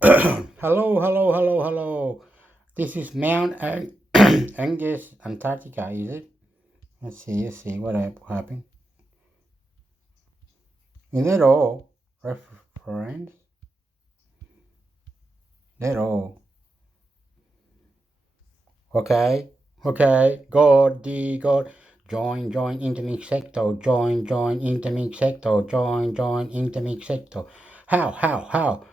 Hello, hello, hello, hello. This is Mount Angus, Antarctica, is it? Let's see what happened. Is that all? Reference? That all? Okay, okay. God. Join, intermix sector. Join, intermix sector. Join, intermix sector. How?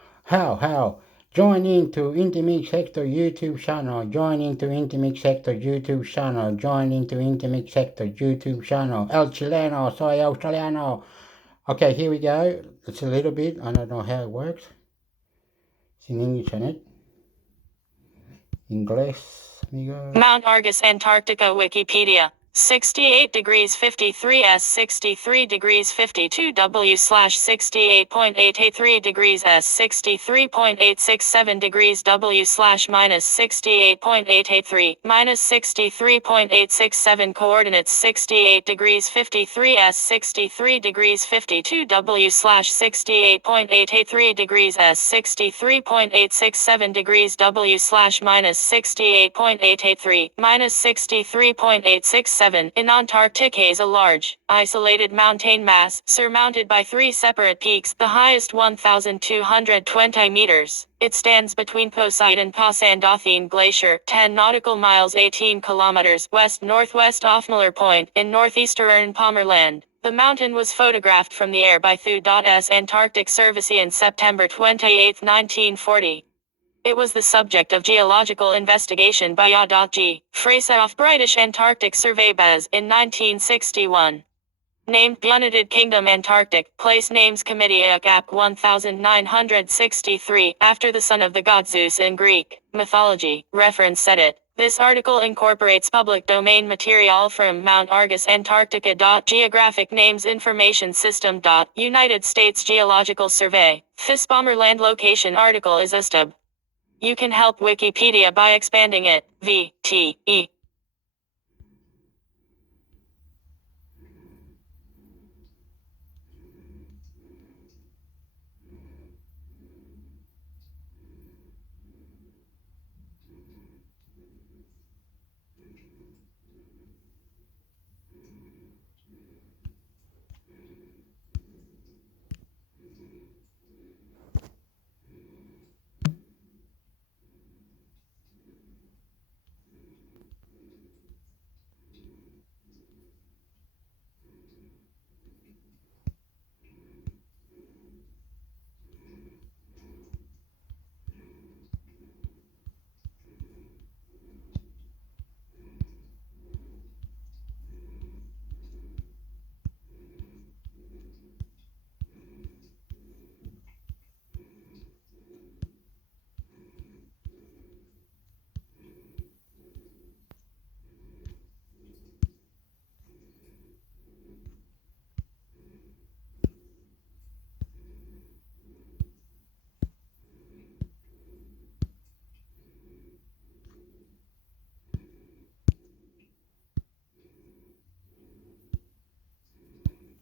Join into intermix sector YouTube channel. Join into intermix sector YouTube channel. Join into intermix sector YouTube channel. El Chileno, soy Australiano. Okay, here we go. It's a little bit. I don't know how it works. It's in English, isn't it? English. Mount Argus, Antarctica. Wikipedia. 68 degrees 53 S 63 degrees 52 W slash 68.883 degrees S 63.867 degrees W slash minus 68.883 minus 63.867 coordinates 68 degrees 53 S 63 degrees 52 W slash 68.883 degrees S 63.867 degrees W slash minus 68.883 minus 63.867 in Antarctica is a large, isolated mountain mass, surmounted by three separate peaks, the highest 1,220 meters. It stands between Poseidon-Pasandathene Glacier, 10 nautical miles 18 kilometers west-northwest off Miller Point, in northeastern Pomerland. The mountain was photographed from the air by Thu.'s Antarctic Survey in September 28, 1940. It was the subject of geological investigation by A.G. Fraser of British Antarctic Survey Base in 1961. Named United Kingdom Antarctic Place Names Committee Cap 1963, after the son of the god Zeus in Greek mythology. Reference edit. This article incorporates public domain material from Mount Argus Antarctica. Geographic Names Information System. United States Geological Survey. This Pomerland location article is a stub. You can help Wikipedia by expanding it. VTE.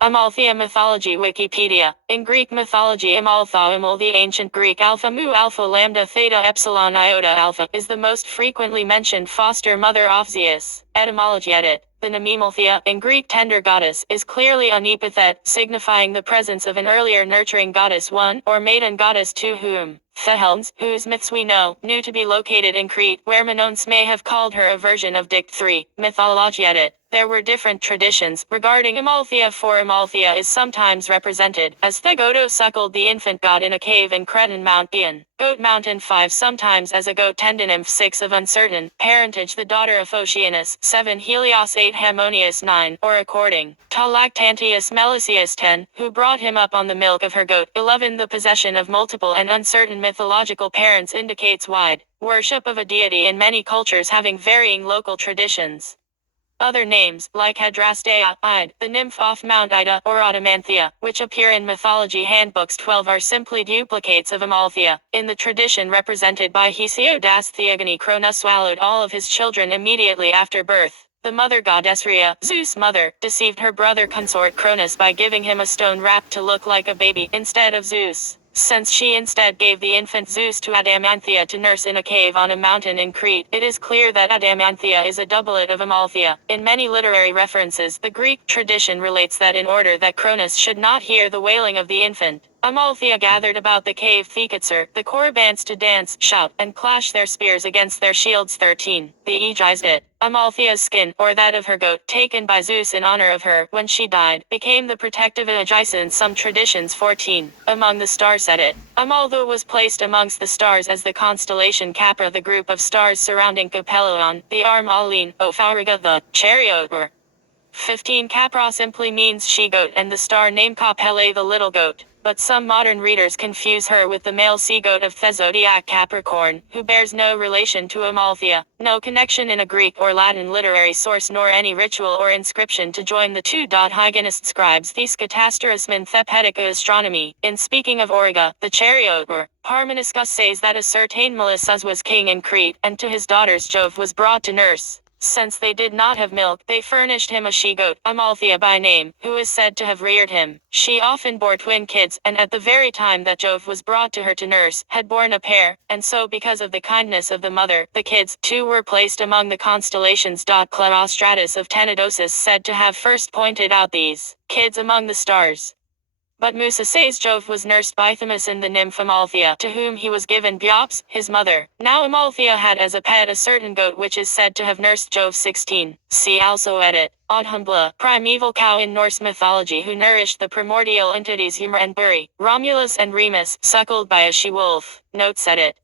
Amalthea mythology Wikipedia. In Greek mythology Amalthaimal, the ancient Greek alpha mu alpha lambda theta epsilon iota alpha, is the most frequently mentioned foster mother of Zeus. Etymology edit. The name Amalthea, in Greek tender goddess, is clearly an epithet, signifying the presence of an earlier nurturing goddess 1, or maiden goddess 2 whom the Helms, whose myths we know, knew to be located in Crete, where Minoans may have called her a version of Dict 3. Mythology edit. There were different traditions regarding Amalthea, for Amalthea is sometimes represented as Thegoto suckled the infant god in a cave in Cretan Mount Gion, Goat Mountain 5, sometimes as a goat tendinymph 6 of uncertain parentage, the daughter of Oceanus 7, Helios 8, Haemonius 9, or according to Lactantius Melisius 10, who brought him up on the milk of her goat. 11. The possession of multiple and uncertain mythological parents indicates wide worship of a deity in many cultures having varying local traditions. Other names, like Hadrastea, Ide, the nymph off Mount Ida, or Automanthea, which appear in mythology handbooks 12, are simply duplicates of Amalthea. In the tradition represented by Hesiodas Theogony, Cronus swallowed all of his children immediately after birth. The mother goddess Rhea, Zeus' mother, deceived her brother consort Cronus by giving him a stone wrapped to look like a baby instead of Zeus. since she instead gave the infant Zeus to Adamanthea to nurse in a cave on a mountain in Crete. It is clear that Adamanthea is a doublet of Amalthea. In many literary references, the Greek tradition relates that in order that Cronus should not hear the wailing of the infant, Amalthea gathered about the cave Thecatser, the Corybants, to dance, shout, and clash their spears against their shields. 13. The Aegis it. Amalthea's skin, or that of her goat, taken by Zeus in honor of her when she died, became the protective Aegis in some traditions. 14. Among the stars at it. Amalthea was placed amongst the stars as the constellation Capra, the group of stars surrounding Capellion, the arm Aline, Ophauriga, the chariot. 15. Capra simply means she-goat, and the star name Capelle, the little goat. But some modern readers confuse her with the male sea-goat of the zodiac Capricorn, who bears no relation to Amalthea, no connection in a Greek or Latin literary source, nor any ritual or inscription to join the two. Hyginist scribes these catasterismin thepetica astronomy. In speaking of Auriga, the chariot, Parmeniscus says that a certain Melissus was king in Crete, and to his daughters Jove was brought to nurse. Since they did not have milk, they furnished him a she-goat, Amalthea by name, who is said to have reared him. She often bore twin kids, and at the very time that Jove was brought to her to nurse, had borne a pair, and so because of the kindness of the mother, the kids, too, were placed among the constellations. Cleostratus of Tenedosus said to have first pointed out these kids among the stars. But Musa says Jove was nursed by Themis and the nymph Amalthea, to whom he was given Biops, his mother. Now Amalthea had as a pet a certain goat which is said to have nursed Jove. 16. See also edit. Audhumbla, primeval cow in Norse mythology who nourished the primordial entities Ymir and Buri, Romulus and Remus, suckled by a she-wolf. Notes edit.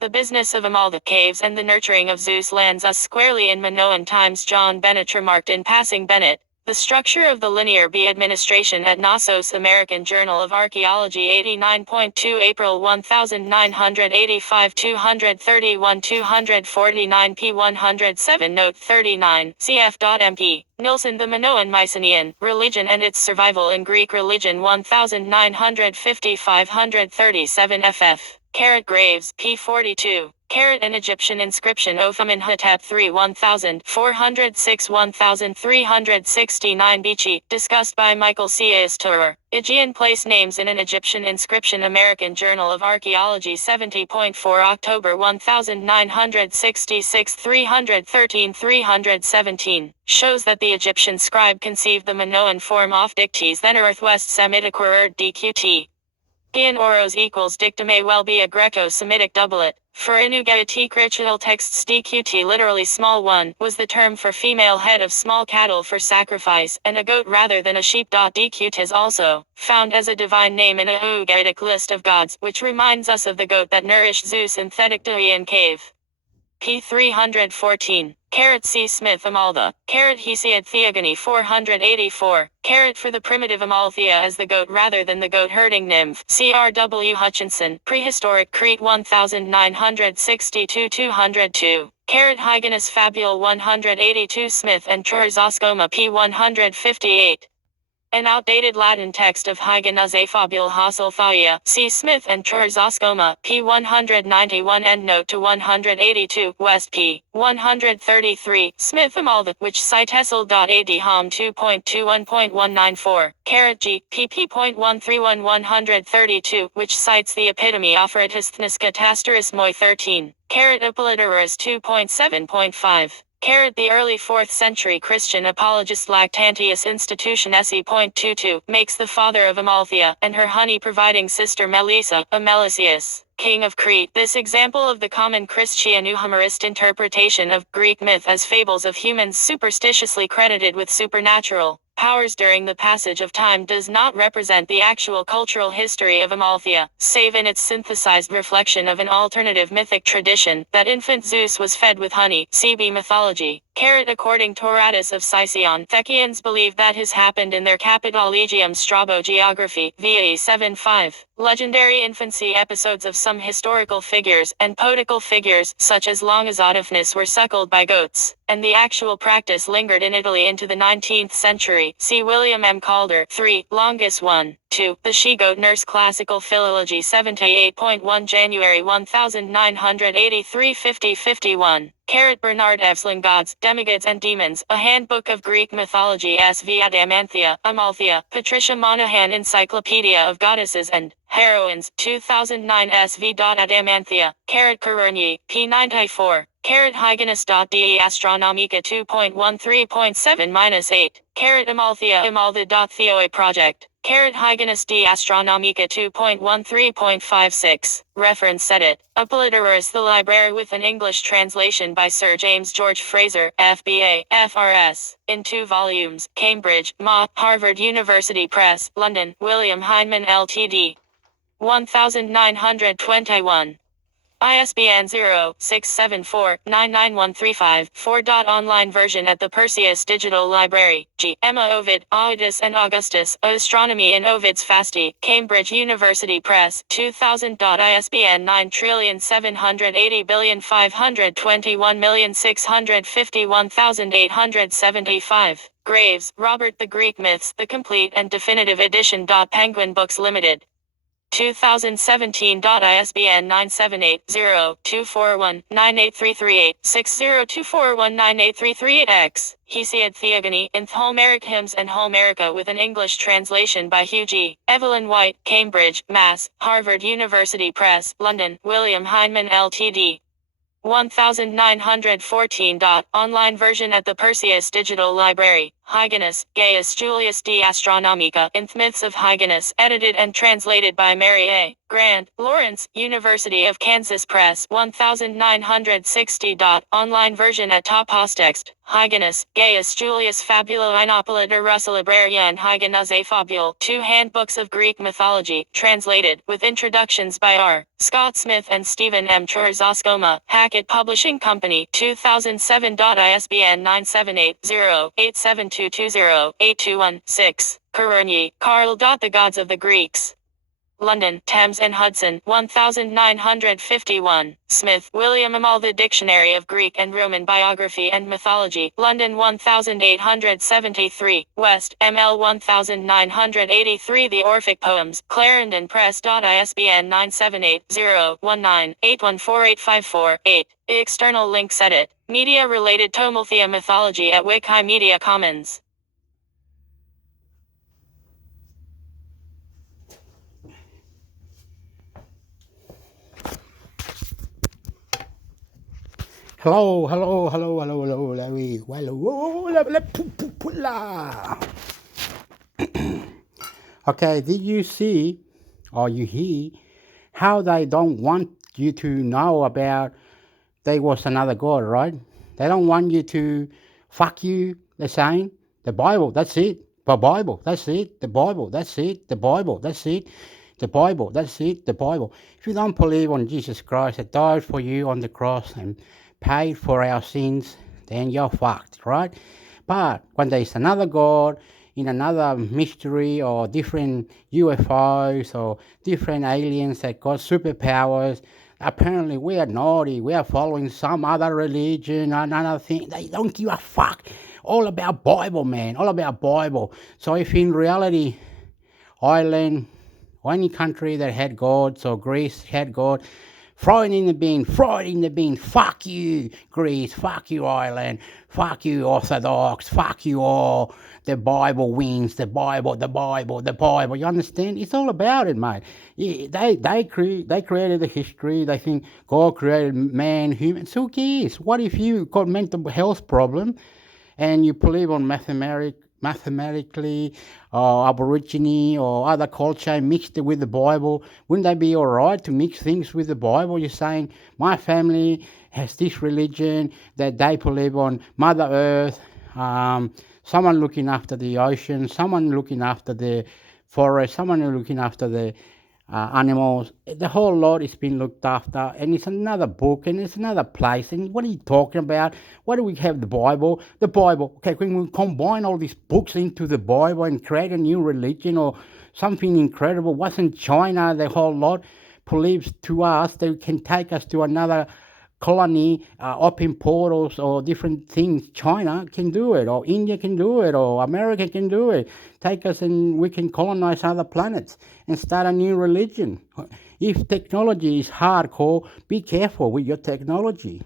The business of Amalthea caves and the nurturing of Zeus lands us squarely in Minoan times. John Bennett remarked in passing. Bennett, the structure of the linear B administration at Knossos, American Journal of Archaeology, 89.2 April 1985, 231 249 p. 107. Note 39, cf.mp. Nilsson, the Minoan Mycenaean religion and its survival in Greek religion, 1950, 537 ff. Graves, p. 42. An Egyptian inscription Othamenhotep III 1406 1369 BC, discussed by Michael C. Astorer. Aegean place names in an Egyptian inscription, American Journal of Archaeology, 70.4 October 1966, 313 317, shows that the Egyptian scribe conceived the Minoan form of dictes, then Northwest Semitic word dqt. Gian oros equals dicta may well be a Greco-Semitic doublet. For Inugaetic ritual texts, dqt, literally small one, was the term for female head of small cattle for sacrifice, and a goat rather than a sheep. Dqt is also found as a divine name in a Ugaritic list of gods, which reminds us of the goat that nourished Zeus in Thetictonian cave. p. 314. C. Smith Amalthea. Hesiod Theogony 484. For the primitive Amalthea as the goat rather than the goat-herding nymph. C. R. W. Hutchinson. Prehistoric Crete 1962-202. Hyginus Fabule 182. Smith and Trorzoscoma p. 158. An outdated Latin text of Hyginus A Fabule Hasselthaia, C. Smith and Trorzoscoma, p. 191. Endnote to 182, West p. 133, Smith Amalthea, which cite Hessel.ad Hom 2.21.194, G, pp.131 132, which cites the epitome Operatisthnis Catasteris Moi 13, Apollodorus 2.7.5. The early 4th century Christian apologist Lactantius Institution se.22 makes the father of Amalthea and her honey-providing sister Melissa, a Melesius, king of Crete. This example of the common Christian humorist interpretation of Greek myth as fables of humans superstitiously credited with supernatural powers during the passage of time does not represent the actual cultural history of Amalthea, save in its synthesized reflection of an alternative mythic tradition, that infant Zeus was fed with honey. CB mythology. According to Horatus of Sicyon, Thecians believed that his happened in their Capitologium Strabo Geography, VA 7.5. Legendary infancy episodes of some historical figures and poetical figures, such as Longozotophnis, were suckled by goats, and the actual practice lingered in Italy into the 19th century. See William M. Calder. 3. Longus 1. 2. The She-Goat Nurse. Classical Philology 78.1 January 1983 50-51. Bernard Evslin. Gods, Demigods and Demons, A Handbook of Greek Mythology. SV Adamanthea, Amalthea, Patricia Monahan. Encyclopedia of Goddesses and Heroines, 2009 SV. Adamanthia, Carat P94, Hyginus.de Astronomica 2.13.7-8, Amalthea Amaltha. Theoi Project, Hyginus D Astronomica 2.13.56, reference Edit. Apolliterus the library with an English translation by Sir James George Fraser, FBA, FRS, in 2 volumes, Cambridge, Ma, Harvard University Press, London, William Heinemann Ltd. 1921. ISBN 0-674-99135-4. Online version at the Perseus Digital Library. G. Emma Ovid, Audus and Augustus, Astronomy in Ovid's Fasti, Cambridge University Press, 2000. ISBN 9780521651875. Graves, Robert. The Greek Myths, The Complete and Definitive Edition. Penguin Books Limited. 2017. ISBN 978-0-241-98338-60241-98338-X. Hesiod Theogony, in Homeric Hymns and Homerica with an English translation by Hugh G. Evelyn White, Cambridge, Mass., Harvard University Press, London, William Heinemann Ltd. 1914. Online version at the Perseus Digital Library. Hyginus, Gaius Julius D. Astronomica, in Myths of Hyginus, edited and translated by Mary A. Grant, Lawrence, University of Kansas Press, 1960. Online version at Topos. Hyginus, Gaius Julius Fabula Inopolita Russilibraria and Hyginus A Fabule, 2 handbooks of Greek mythology, translated, with introductions by R. Scott Smith and Stephen M. Trzaskoma, Hackett Publishing Company, 2007. ISBN 978-0-87220-821-6. Karunyi, Karl. The Gods of the Greeks. London, Thames and Hudson, 1951. Smith, William Amal. The Dictionary of Greek and Roman Biography and Mythology, London 1873, West, ML 1983. The Orphic Poems, Clarendon Press. ISBN 978-0-19-814854-8. External links Edit. Media related Tomalthea mythology at Wikimedia Commons. Hello. Okay, did you see or you hear how they don't want you to know about there was another God, right? They don't want you to fuck you, they're saying. The Bible, that's it. The Bible, that's it. The Bible, that's it. The Bible, that's it. The Bible, that's it. The Bible. If you don't believe on Jesus Christ that died for you on the cross and paid for our sins, then you're fucked, right? But when there's another God in another mystery or different UFOs or different aliens that got superpowers, apparently we are naughty. We are following some other religion, another thing. They don't give a fuck. All about Bible, man. All about Bible. So if in reality, Ireland or any country that had God, so Greece had God, throw it in the bin, fuck you Greece, fuck you Ireland, fuck you Orthodox, fuck you all, the Bible wins, the Bible, you understand? It's all about it, mate. They created the history, they think God created man, humans, who cares? What if you got mental health problem and you believe on mathematically or Aborigine or other culture and mixed it with the Bible? Wouldn't that be all right to mix things with the Bible? You're saying my family has this religion that they believe on Mother Earth, someone looking after the ocean, someone looking after the forest, someone looking after the animals. The whole lot is being looked after, and it's another book and it's another place. And what are you talking about? Why do we have the Bible? The Bible. Okay, when we combine all these books into the Bible and create a new religion or something incredible, wasn't China the whole lot believes to us they can take us to another colony, open portals or different things? China can do it, or India can do it, or America can do it. Take us and we can colonize other planets and start a new religion. If technology is hardcore, be careful with your technology.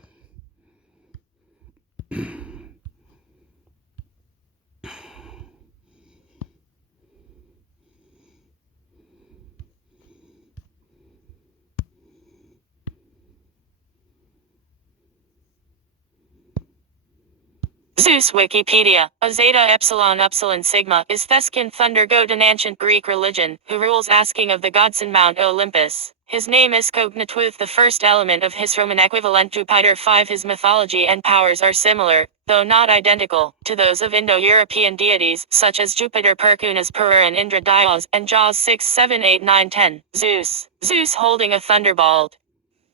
Zeus Wikipedia. A Zeta Epsilon Upsilon Sigma is Theskin thunder god in ancient Greek religion, who rules asking of the gods in Mount Olympus. His name is cognate with the first element of his Roman equivalent Jupiter. 5. His mythology and powers are similar, though not identical, to those of Indo-European deities, such as Jupiter Perkunas Perur and Indra Dios, and Jaws 6, 7, 8, 9, 10. Zeus. Zeus holding a thunderbolt.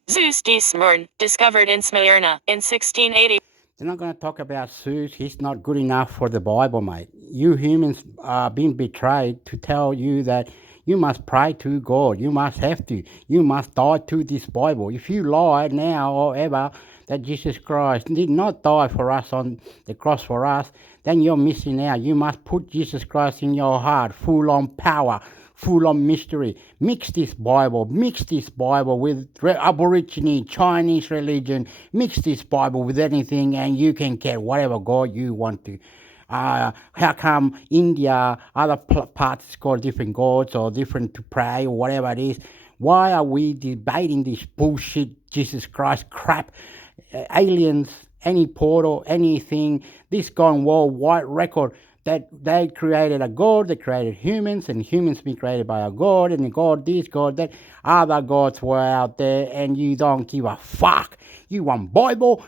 Zeus d Smyrna, discovered in Smyrna, in 1680. They're not going to talk about Zeus. He's not good enough for the Bible, mate. You humans are being betrayed to tell you that you must pray to God. You must have to. You must die to this Bible. If you lie now or ever that Jesus Christ did not die for us on the cross for us, then you're missing out. You must put Jesus Christ in your heart, full on power, full on mystery. Mix this Bible with Aborigine, Chinese religion. Mix this Bible with anything and you can get whatever God you want to. How come India, other parts got different gods or different to pray or whatever it is? Why are we debating this bullshit Jesus Christ crap? Aliens, any portal, anything, this gone worldwide record that they created a God, they created humans, and humans been created by a God, and a God this, God that. Other gods were out there, and you don't give a fuck. You want Bible,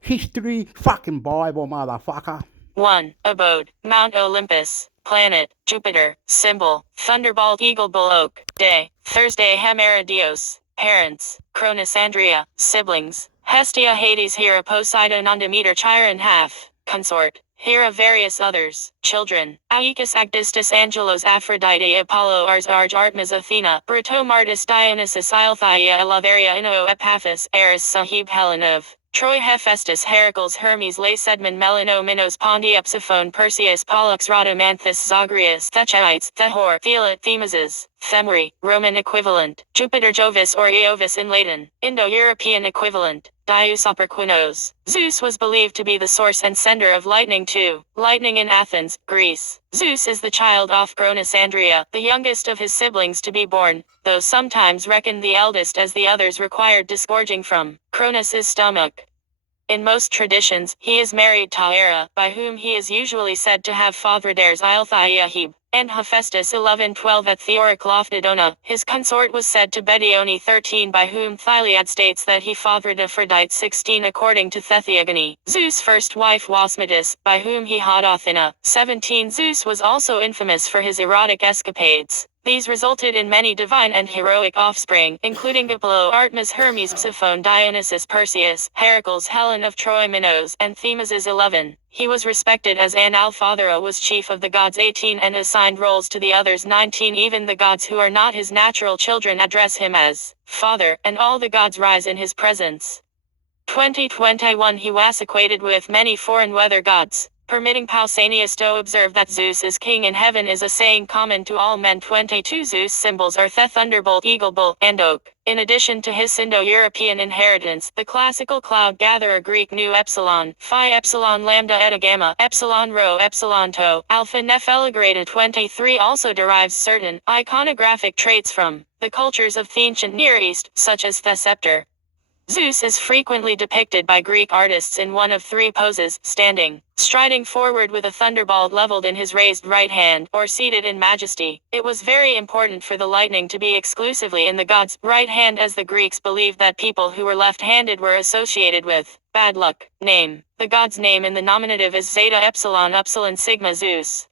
history, fucking Bible, motherfucker. 1. Abode, Mount Olympus. Planet, Jupiter. Symbol, Thunderbolt Eagle Bull Oak. Day, Thursday Hemera Dios. Parents, Cronus Andrea. Siblings, Hestia Hades Hera Poseidon Demeter Chiron half. Consort, Hera various others. Children, Aeacus Agdistus Angelos Aphrodite Apollo Ars Arge Artemis Athena. Brito Martis Dionysus Ilthaia Elaveria Ino Epaphus Ares Sahib Helenov. Troy Hephaestus Heracles Hermes Lacedaemon Melano Minos Pondiepsiphone Perseus Pollux Rhodomanthus Zagreus Thechaites Thehor Thelet Themazes Themri, Roman equivalent. Jupiter Jovis or Eovis in Latin, Indo-European equivalent. Dius Operquinos. Zeus was believed to be the source and sender of lightning too. Lightning in Athens, Greece. Zeus is the child of Cronus Andrea, the youngest of his siblings to be born, though sometimes reckoned the eldest as the others required disgorging from Cronus's stomach. In most traditions, he is married to Hera, by whom he is usually said to have fathered heirs Ilthaia and Hephaestus 11:12 at Theoric Loftidona. His consort was said to Bedione 13, by whom Thyliad states that he fathered Aphrodite 16 according to Thetheogony. Zeus' first wife was Metis, by whom he had Athena 17. Zeus was also infamous for his erotic escapades. These resulted in many divine and heroic offspring, including Apollo, Artemis, Hermes, Psiphone, Dionysus, Perseus, Heracles, Helen of Troy, Minos, and Themazes 11. He was respected as an Alphathera was chief of the gods 18 and assigned roles to the others 19. Even the gods who are not his natural children address him as Father, and all the gods rise in his presence. 2021 He was equated with many foreign weather gods. Permitting Pausanias to observe that Zeus is king in heaven is a saying common to all men. 22 Zeus symbols are thunderbolt, eagle bull, and oak. In addition to his Indo-European inheritance, the classical cloud gatherer Greek Nu Epsilon, Phi Epsilon Lambda Eta Gamma, Epsilon Rho Epsilon Tau, Alpha Nepheligrata 23 also derives certain iconographic traits from the cultures of the ancient Near East, such as the scepter. Zeus is frequently depicted by Greek artists in one of three poses: standing, striding forward with a thunderbolt leveled in his raised right hand, or seated in majesty. It was very important for the lightning to be exclusively in the god's right hand, as the Greeks believed that people who were left-handed were associated with bad luck. Name. The god's name in the nominative is Zeta Epsilon Upsilon Sigma Zeus.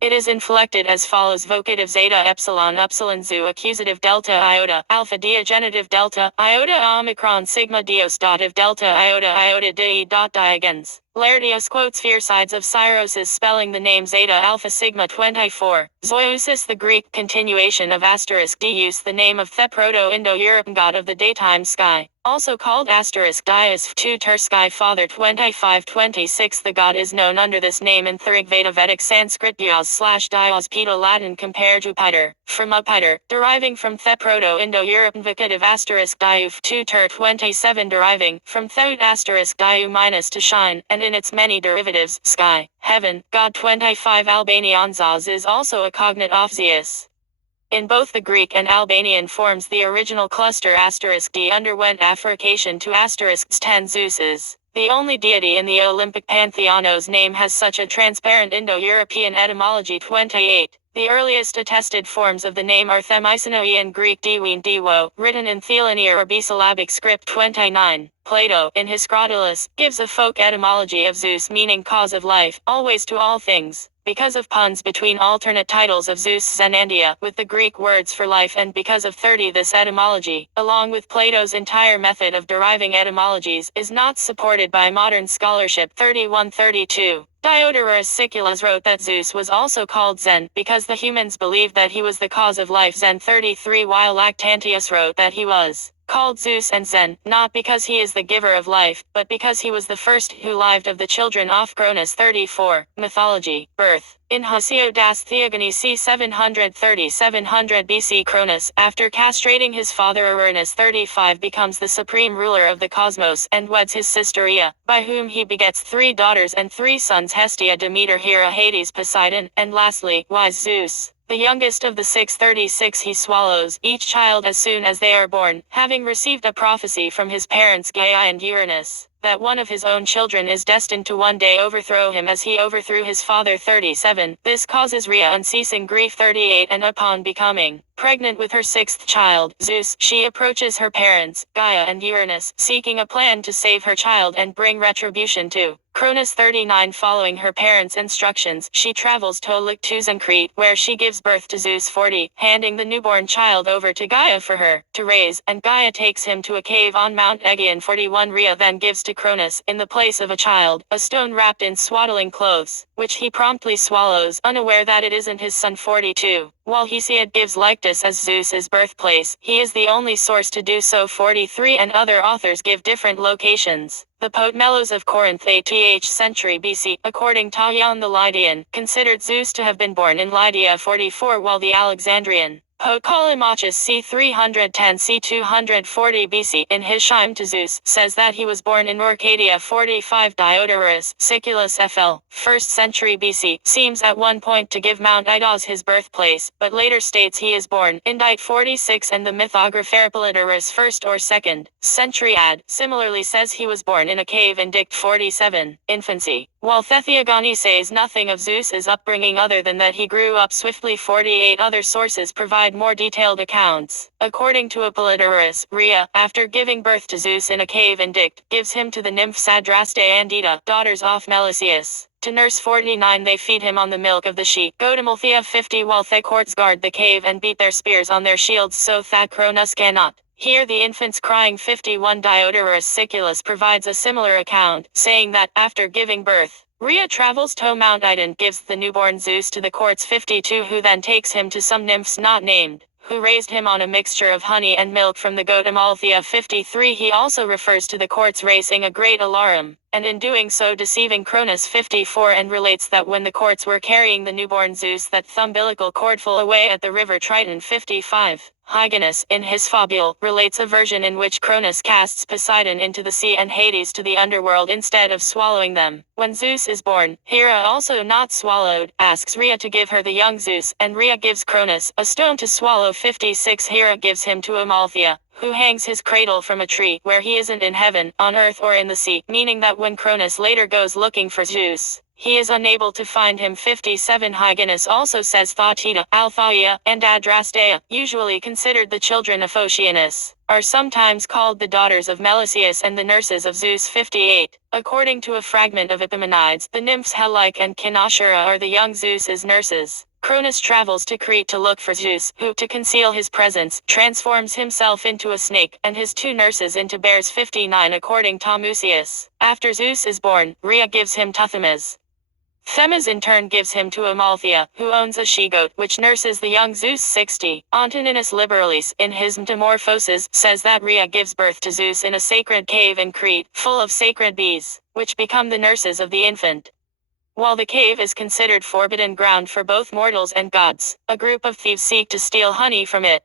It is inflected as follows: vocative Zeta Epsilon Upsilon Zu, accusative Delta Iota Alpha Dia, genitive Delta Iota Omicron Sigma Dios, dative Delta Iota Dei Diagens. Laertios quotes Phearsides of Cyros's spelling the name Zeta Alpha Sigma 24. Zoiousis, the Greek continuation of asterisk Deus, the name of the Proto-Indo-European god of the daytime sky, also called asterisk Dias 2 ter sky father 25-26. The god is known under this name in Thrig Veda Vedic Sanskrit Dios/Dios Pedo Latin. Compare Jupiter, from Upiter, deriving from the Proto-Indo-European vocative asterisk Diuf 2 ter 27, deriving from Theut asterisk Diu minus to shine, and in its many derivatives, sky, heaven, god. 25 Albanianzas is also a cognate of Zeus. In both the Greek and Albanian forms, the original cluster *d underwent affrication to *10 Zeus is The only deity in the Olympic pantheon whose name has such a transparent Indo-European etymology. 28. The earliest attested forms of the name are Themisinoian Greek Deween Dewo, written in Thelinear or bisyllabic script. 29. Plato, in his Cratylus, gives a folk etymology of Zeus meaning cause of life, always to all things. Because of puns between alternate titles of Zeus Zenandia, with the Greek words for life, and because of 30, this etymology, along with Plato's entire method of deriving etymologies, is not supported by modern scholarship. 31-32. Diodorus Siculus wrote that Zeus was also called Zen, because the humans believed that he was the cause of life. Zen 33. While Lactantius wrote that he was called Zeus and Zen, not because he is the giver of life, but because he was the first who lived of the children of Cronus. 34. Mythology. Birth. In Hesio das Theogony c. 730-700 BC, Cronus, after castrating his father Uranus 35, becomes the supreme ruler of the cosmos, and weds his sister Ea, by whom he begets 3 daughters and 3 sons: Hestia, Demeter, Hera, Hades, Poseidon, and lastly, wise Zeus. The youngest of the 636 he swallows, each child as soon as they are born, having received a prophecy from his parents Gaia and Uranus, that one of his own children is destined to one day overthrow him as he overthrew his father. 37. This causes Rhea unceasing grief. 38. And upon becoming pregnant with her 6th child, Zeus, she approaches her parents, Gaia and Uranus, seeking a plan to save her child and bring retribution to Cronus. 39. Following her parents' instructions, she travels to Olyctus and Crete, where she gives birth to Zeus. 40. Handing the newborn child over to Gaia for her to raise, and Gaia takes him to a cave on Mount Aegaeon. 41. Rhea then gives to Cronus, in the place of a child, a stone wrapped in swaddling clothes, which he promptly swallows, unaware that it isn't his son. 42. While Hesiod gives Lyctus as Zeus's birthplace, he is the only source to do so. 43. And other authors give different locations. The poet Melos of Corinth, 8th century BC, according to Ion the Lydian, considered Zeus to have been born in Lydia. 44. While the Alexandrian poet Callimachus c. 310 c. 240 BC, in his Shime to Zeus, says that he was born in Orcadia. 45. Diodorus Siculus FL, 1st century BC, seems at one point to give Mount Ida his birthplace, but later states he is born in Dite. 46. And the mythographer Apollodorus 1st or 2nd century AD similarly says he was born in a cave in Dict. 47. Infancy. While Theogony says nothing of Zeus's upbringing other than that he grew up swiftly. 48. Other sources provide more detailed accounts. According to Apollodorus, Rhea, after giving birth to Zeus in a cave in Dict, gives him to the nymphs Adraste and Ida, daughters of Melesius, to nurse. 49. They feed him on the milk of the sheep. Go to Malthea. 50. While the courts guard the cave and beat their spears on their shields so that Cronus cannot hear the infants crying. 51. Diodorus Siculus provides a similar account, saying that, after giving birth, Rhea travels to Mount Ida and gives the newborn Zeus to the courts. 52. Who then takes him to some nymphs not named, who raised him on a mixture of honey and milk from the goat Amalthea. 53. He also refers to the courts raising a great alarum, and in doing so deceiving Cronus. 54. And relates that when the courts were carrying the newborn Zeus, that the umbilical cord fell away at the river Triton. 55. Hyginus, in his fabule, relates a version in which Cronus casts Poseidon into the sea and Hades to the underworld instead of swallowing them. When Zeus is born, Hera, also not swallowed, asks Rhea to give her the young Zeus, and Rhea gives Cronus a stone to swallow. 56. Hera gives him to Amalthea, who hangs his cradle from a tree, where he isn't in heaven, on earth, or in the sea, meaning that when Cronus later goes looking for Zeus, he is unable to find him. 57. Hyginus also says Thautida, Althea, and Adrastea, usually considered the children of Oceanus, are sometimes called the daughters of Melesius and the nurses of Zeus. 58. According to a fragment of Epimenides, the nymphs Helice and Kinashura are the young Zeus's nurses. Cronus travels to Crete to look for Zeus, who, to conceal his presence, transforms himself into a snake, and his 2 nurses into bears. 59. According to Mucius, after Zeus is born, Rhea gives him to Themis. Themis in turn gives him to Amalthea, who owns a she-goat, which nurses the young Zeus. 60. Antoninus Liberalis, in his Metamorphoses, says that Rhea gives birth to Zeus in a sacred cave in Crete, full of sacred bees, which become the nurses of the infant. While the cave is considered forbidden ground for both mortals and gods, a group of thieves seek to steal honey from it.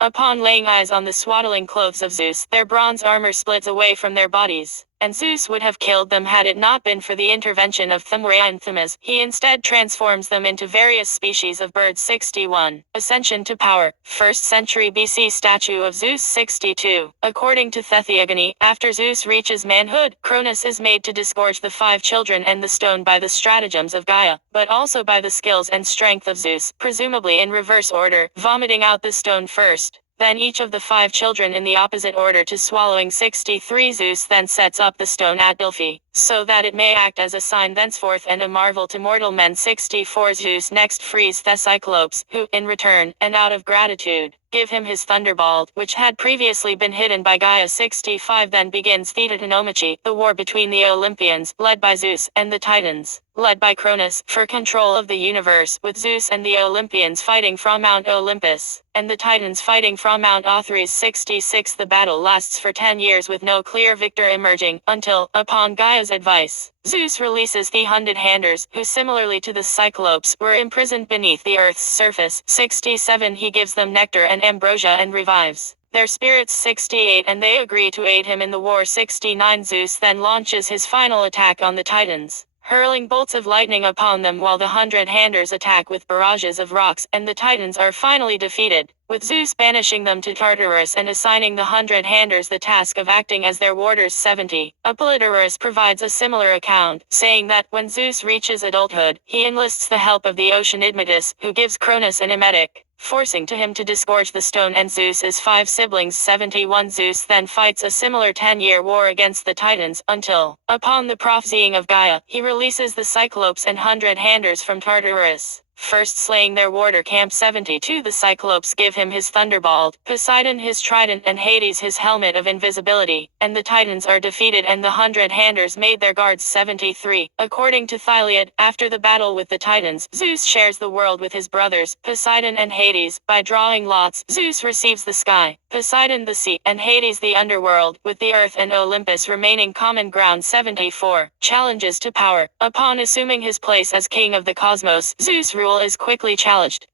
Upon laying eyes on the swaddling clothes of Zeus, their bronze armor splits away from their bodies, and Zeus would have killed them had it not been for the intervention of Themis. He instead transforms them into various species of birds. 61. Ascension to power. 1st century BC statue of Zeus. 62. According to Theogony, after Zeus reaches manhood, Cronus is made to disgorge the 5 children and the stone by the stratagems of Gaia, but also by the skills and strength of Zeus, presumably in reverse order, vomiting out the stone first, then each of the 5 children in the opposite order to swallowing. 63. Zeus then sets up the stone at Delphi, so that it may act as a sign thenceforth and a marvel to mortal men. 64. Zeus next frees the Cyclopes, who, in return, and out of gratitude, give him his thunderbolt, which had previously been hidden by Gaia. 65. Then begins Theogony, the war between the Olympians, led by Zeus, and the Titans, led by Cronus, for control of the universe, with Zeus and the Olympians fighting from Mount Olympus, and the Titans fighting from Mount Othrys. 66. The battle lasts for 10 years with no clear victor emerging, until, upon Gaia's advice, Zeus releases the 100-handers, who similarly to the Cyclopes, were imprisoned beneath the earth's surface. 67. He gives them nectar and ambrosia and revives their spirits. 68. And they agree to aid him in the war. 69. Zeus then launches his final attack on the Titans, hurling bolts of lightning upon them while the 100-handers attack with barrages of rocks, and the Titans are finally defeated, with Zeus banishing them to Tartarus and assigning the 100-handers the task of acting as their warders. 70. Apollodorus provides a similar account, saying that, when Zeus reaches adulthood, he enlists the help of the ocean Idmetus, who gives Cronus an emetic, forcing to him to disgorge the stone and Zeus's 5 siblings. 71. Zeus then fights a similar 10-year war against the Titans, until, upon the prophesying of Gaia, he releases the Cyclopes and 100-handers from Tartarus, first slaying their warder camp. 72. The Cyclopes give him his thunderbolt, Poseidon his trident, and Hades his helmet of invisibility, and the Titans are defeated and the 100-handers made their guards. 73. According to Thiliad, after the battle with the Titans, Zeus shares the world with his brothers, Poseidon and Hades, by drawing lots. Zeus receives the sky, Poseidon the sea, and Hades the underworld, with the earth and Olympus remaining common ground. 74. Challenges to power. Upon assuming his place as king of the cosmos, Zeus' rule is quickly challenged.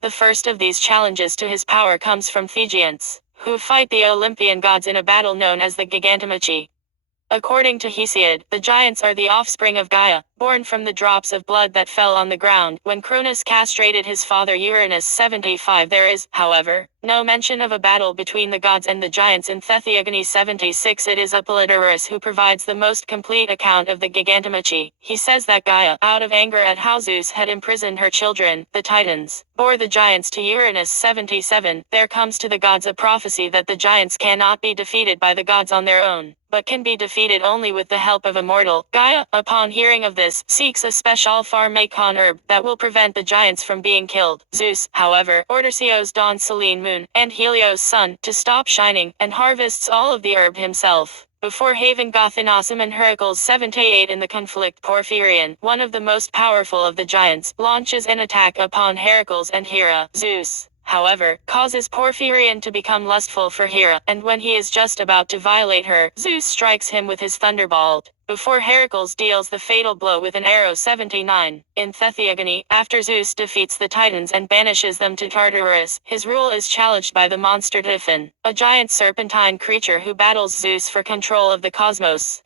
The first of these challenges to his power comes from Thegians, who fight the Olympian gods in a battle known as the Gigantomachy. According to Hesiod, the giants are the offspring of Gaia, born from the drops of blood that fell on the ground when Cronus castrated his father Uranus. 75. There is, however, no mention of a battle between the gods and the giants in Theogony. 76. It is Apollodorus who provides the most complete account of the Gigantomachy. He says that Gaia, out of anger at how Zeus had imprisoned her children, the Titans, bore the giants to Uranus. 77. There comes to the gods a prophecy that the giants cannot be defeated by the gods on their own, but can be defeated only with the help of a mortal. Gaia, upon hearing of this, seeks a special pharmacon herb that will prevent the giants from being killed. Zeus, however, orders Eos dawn Selene moon, and Helios sun, to stop shining, and harvests all of the herb himself, before having Gothinosum and Heracles. 78. In the conflict, Porphyrion, one of the most powerful of the giants, launches an attack upon Heracles and Hera. Zeus, however, causes Porphyrion to become lustful for Hera, and when he is just about to violate her, Zeus strikes him with his thunderbolt, before Heracles deals the fatal blow with an arrow. 79. In Theogony, after Zeus defeats the Titans and banishes them to Tartarus, his rule is challenged by the monster Typhon, a giant serpentine creature who battles Zeus for control of the cosmos.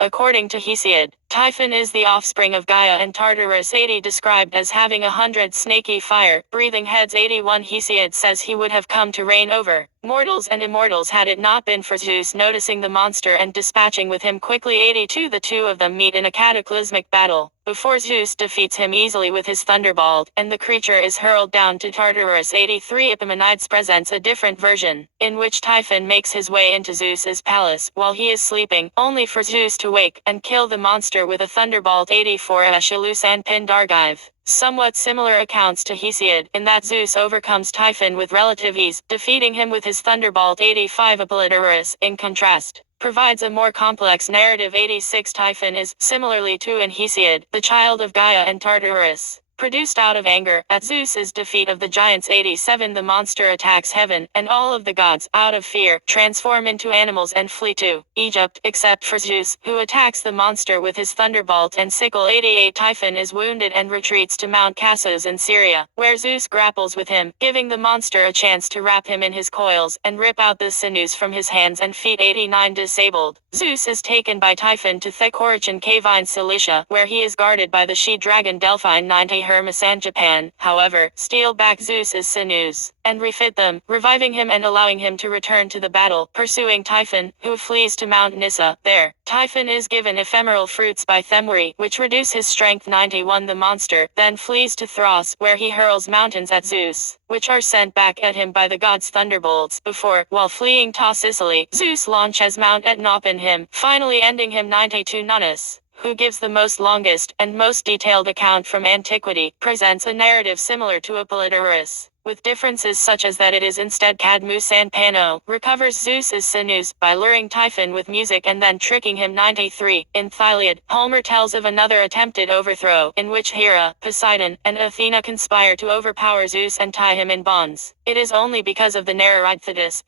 According to Hesiod, Typhon is the offspring of Gaia and Tartarus. 80. Described as having 100 snaky fire-breathing heads. 81. Hesiod says he would have come to reign over mortals and immortals had it not been for Zeus noticing the monster and dispatching with him quickly. 82. The two of them meet in a cataclysmic battle, before Zeus defeats him easily with his thunderbolt, and the creature is hurled down to Tartarus. 83. Epaminondas presents a different version, in which Typhon makes his way into Zeus's palace while he is sleeping, only for Zeus to wake and kill the monster with a thunderbolt. 84. Aeschylus and Pindargive. Somewhat similar accounts to Hesiod, in that Zeus overcomes Typhon with relative ease, defeating him with his thunderbolt. 85. Apollodorus, in contrast, provides a more complex narrative. 86. Typhon is, similarly to in Hesiod, the child of Gaia and Tartarus, produced out of anger. At Zeus's defeat of the giants 87, the monster attacks heaven, and all of the gods, out of fear, transform into animals and flee to Egypt, except for Zeus, who attacks the monster with his thunderbolt and sickle. 88 Typhon is wounded and retreats to Mount Cassos in Syria, where Zeus grapples with him, giving the monster a chance to wrap him in his coils, and rip out the sinews from his hands and feet. 89 Disabled. Zeus is taken by Typhon to Thechorichan Cave in Cilicia, where he is guarded by the she-dragon Delphine. 90 Hermesan Japan, however, steal back Zeus's sinews, and refit them, reviving him and allowing him to return to the battle, pursuing Typhon, who flees to Mount Nysa. There, Typhon is given ephemeral fruits by Themri, which reduce his strength. 91 The monster then flees to Thros, where he hurls mountains at Zeus, which are sent back at him by the gods' thunderbolts. Before, while fleeing to Sicily, Zeus launches Mount Etna upon him, finally ending him. 92 Nonnus, who gives the most longest and most detailed account from antiquity, presents a narrative similar to Apollodorus, with differences such as that it is instead Cadmus and Pano, recovers Zeus's sinews by luring Typhon with music and then tricking him. 93 In Thyliad, Homer tells of another attempted overthrow, in which Hera, Poseidon, and Athena conspire to overpower Zeus and tie him in bonds. It is only because of the Nereid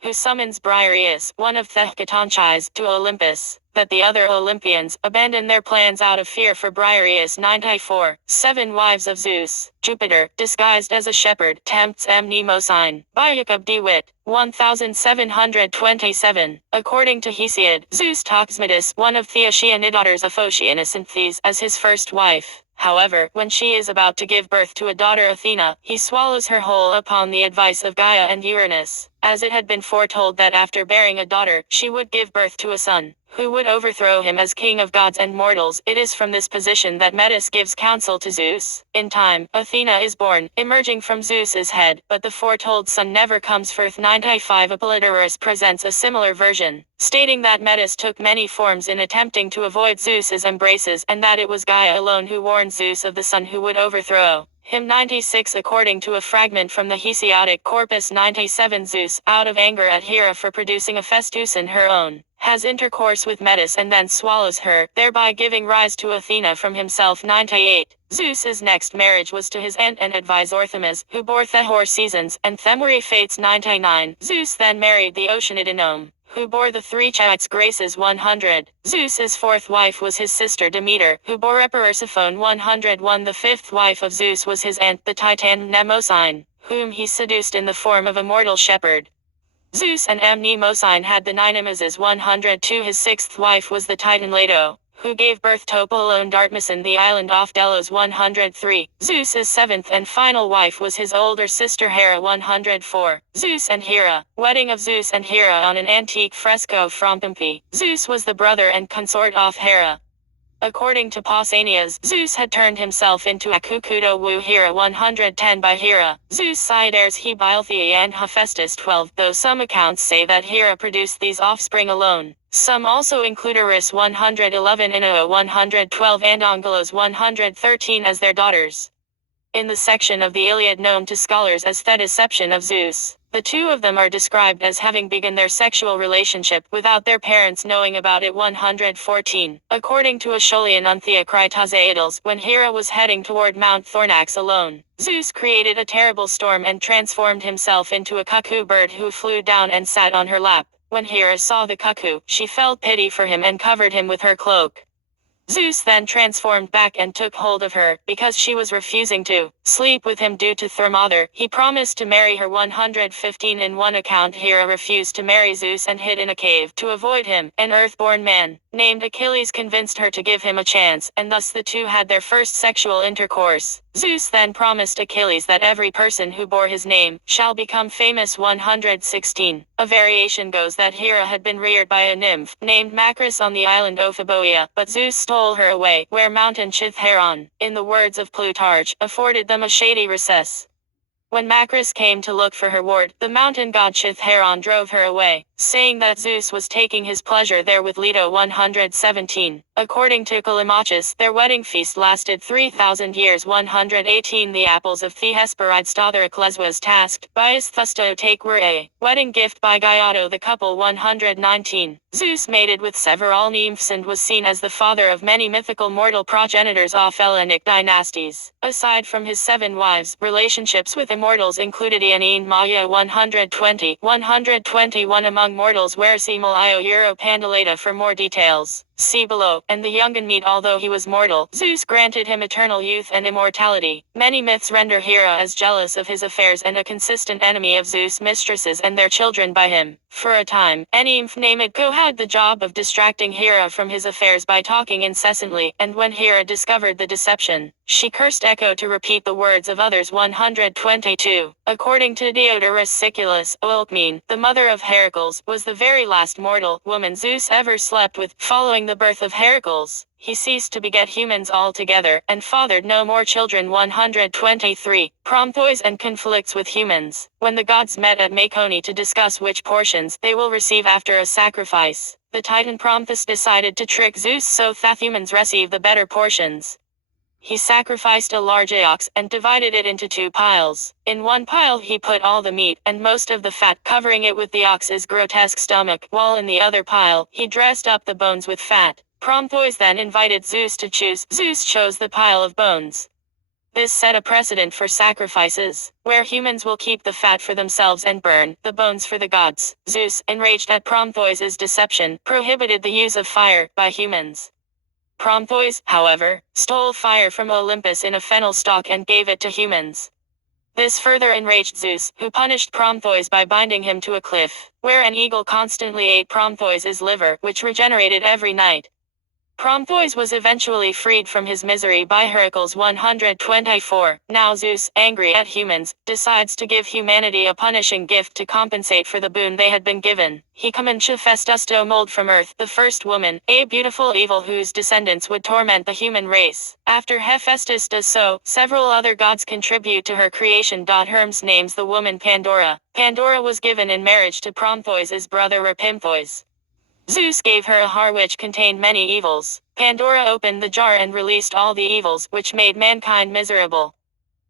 who summons Briareus, one of Thecatonchis, to Olympus, that the other Olympians abandon their plans out of fear for Briareus. 94 7 Wives of Zeus. Jupiter, disguised as a shepherd, tempts Mnemosyne. By Jacob D. Witt. 1727. According to Hesiod, Zeus talks Metis, one of the Oceanidae daughters of Oceanus and Thes, as his first wife. However, when she is about to give birth to a daughter Athena, he swallows her whole upon the advice of Gaia and Uranus, as it had been foretold that after bearing a daughter, she would give birth to a son, who would overthrow him as king of gods and mortals. It is from this position that Metis gives counsel to Zeus. In time, Athena is born, emerging from Zeus's head, but the foretold son never comes forth. 95 Apollodorus presents a similar version, stating that Metis took many forms in attempting to avoid Zeus's embraces, and that it was Gaia alone who warned Zeus of the son who would overthrow him. 96 According to a fragment from the Hesiodic corpus. 97 Zeus, out of anger at Hera for producing a Festusin her own, has intercourse with Metis and then swallows her, thereby giving rise to Athena from himself. 98 Zeus's next marriage was to his aunt and advisor Orthomas, who bore Thehor seasons, and Themri fates. 99 Zeus then married the Oceanidae Nome, who bore the three Chites graces. 100 Zeus's fourth wife was his sister Demeter, who bore Persephone. 101 The fifth wife of Zeus was his aunt, the Titan Mnemosyne, whom he seduced in the form of a mortal shepherd. Zeus and Mnemosyne had the 9 Nemesis. 102 His sixth wife was the Titan Leto, who gave birth to Apollon Dartmasin, the island off Delos. 103 Zeus's seventh and final wife was his older sister Hera. 104 Zeus and Hera. Wedding of Zeus and Hera on an antique fresco from Pompeii. Zeus was the brother and consort of Hera. According to Pausanias, Zeus had turned himself into a Kukudo woo Hera. 110 By Hera, Zeus side heirs Hebilthea and Hephaestus. 12 Though some accounts say that Hera produced these offspring alone, some also include Eris. 111 Inoo 112 and Onkelos 113 as their daughters. In the section of the Iliad known to scholars as the deception of Zeus, the two of them are described as having begun their sexual relationship without their parents knowing about it. 114 According to Aeschylean on Theocritus Aedes, when Hera was heading toward Mount Thornax alone, Zeus created a terrible storm and transformed himself into a cuckoo bird who flew down and sat on her lap. When Hera saw the cuckoo, she felt pity for him and covered him with her cloak. Zeus then transformed back and took hold of her, because she was refusing to sleep with him due to Thermother. He promised to marry her. 115 In one account Hera refused to marry Zeus and hid in a cave to avoid him. An earth-born man, named Achilles, convinced her to give him a chance, and thus the two had their first sexual intercourse. Zeus then promised Achilles that every person who bore his name shall become famous. 116 A variation goes that Hera had been reared by a nymph named Macris on the island Ophiboea, but Zeus stole her away, where mountain Chithheron, in the words of Plutarch, afforded them a shady recess. When Macris came to look for her ward, the mountain god Chithheron drove her away, saying that Zeus was taking his pleasure there with Leto. 117 According to Callimachus, their wedding feast lasted 3,000 years. 118 The apples of the Hesperides daughter Eccles was tasked by Thusto to take were a wedding gift by Gaiato the couple. 119 Zeus mated with several nymphs and was seen as the father of many mythical mortal progenitors of Hellenic dynasties. Aside from his 7 wives, relationships with immortals included Ianine Maya. 121 Among mortals where see Malio Euro Pandalata for more details. See below. And the Jungenmeet, although he was mortal, Zeus granted him eternal youth and immortality. Many myths render Hera as jealous of his affairs and a consistent enemy of Zeus' mistresses and their children by him. For a time, a nymph named Go had the job of distracting Hera from his affairs by talking incessantly, and when Hera discovered the deception, she cursed Echo to repeat the words of others. 122 According to Diodorus Siculus, Alcmene, the mother of Heracles, was the very last mortal woman Zeus ever slept with. Following the birth of Heracles, he ceased to beget humans altogether, and fathered no more children. 123 Prometheus and conflicts with humans. When the gods met at Mecone to discuss which portions they will receive after a sacrifice, the Titan Prometheus decided to trick Zeus so that humans receive the better portions. He sacrificed a large ox and divided it into 2 piles. In one pile he put all the meat and most of the fat, covering it with the ox's grotesque stomach, while in the other pile he dressed up the bones with fat. Prometheus then invited Zeus to choose. Zeus chose the pile of bones. This set a precedent for sacrifices, where humans will keep the fat for themselves and burn the bones for the gods. Zeus, enraged at Prometheus's deception, prohibited the use of fire by humans. Prometheus, however, stole fire from Olympus in a fennel stalk and gave it to humans. This further enraged Zeus, who punished Prometheus by binding him to a cliff, where an eagle constantly ate Prometheus's liver, which regenerated every night. Prometheus was eventually freed from his misery by Heracles. 124 Now Zeus, angry at humans, decides to give humanity a punishing gift to compensate for the boon they had been given. He commands Hephaestus to mold from earth the first woman, a beautiful evil whose descendants would torment the human race. After Hephaestus does so, several other gods contribute to her creation. Hermes names the woman Pandora. Pandora was given in marriage to Prometheus's brother Rapimtheus. Zeus gave her a jar which contained many evils. Pandora opened the jar and released all the evils, which made mankind miserable.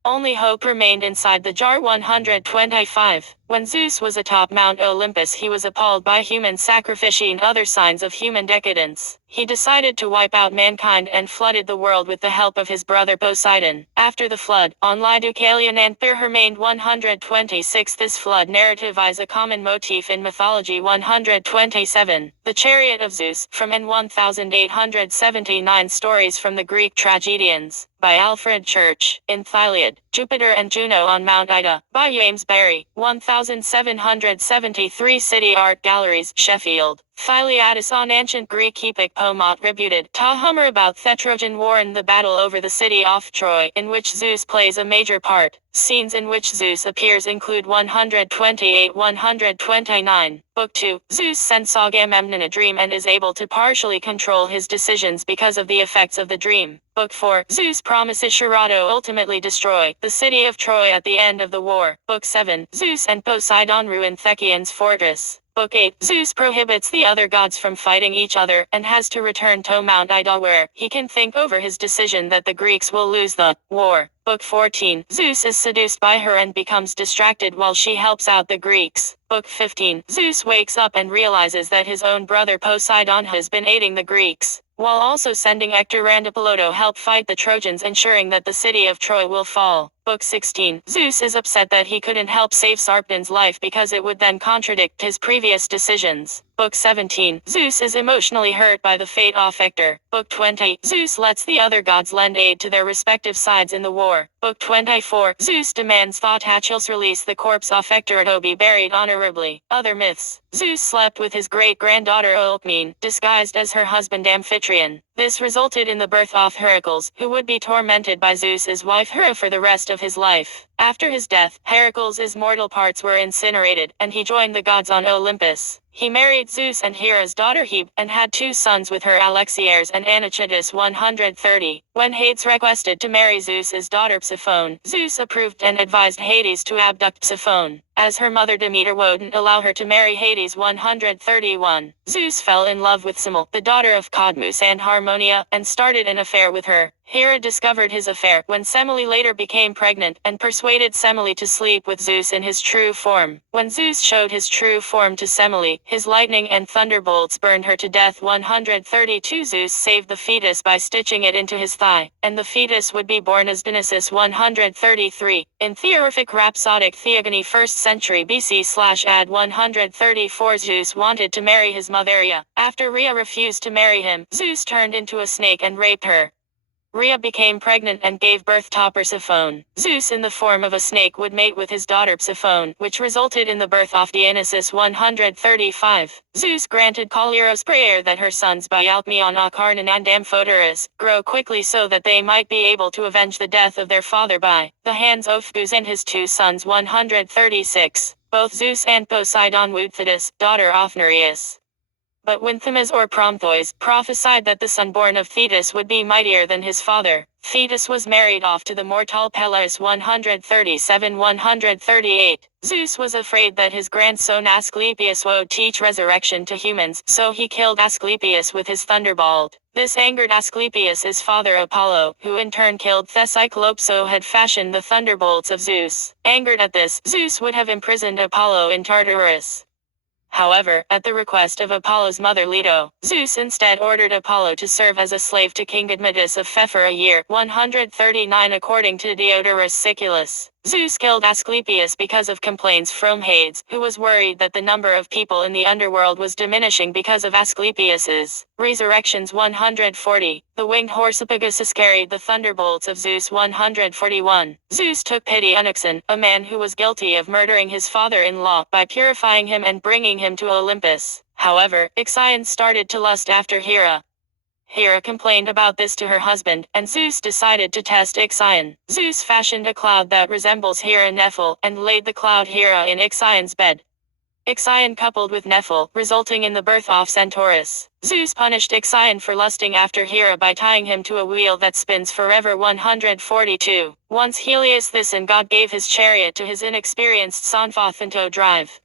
Only hope remained inside the jar. 125 When Zeus was atop Mount Olympus, he was appalled by human sacrificing and other signs of human decadence. He decided to wipe out mankind and flooded the world with the help of his brother Poseidon. After the flood, on Deucalion and Pyrrha remained. 126 This flood narrative is a common motif in mythology. 127 The Chariot of Zeus, from N 1879 Stories from the Greek Tragedians, by Alfred Church, in Thiliad. Jupiter and Juno on Mount Ida, by James Barry. 1773 City Art Galleries, Sheffield. Thiliadis on ancient Greek epic poem attributed to Homer about the Trojan War and the battle over the city of Troy, in which Zeus plays a major part. Scenes in which Zeus appears include 128-129. Book 2. Zeus sends Agamemnon a dream and is able to partially control his decisions because of the effects of the dream. Book 4. Zeus promises Shirato ultimately destroy the city of Troy at the end of the war. Book 7. Zeus and Poseidon ruin Thechion's fortress. Book 8. Zeus prohibits the other gods from fighting each other, and has to return to Mount Ida where he can think over his decision that the Greeks will lose the war. Book 14. Zeus is seduced by her and becomes distracted while she helps out the Greeks. Book 15. Zeus wakes up and realizes that his own brother Poseidon has been aiding the Greeks, while also sending Hector and Apollo help fight the Trojans, ensuring that the city of Troy will fall. Book 16. Zeus is upset that he couldn't help save Sarpedon's life because it would then contradict his previous decisions. Book 17. Zeus is emotionally hurt by the fate of Hector. Book 20. Zeus lets the other gods lend aid to their respective sides in the war. Book 24. Zeus demands that Achilles release the corpse of Hector to be buried honorably. Other myths. Zeus slept with his great-granddaughter Alcmene, disguised as her husband Amphitryon. This resulted in the birth of Heracles, who would be tormented by Zeus's wife Hera for the rest of his life. After his death, Heracles' mortal parts were incinerated, and he joined the gods on Olympus. He married Zeus and Hera's daughter Hebe, and had 2 sons with her, Alexiares and Anicetus. 130. When Hades requested to marry Zeus's daughter Psiphone, Zeus approved and advised Hades to abduct Psiphone, as her mother Demeter wouldn't allow her to marry Hades. 131. Zeus fell in love with Semele, the daughter of Cadmus and Harmonia, and started an affair with her. Hera discovered his affair when Semele later became pregnant, and persuaded Semele to sleep with Zeus in his true form. When Zeus showed his true form to Semele, his lightning and thunderbolts burned her to death. 132. Zeus saved the fetus by stitching it into his thigh, and the fetus would be born as Dionysus. 133. In Theorific Rhapsodic Theogony 1st century BC/AD 134. Zeus wanted to marry his mother Rhea. After Rhea refused to marry him, Zeus turned into a snake and raped her. Rhea became pregnant and gave birth to Persephone. Zeus in the form of a snake would mate with his daughter Psiphone, which resulted in the birth of Dionysus. 135. Zeus granted Calliros prayer that her sons Ialcmeon, Acarnan and Amphoterus grow quickly so that they might be able to avenge the death of their father by the hands of Zeus and his 2 sons. 136. Both Zeus and Poseidon wooed Thetis, daughter of Nereus. But when Themis or Prometheus prophesied that the son born of Thetis would be mightier than his father, Thetis was married off to the mortal Peleus. 137-138. Zeus was afraid that his grandson Asclepius would teach resurrection to humans, so he killed Asclepius with his thunderbolt. This angered Asclepius' father Apollo, who in turn killed Cyclops, who had fashioned the thunderbolts of Zeus. Angered at this, Zeus would have imprisoned Apollo in Tartarus. However, at the request of Apollo's mother Leto, Zeus instead ordered Apollo to serve as a slave to King Admetus of Phephar a year. 139. According to Diodorus Siculus, Zeus killed Asclepius because of complaints from Hades, who was worried that the number of people in the underworld was diminishing because of Asclepius's resurrections. 140. The winged horse Pegasus carried the thunderbolts of Zeus. 141. Zeus took pity on Ixion, a man who was guilty of murdering his father-in-law, by purifying him and bringing him to Olympus. However, Ixion started to lust after Hera. Hera complained about this to her husband, and Zeus decided to test Ixion. Zeus fashioned a cloud that resembles Hera Nephil, and laid the cloud Hera in Ixion's bed. Ixion coupled with Nephil, resulting in the birth of Centaurus. Zeus punished Ixion for lusting after Hera by tying him to a wheel that spins forever. 142. Once Helios the sun god gave his chariot to his inexperienced son Phaethon to drive.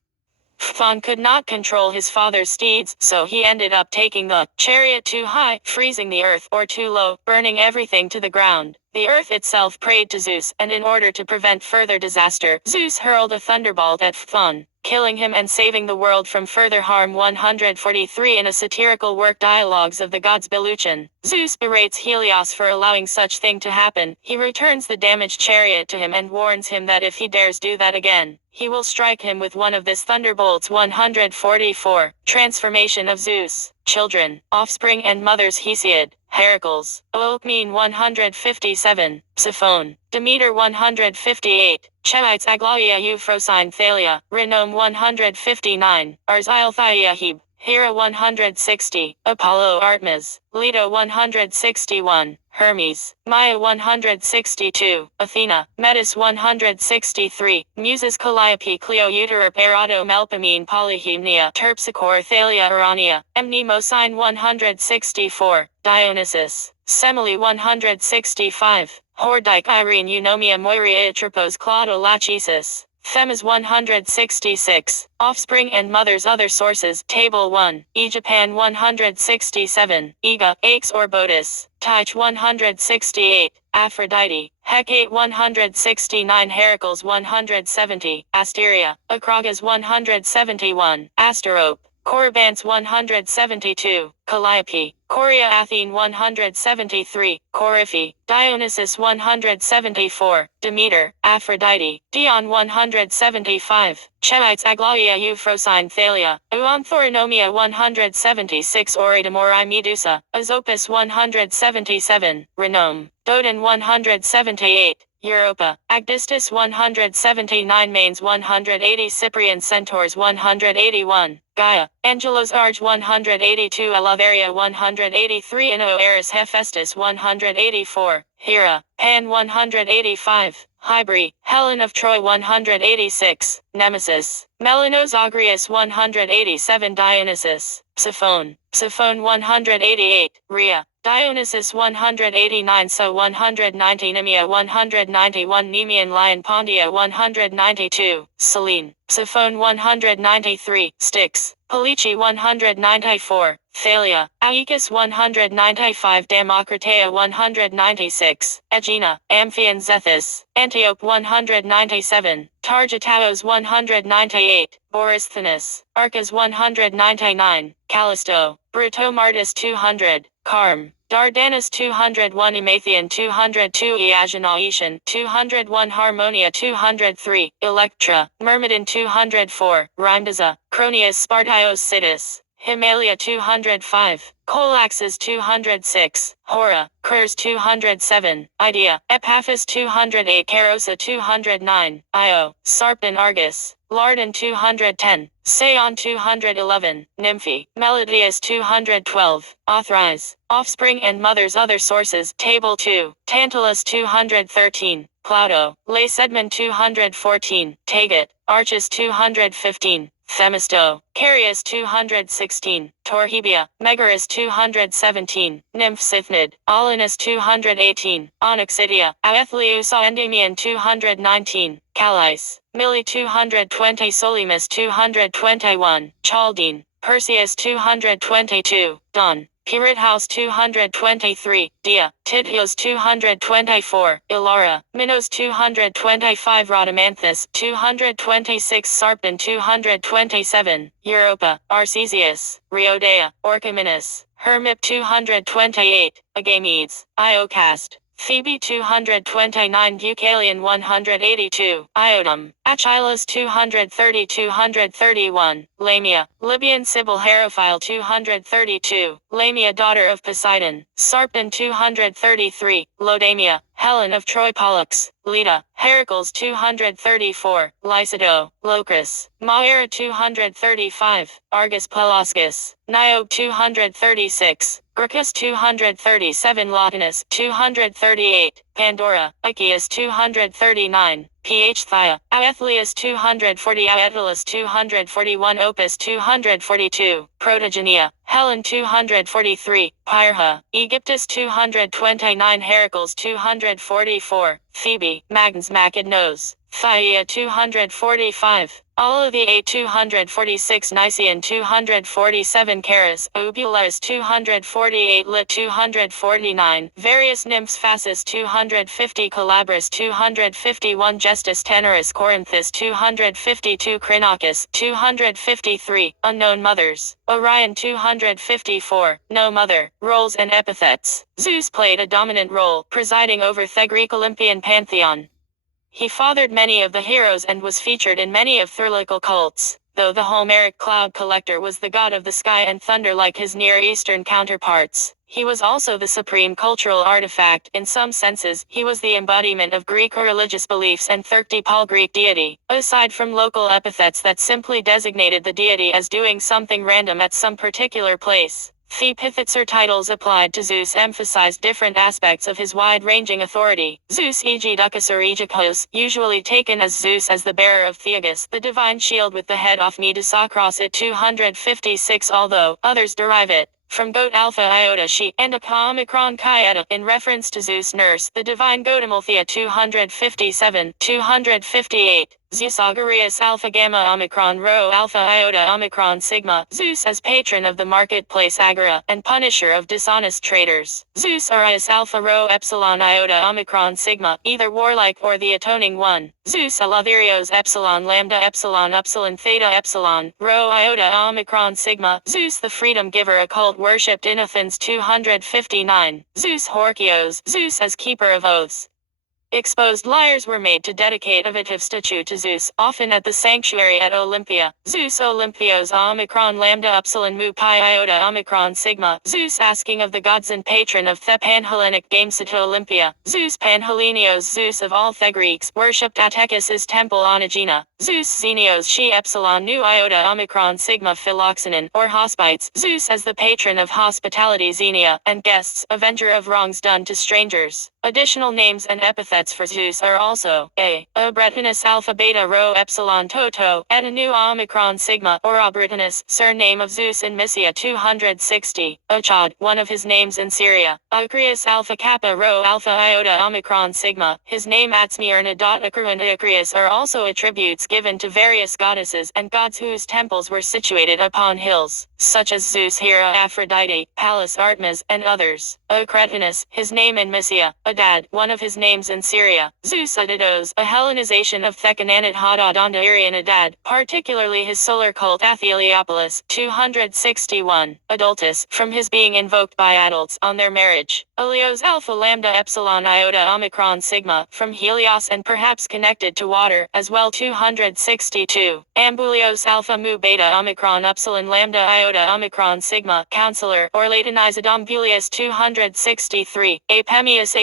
Phaethon could not control his father's steeds, so he ended up taking the chariot too high, freezing the earth, or too low, burning everything to the ground. The earth itself prayed to Zeus, and in order to prevent further disaster, Zeus hurled a thunderbolt at Phaethon, killing him and saving the world from further harm. 143. In a satirical work Dialogues of the Gods Beluchan, Zeus berates Helios for allowing such thing to happen. He returns the damaged chariot to him and warns him that if he dares do that again, he will strike him with one of his thunderbolts. 144. Transformation of Zeus. Children, offspring and mothers Hesiod, Heracles, Alcmene. 157. Psiphone, Demeter. 158. Chemites Aglaia Euphrosyne Thalia, Renome. 159. Arzilthaia Hebe, Hera. 160. Apollo Artemis, Leto. 161. Hermes, Maya. 162. Athena, Metis. 163. Muses Calliope, Cleo, Euterpe, Erato, Melpomene, Polyhymnia, Terpsichore, Thalia, Urania, Mnemosyne. 164. Dionysus, Semele. 165. Hordike, Irene, Eunomia, Moiria, Atropos, Claudio, Lachesis, Themis. 166. Offspring and mothers. Other sources. Table 1. Japan. 167. Ega, Aix or Botus, Tyche. 168. Aphrodite, Hecate. 169. Heracles. 170. Asteria, Acragas. 171. Asterope, Corybantes. 172. Calliope, Coria. Athene. 173. Coryphe, Dionysus. 174. Demeter, Aphrodite, Dion. 175. Chemites Aglaia Euphrosyne Thalia, Euanthorinomia. 176. Oridamori Medusa, Azopus. 177. Renome, Dodon. 178. Europa, Agdistis. 179. Manes. 180. Cyprian Centaurs. 181. Gaia, Angelos Arge. 182. Elavaria. 183. Inno Eris Hephaestus. 184. Hera, Pan. 185. Hybri, Helen of Troy 186, Nemesis, Melanos Agrius 187 Dionysus, Psiphon, Psiphon 188, Rhea, Dionysus 189 So 190 Nemea 191 Nemean Lion Pondia 192, Selene, Psiphon 193, Styx, Polici 194, Thalia, Aeacus 195 Democritea 196, Aegina, Amphion Zethus, Antiope 197, Targetaos 198, Borysthenes, Arcas 199, Callisto, Brutomardus 200, Carm, Dardanus 201 Emathion 202 Eagenaetian 201 Harmonia 203, Electra, Myrmidon 204, Rhymedaza, Cronius Spartios Sidus, Himalia 205, Colaxes 206, Hora, Kurs 207, Idea, Epaphus 208 Carosa 209, Io, Sarpin Argus, Larden 210, Seon 211, Nymphi, Melodius 212, Authorize, Offspring and Mothers Other Sources Table 2, Tantalus 213, Plauto, Lacedaemon 214, Tagut, Archus 215, Themisto, Carius 216, Torhebia, Megaris 217, Nymph Sithnid, Alinus 218, Onyxidia, Aethlius Endymion 219, Calais, Millie 220 Solimus 221, Chaldine, Perseus 222, Don, Pirithouse 223, Dia, Titius 224, Ilara, Minos 225 Rhodomanthus 226 Sarpin 227, Europa, Arcesius, Riodea, Orchomenus, Hermip 228, Agamedes, Iocast, Phoebe 229 Deucalion 182, Iodum, Achilles 230-231, Lamia, Libyan Sibyl Herophile 232, Lamia daughter of Poseidon, Sarpedon 233, Lodamia, Helen of Troy Pollux, Leda, Heracles 234, Lycido, Locris, Maera 235, Argus Pelasgus, Niobe 236, Gracchus 237 Latinus 238, Pandora, Achaeus 239, PH Thia, Aethlius 240 Aetalus 241 Opus 242, Protogenia, Helen 243, Pyrrha, Aegyptus 229 Heracles 244, Phoebe, Magnus Macednos, Thyia 245, Olivia 246 Nicene 247 Charis, Ubulus 248 Lit 249, Various Nymphs Phasis 250 Calabris 251 Gestus Teneris Corinthus 252 Crinacus 253, Unknown Mothers, Orion 254, No Mother, Roles and Epithets. Zeus played a dominant role, presiding over the Greek Olympian pantheon. He fathered many of the heroes and was featured in many of Thurlical cults, though the Homeric cloud collector was the god of the sky and thunder like his Near Eastern counterparts. He was also the supreme cultural artifact. In some senses, he was the embodiment of Greek religious beliefs and archetypal Greek deity, aside from local epithets that simply designated the deity as doing something random at some particular place. The epithets or titles applied to Zeus emphasized different aspects of his wide-ranging authority. Zeus Aegiducus or Aegikos, usually taken as Zeus as the bearer of Theagus, the divine shield with the head off Medusacros at 256, although others derive it from goat Alpha Iota She and Omicron Chi Eta in reference to Zeus nurse, the divine goat Amalthea 257, 258. Zeus Augurius Alpha Gamma Omicron Rho Alpha Iota Omicron Sigma, Zeus as patron of the marketplace Agora, and punisher of dishonest traders. Zeus Arius Alpha Rho Epsilon Iota Omicron Sigma, either warlike or the atoning one. Zeus Alatherios Epsilon Lambda Epsilon Upsilon Theta Epsilon, Rho Iota Omicron Sigma, Zeus the freedom giver occult worshipped in Athens 259. Zeus Horkios, Zeus as keeper of oaths. Exposed lyres were made to dedicate a votive statue to Zeus, often at the sanctuary at Olympia. Zeus Olympios Omicron Lambda Upsilon Mu Pi Iota Omicron Sigma, Zeus asking of the gods and patron of the Pan-Hellenic games at Olympia. Zeus Panhellenios, Zeus of all the Greeks, worshipped at Hecus's temple on Aegina. Zeus Xenios She Epsilon Nu Iota Omicron Sigma Philoxenon, or Hospites, Zeus as the patron of hospitality Xenia, and guests, avenger of wrongs done to strangers. Additional names and epithets for Zeus are also A. Britannicus alpha beta rho epsilon toto, eta nu omicron sigma, or Britannicus, surname of Zeus in Mysia 260, Chad, one of his names in Syria, Acreus alpha kappa rho alpha iota omicron sigma, his name Atzmierna. Acru and Acreus are also attributes given to various goddesses and gods whose temples were situated upon hills, such as Zeus, Hera, Aphrodite, Pallas, Artemis, and others. Cretinus, his name in Mysia, Adad, one of his names in Syria, Zeus Adidos, a Hellenization of Thecananit Hadad onto Irian Adad, particularly his solar cult Atheleopolis, 261, Adultus, from his being invoked by adults on their marriage, Ilios alpha lambda epsilon iota omicron sigma, from Helios and perhaps connected to water, as well 262, Ambulios alpha mu beta omicron epsilon lambda iota omicron sigma, counselor, or Latinized Ambulius 263, Apemios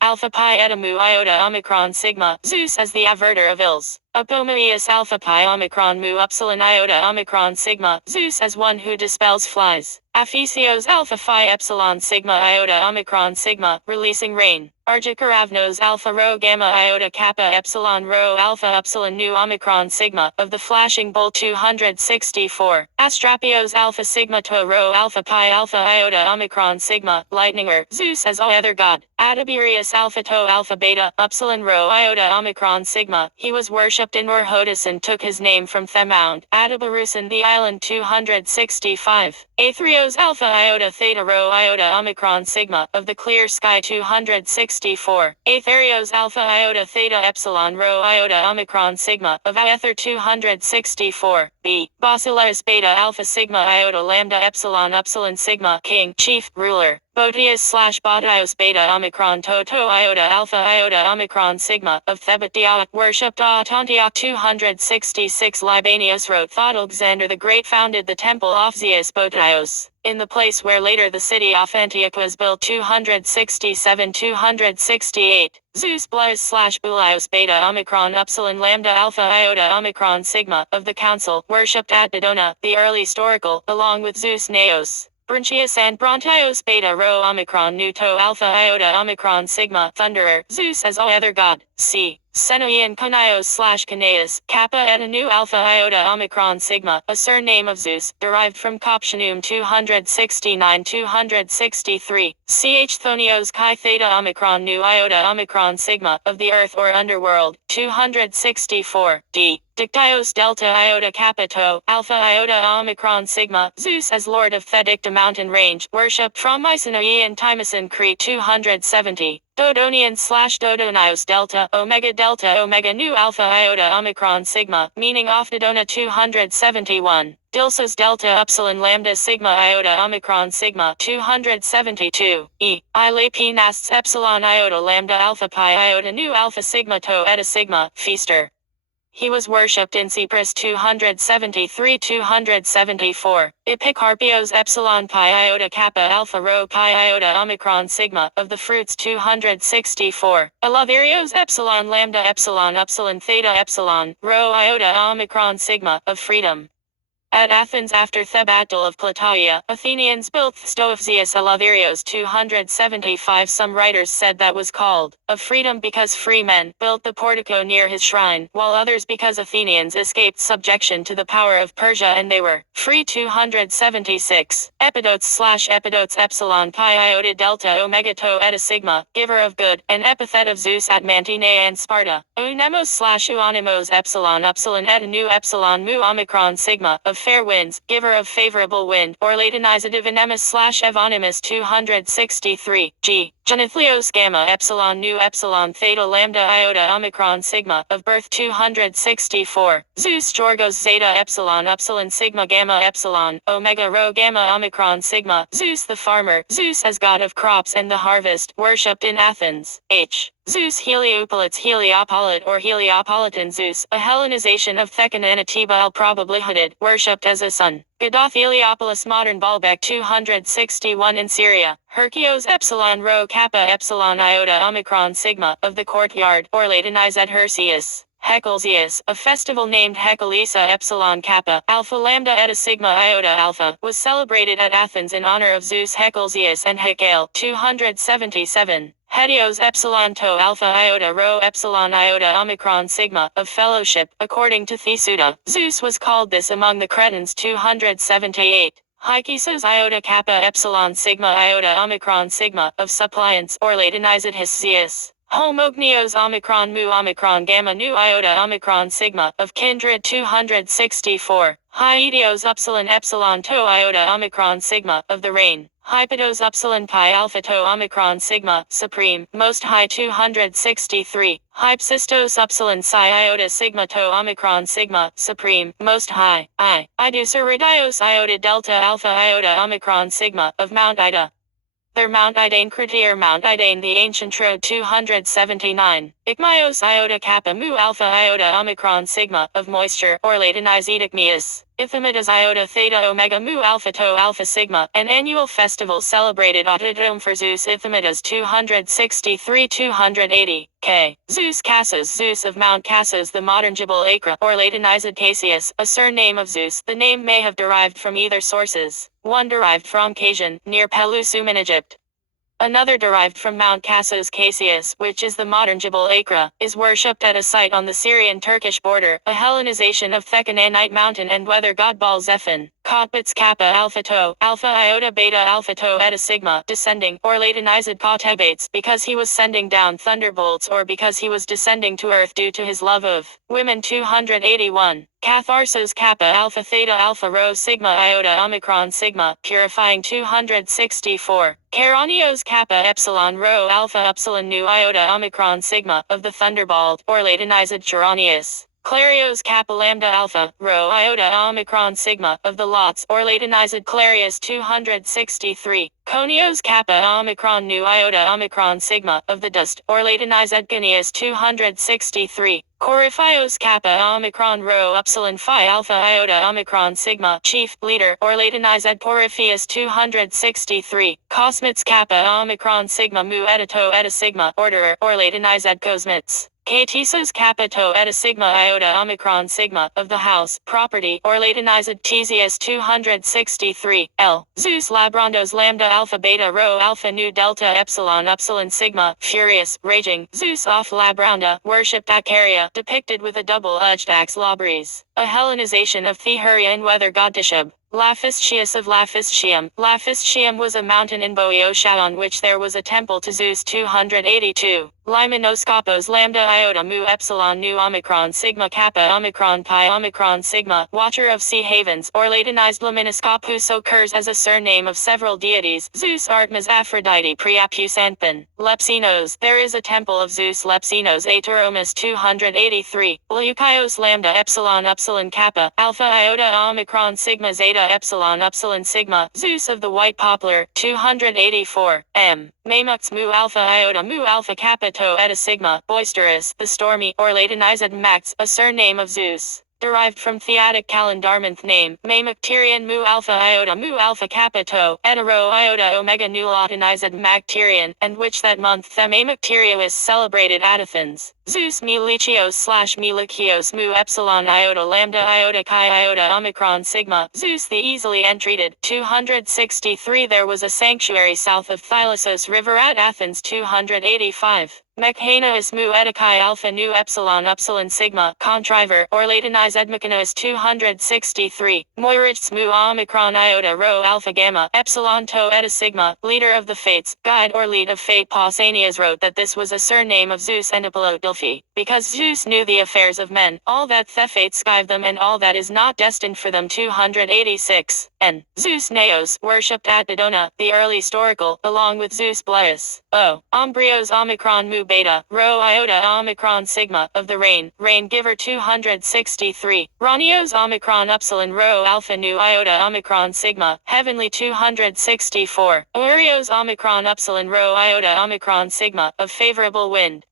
alpha pi eta mu iota omicron sigma, Zeus as the averter of ills. Apomaeus alpha pi omicron mu epsilon iota omicron sigma, Zeus as one who dispels flies. Aphesios alpha phi epsilon sigma iota omicron sigma, releasing rain. Argicaravnos alpha rho gamma iota kappa epsilon rho alpha epsilon nu omicron sigma, of the flashing bolt 264. Astrapios alpha sigma to rho alpha pi alpha iota omicron sigma, lightninger, Zeus as all other god. Adiberius alpha to alpha beta, epsilon rho iota omicron sigma, he was worshipped in Ur-Hodis and took his name from Themount, Adibarusan the island 265. Aethrios alpha iota theta rho iota omicron sigma, of the clear sky 264. Aetherios alpha iota theta epsilon rho iota omicron sigma, of Aether 264. B. Basileus beta alpha sigma iota lambda epsilon sigma, king, chief, ruler. Botius/Botios beta omicron toto iota alpha iota omicron sigma, of Thebatia, worshipped at Antioch 266. Libanius wrote that Alexander the Great founded the temple of Zeus Botios, in the place where later the city of Antioch was built 267-268. Zeus Blaius/Bulios beta omicron epsilon lambda alpha iota omicron sigma, of the council, worshipped at Dodona, the early historical, along with Zeus Naos. Brunchius and Brontios beta rho omicron nu to alpha iota omicron sigma, thunderer, Zeus as all other god. C. Senoian Conios/Caneus, kappa eta nu alpha iota omicron sigma, a surname of Zeus, derived from Coptionum 269-263. Ch Thonios chi theta omicron nu iota omicron sigma, of the earth or underworld, 264. D. Dictios delta iota kappa to, alpha iota omicron sigma, Zeus as lord of Thedicta mountain range, worshipped from Mycenae and Timocin Crete 270. Dodonian/Dodonios delta omega nu alpha iota omicron sigma, meaning off Dodona 271. Dilsos delta epsilon lambda sigma iota omicron sigma 272. P nasts epsilon iota lambda alpha pi iota nu alpha sigma to eta sigma, feaster. He was worshipped in Cyprus 273-274. Epicarpios epsilon pi iota kappa alpha rho pi iota omicron sigma, of the fruits 264. Alaverios epsilon lambda epsilon theta epsilon, rho iota omicron sigma, of freedom. At Athens after Thebatle of Plataea, Athenians built the Sto of Zeus Alaverios 275. Some writers said that was called of freedom because free men built the portico near his shrine, while others because Athenians escaped subjection to the power of Persia and they were free 276. Epidotes epsilon pi iota delta omega to eta sigma, giver of good, an epithet of Zeus at Mantinea and Sparta. Uonymos epsilon eta nu epsilon mu omicron sigma, of fair winds, giver of favorable wind, or Latinized Evonymus/Evonymus 263. G. Genethlios gamma epsilon nu epsilon theta lambda iota omicron sigma, of birth 264. Zeus Georgos zeta epsilon sigma gamma epsilon, omega rho gamma omicron sigma, Zeus the farmer, Zeus as god of crops and the harvest, worshipped in Athens. H. Zeus Heliopolite or Heliopolitan Zeus, a Hellenization of Thecananitiba probably hooded, worshipped as a son. Gadoth Heliopolis modern Baalbek 261 in Syria. Herkios epsilon rho kappa epsilon iota omicron sigma, of the courtyard, or Latinized Hersius. Heckelzeus, a festival named Heckelisa epsilon kappa, alpha lambda eta sigma iota alpha, was celebrated at Athens in honor of Zeus Heckelzeus and Hecale, 277. Helios epsilon tau alpha iota rho epsilon iota omicron sigma, of fellowship, according to Thesuda. Zeus was called this among the Cretans 278. Hykisos iota kappa epsilon sigma iota omicron sigma, of suppliants, or Latinized his Zeus. Homogneos omicron mu omicron gamma nu iota omicron sigma, of kindred 264. Hyetios upsilon epsilon tau iota omicron sigma, of the rain. Hypatos upsilon pi alpha tau omicron sigma, supreme, most high 263. Hypsistos upsilon psi iota sigma tau omicron sigma, supreme, most high. Idus iridios iota delta alpha iota omicron sigma, of Mount Ida. Their Mount Idane Cretier Mount Idane the ancient road 279. Ichmaios iota kappa mu alpha iota omicron sigma, of moisture, or Latinized Ichmius. Iphimetas iota theta omega mu alpha tau alpha sigma, an annual festival celebrated Autodome for Zeus Iphimetas 263-280. K. Zeus Cassus Zeus of Mount Cassus the modern Jebel Acre, or Latinized Cassius, a surname of Zeus. The name may have derived from either sources. One derived from Casian, near Pelusium in Egypt. Another derived from Mount Cassus Cassius, which is the modern Jebel Acre, is worshipped at a site on the Syrian-Turkish border, a Hellenization of Thecananite mountain and weather god Baal-Zephon. Kotbits kappa alpha tau, alpha iota beta alpha tau eta sigma, descending, or Latinized Kotebates, because he was sending down thunderbolts or because he was descending to earth due to his love of women 281. Catharsis kappa alpha theta alpha rho sigma iota omicron sigma, purifying 264. Charonios kappa epsilon rho alpha epsilon nu iota omicron sigma, of the thunderbolt, or Latinized Charonius. Clarios kappa lambda alpha, rho iota omicron sigma, of the lots, or Latinized Clarius 263. Conios kappa omicron nu iota omicron sigma, of the dust, or Latinized Gonius 263. Coryphios kappa omicron rho epsilon phi alpha iota omicron sigma, chief, leader, or Latinized Porphyrius 263. Cosmits kappa omicron sigma mu eta tau eta sigma, orderer, or Latinized Cosmits. Katisos kappa tau eta sigma iota omicron sigma, of the house, property, or Latinized Ctesias 263. L. Zeus labrandos lambda alpha beta rho alpha nu delta epsilon epsilon sigma, furious, raging. Zeus off labranda, worshipped Acaria, depicted with a double-edged axe labres. A Hellenization of Thehuria in weather god Tishub. Laphiscius of Laphiscium. Laphiscium was a mountain in Boeotia on which there was a temple to Zeus 282. Limenoskopos lambda iota mu epsilon nu omicron sigma kappa omicron pi omicron sigma, watcher of sea havens, or Latinized Limenoskopus occurs as a surname of several deities, Zeus Artemis Aphrodite Priapus Anpin. Lepsinos, there is a temple of Zeus Lepsinos Ateromus 283. Leukios lambda epsilon kappa, alpha iota omicron sigma zeta epsilon sigma, Zeus of the white poplar, 284. M. Mamux mu alpha kappa tau eta sigma, boisterous, the stormy, or Latinized Max, a surname of Zeus. Derived from Theatic Calendarmonth name, Mamacterian mu alpha kappa tau, eta rho iota omega nu Latinized Macterian, and which that month the Mamacterio is celebrated at Athens. Zeus Milichios / Milichios mu epsilon iota lambda iota chi iota omicron sigma, Zeus the easily entreated, 263. There was a sanctuary south of Thylasos River at Athens 285. Mechanaeus mu eta chi alpha nu epsilon sigma, contriver, or Latinized Mechanaeus 263. Moirichts mu omicron iota rho alpha gamma, epsilon tau eta sigma, leader of the fates, guide or lead of fate. Pausanias wrote that this was a surname of Zeus and Apollo Delphi, because Zeus knew the affairs of men, all that the fates give them and all that is not destined for them. 286. N. Zeus Naos, worshipped at Dodona, the early historical, along with Zeus Blaius. O. Ombrios omicron mu beta, rho iota omicron sigma, of the rain giver 263. Ranios omicron epsilon rho alpha nu iota omicron sigma, heavenly 264. Orios omicron epsilon rho iota omicron sigma, of favorable wind.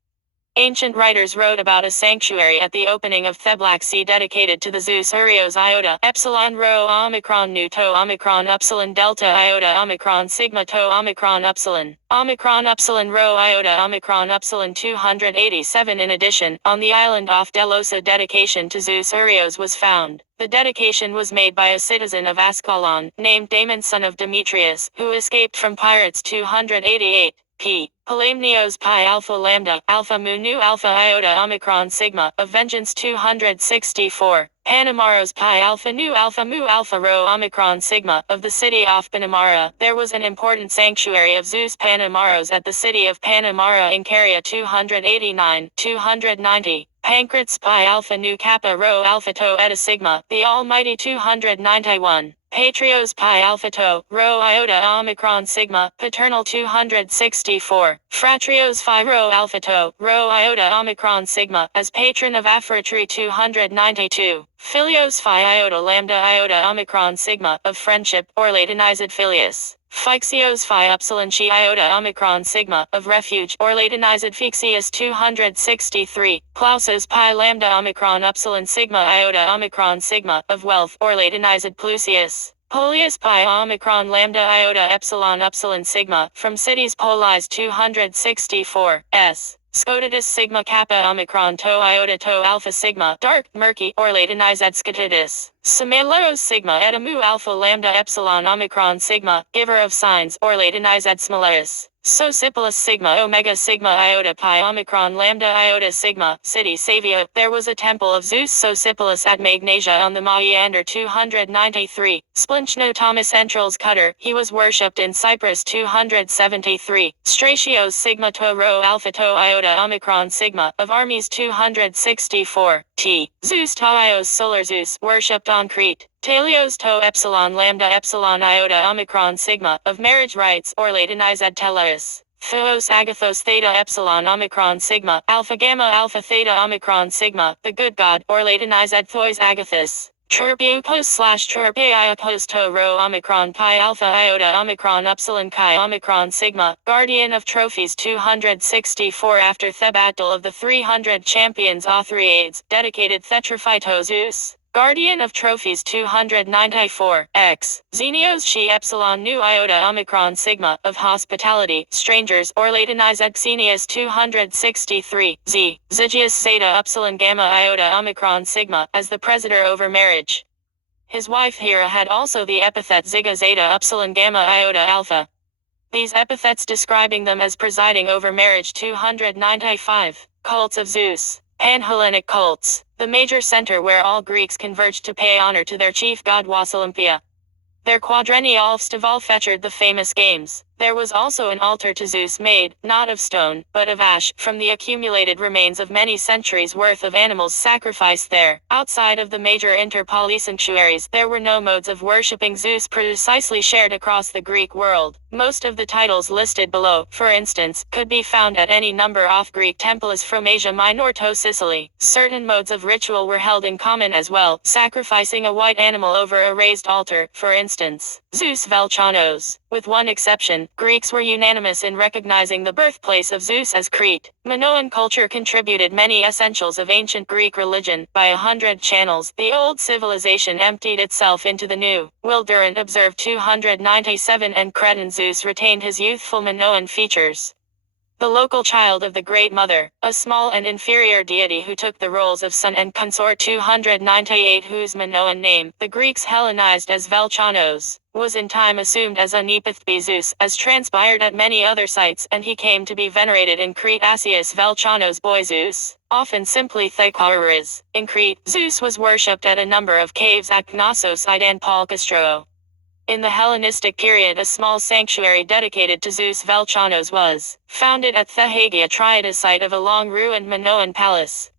Ancient writers wrote about a sanctuary at the opening of the Black Sea dedicated to the Zeus Urios iota epsilon rho omicron nu tau omicron epsilon delta iota omicron sigma tau omicron epsilon rho iota omicron epsilon 287. In addition, on the island off Delosa dedication to Zeus Urios was found. The dedication was made by a citizen of Ascalon, named Damon son of Demetrius, who escaped from pirates. 288. P. Palamnios pi alpha lambda, alpha mu nu alpha iota omicron sigma, of vengeance 264. Panamaros pi alpha nu alpha mu alpha rho omicron sigma, of the city of Panamara. There was an important sanctuary of Zeus Panamaros at the city of Panamara in Caria 289, 290. Pancrats pi alpha nu kappa rho alpha tau eta sigma, the almighty 291. Patrios pi alpha tau, rho iota omicron sigma, paternal 264. Fratrios phi rho alpha tau, rho iota omicron sigma, as patron of Aphrodite 292. Filios phi iota lambda iota omicron sigma, of friendship, or Latinized filius. Phyxios phi upsilon chi iota omicron sigma, of refuge, or Latinized Phyxius 263. Plausus pi lambda omicron upsilon sigma iota omicron sigma, of wealth, or Latinized Plusius. Polius pi omicron lambda iota epsilon upsilon sigma, from cities Polis 264. S. Scotitus sigma kappa omicron tau iota tau alpha sigma, dark, murky, or Latinized Scotitus. Sumeleros sigma eta mu alpha lambda epsilon omicron sigma, giver of signs, or Latinized Smileus. Socipilus sigma omega sigma iota pi omicron lambda iota sigma, city Savia. There was a temple of Zeus Socipilus at Magnesia on the Maiander 293. Splinchno Thomas Entrals Cutter, he was worshipped in Cyprus 273. Stratios sigma tau rho alpha tau iota omicron sigma, of armies 264. T. Zeus Tauios Solar Zeus, worshipped on Crete. Talios tau epsilon lambda epsilon iota omicron sigma, of marriage rites, or Latinized Teleus. Theos agathos theta epsilon omicron sigma, alpha gamma alpha theta omicron sigma, the good god, or Latinized Theos agathos. Turpiopos / Turpiopos tau rho omicron pi alpha iota omicron upsilon chi omicron sigma, guardian of trophies 264 after Thebattle of the 300 champions Othriades, dedicated Thetraphytos Zeus. Guardian of trophies 294. X. Xenios chi epsilon nu iota omicron sigma, of hospitality, strangers, or Latinized Xenius 263. Z. Zygius zeta upsilon gamma iota omicron sigma, as the presitor over marriage. His wife Hera had also the epithet Ziga zeta upsilon gamma iota alpha. These epithets describing them as presiding over marriage 295. Cults of Zeus. Pan-Hellenic cults. The major center where all Greeks converged to pay honor to their chief god was Olympia. Their quadrennial festival featured the famous games. There was also an altar to Zeus made, not of stone, but of ash, from the accumulated remains of many centuries' worth of animals sacrificed there. Outside of the major interpolysanctuaries, there were no modes of worshipping Zeus precisely shared across the Greek world. Most of the titles listed below, for instance, could be found at any number of Greek temples from Asia Minor to Sicily. Certain modes of ritual were held in common as well, sacrificing a white animal over a raised altar, for instance, Zeus Velchanos. With one exception, Greeks were unanimous in recognizing the birthplace of Zeus as Crete. Minoan culture contributed many essentials of ancient Greek religion. By 100 channels, the old civilization emptied itself into the new. Will Durant observed 297 and Cretan Zeus retained his youthful Minoan features. The local child of the Great Mother, a small and inferior deity who took the roles of son and consort 298 whose Minoan name, the Greeks Hellenized as Velchanos, was in time assumed as Anepithbe Zeus, as transpired at many other sites, and he came to be venerated in Crete Asius Velchanos boy Zeus, often simply Thecauriz. In Crete, Zeus was worshipped at a number of caves at Knossos and Palkastro. In the Hellenistic period, a small sanctuary dedicated to Zeus Velchanos was founded at Thehagia Triada, site of a long-ruined Minoan palace.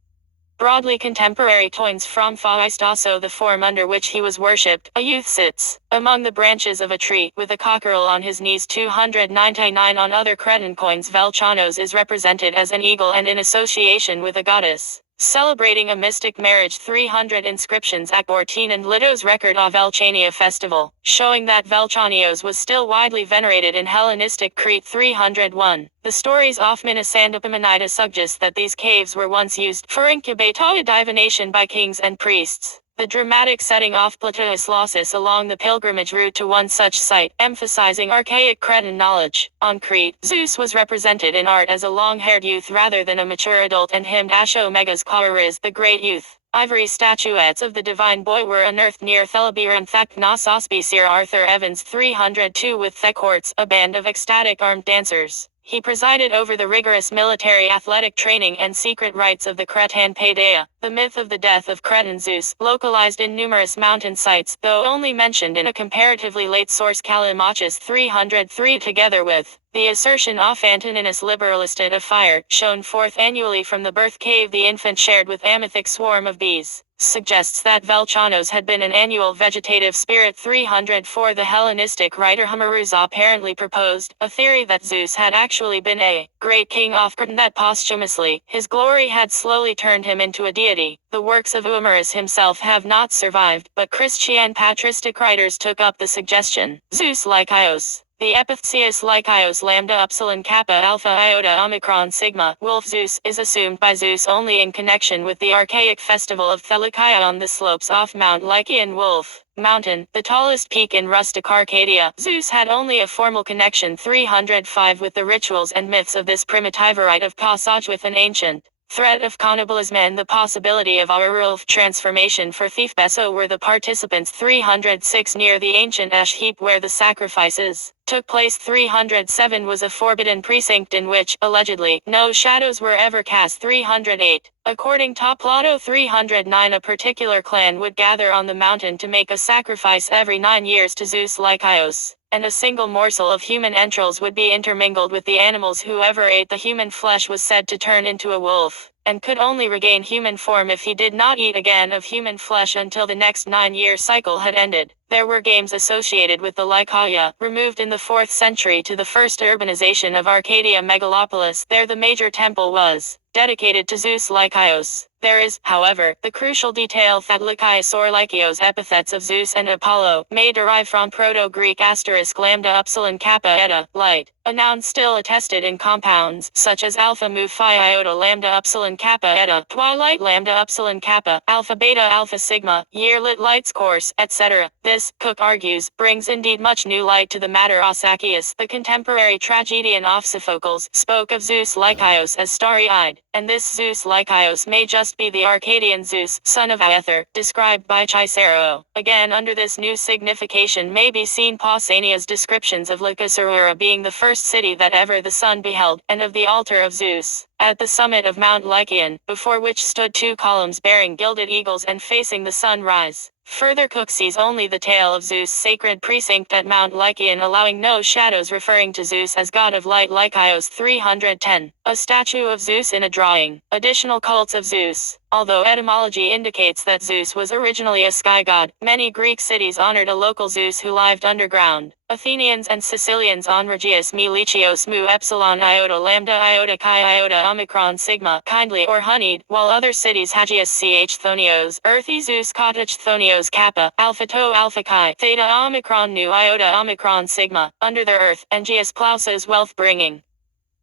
Broadly contemporary coins from Faust also the form under which he was worshipped. A youth sits among the branches of a tree, with a cockerel on his knees. 299 on other Cretan coins Velchanos is represented as an eagle and in association with a goddess, celebrating a mystic marriage. 300 inscriptions at Ortine and Lido's record of Velchania festival, showing that Velchanios was still widely venerated in Hellenistic Crete. 301. The stories of Minos and Epaminonida suggest that these caves were once used for incubator divination by kings and priests. The dramatic setting of Plato's Lossus along the pilgrimage route to one such site, emphasizing archaic Cretan knowledge. On Crete, Zeus was represented in art as a long-haired youth rather than a mature adult and hymned Ashomegas Kauris, the great youth. Ivory statuettes of the divine boy were unearthed near Thelabir and Thaknososby. Sir Arthur Evans 302 with Thecourts, a band of ecstatic armed dancers. He presided over the rigorous military athletic training and secret rites of the Cretan Paideia, the myth of the death of Cretan Zeus, localized in numerous mountain sites, though only mentioned in a comparatively late source Callimachus 303, together with the assertion of Antoninus Liberalisted of fire, shown forth annually from the birth cave the infant shared with amethyc swarm of bees, suggests that Velchanos had been an annual vegetative spirit. 304. The Hellenistic writer Homerus apparently proposed a theory that Zeus had actually been a great king of Cretan, that posthumously his glory had slowly turned him into a deity. The works of Homerus himself have not survived, but Christian patristic writers took up the suggestion. Zeus Lycaios. The epithesius Lycaios lambda upsilon kappa alpha iota omicron sigma, wolf Zeus, is assumed by Zeus only in connection with the archaic festival of Thelykia on the slopes of Mount Lycaean Wolf Mountain, the tallest peak in rustic Arcadia. Zeus had only a formal connection 305 with the rituals and myths of this primitive rite of passage, with an ancient threat of cannibalism and the possibility of Aurulf transformation for thief. Beso were the participants. 306. Near the ancient ash heap where the sacrifices took place. 307 was a forbidden precinct in which, allegedly, no shadows were ever cast. 308. According to Plato. 309. A particular clan would gather on the mountain to make a sacrifice every 9 years to Zeus Lycaios, and a single morsel of human entrails would be intermingled with the animals. Whoever ate the human flesh was said to turn into a wolf, and could only regain human form if he did not eat again of human flesh until the next 9-year cycle had ended. There were games associated with the Lycaea, removed in the 4th century to the first urbanization of Arcadia Megalopolis. There the major temple was dedicated to Zeus Lycaios. There is, however, the crucial detail that Lycaios or Lykios, epithets of Zeus and Apollo, may derive from Proto-Greek * lambda upsilon kappa eta, light, a noun still attested in compounds, such as alpha mu phi iota lambda upsilon kappa eta, twilight lambda upsilon kappa, alpha beta alpha sigma, year lit light's course, etc. This, Cook argues, brings indeed much new light to the matter. Osakias, the contemporary tragedian of Sophocles, spoke of Zeus Lycaios as starry-eyed, and this Zeus Lycaios may just be the Arcadian Zeus, son of Aether, described by Cicero. Again, under this new signification may be seen Pausanias' descriptions of Lycosarura being the first city that ever the sun beheld, and of the altar of Zeus at the summit of Mount Lycaean, before which stood 2 columns bearing gilded eagles and facing the sunrise. Further, Cook sees only the tale of Zeus' sacred precinct at Mount Lycaean, allowing no shadows, referring to Zeus as god of light. Lycaios 310. A statue of Zeus in a drawing. Additional cults of Zeus. Although etymology indicates that Zeus was originally a sky god, many Greek cities honored a local Zeus who lived underground. Athenians and Sicilians on Regius me Lichios mu epsilon iota lambda iota chi iota omicron sigma, kindly or honeyed, while other cities Hagius ch Thonios, earthy Zeus cottage Thonios kappa, alpha to alpha chi, theta omicron nu iota omicron sigma, under the earth, and Gius Plausas wealth bringing.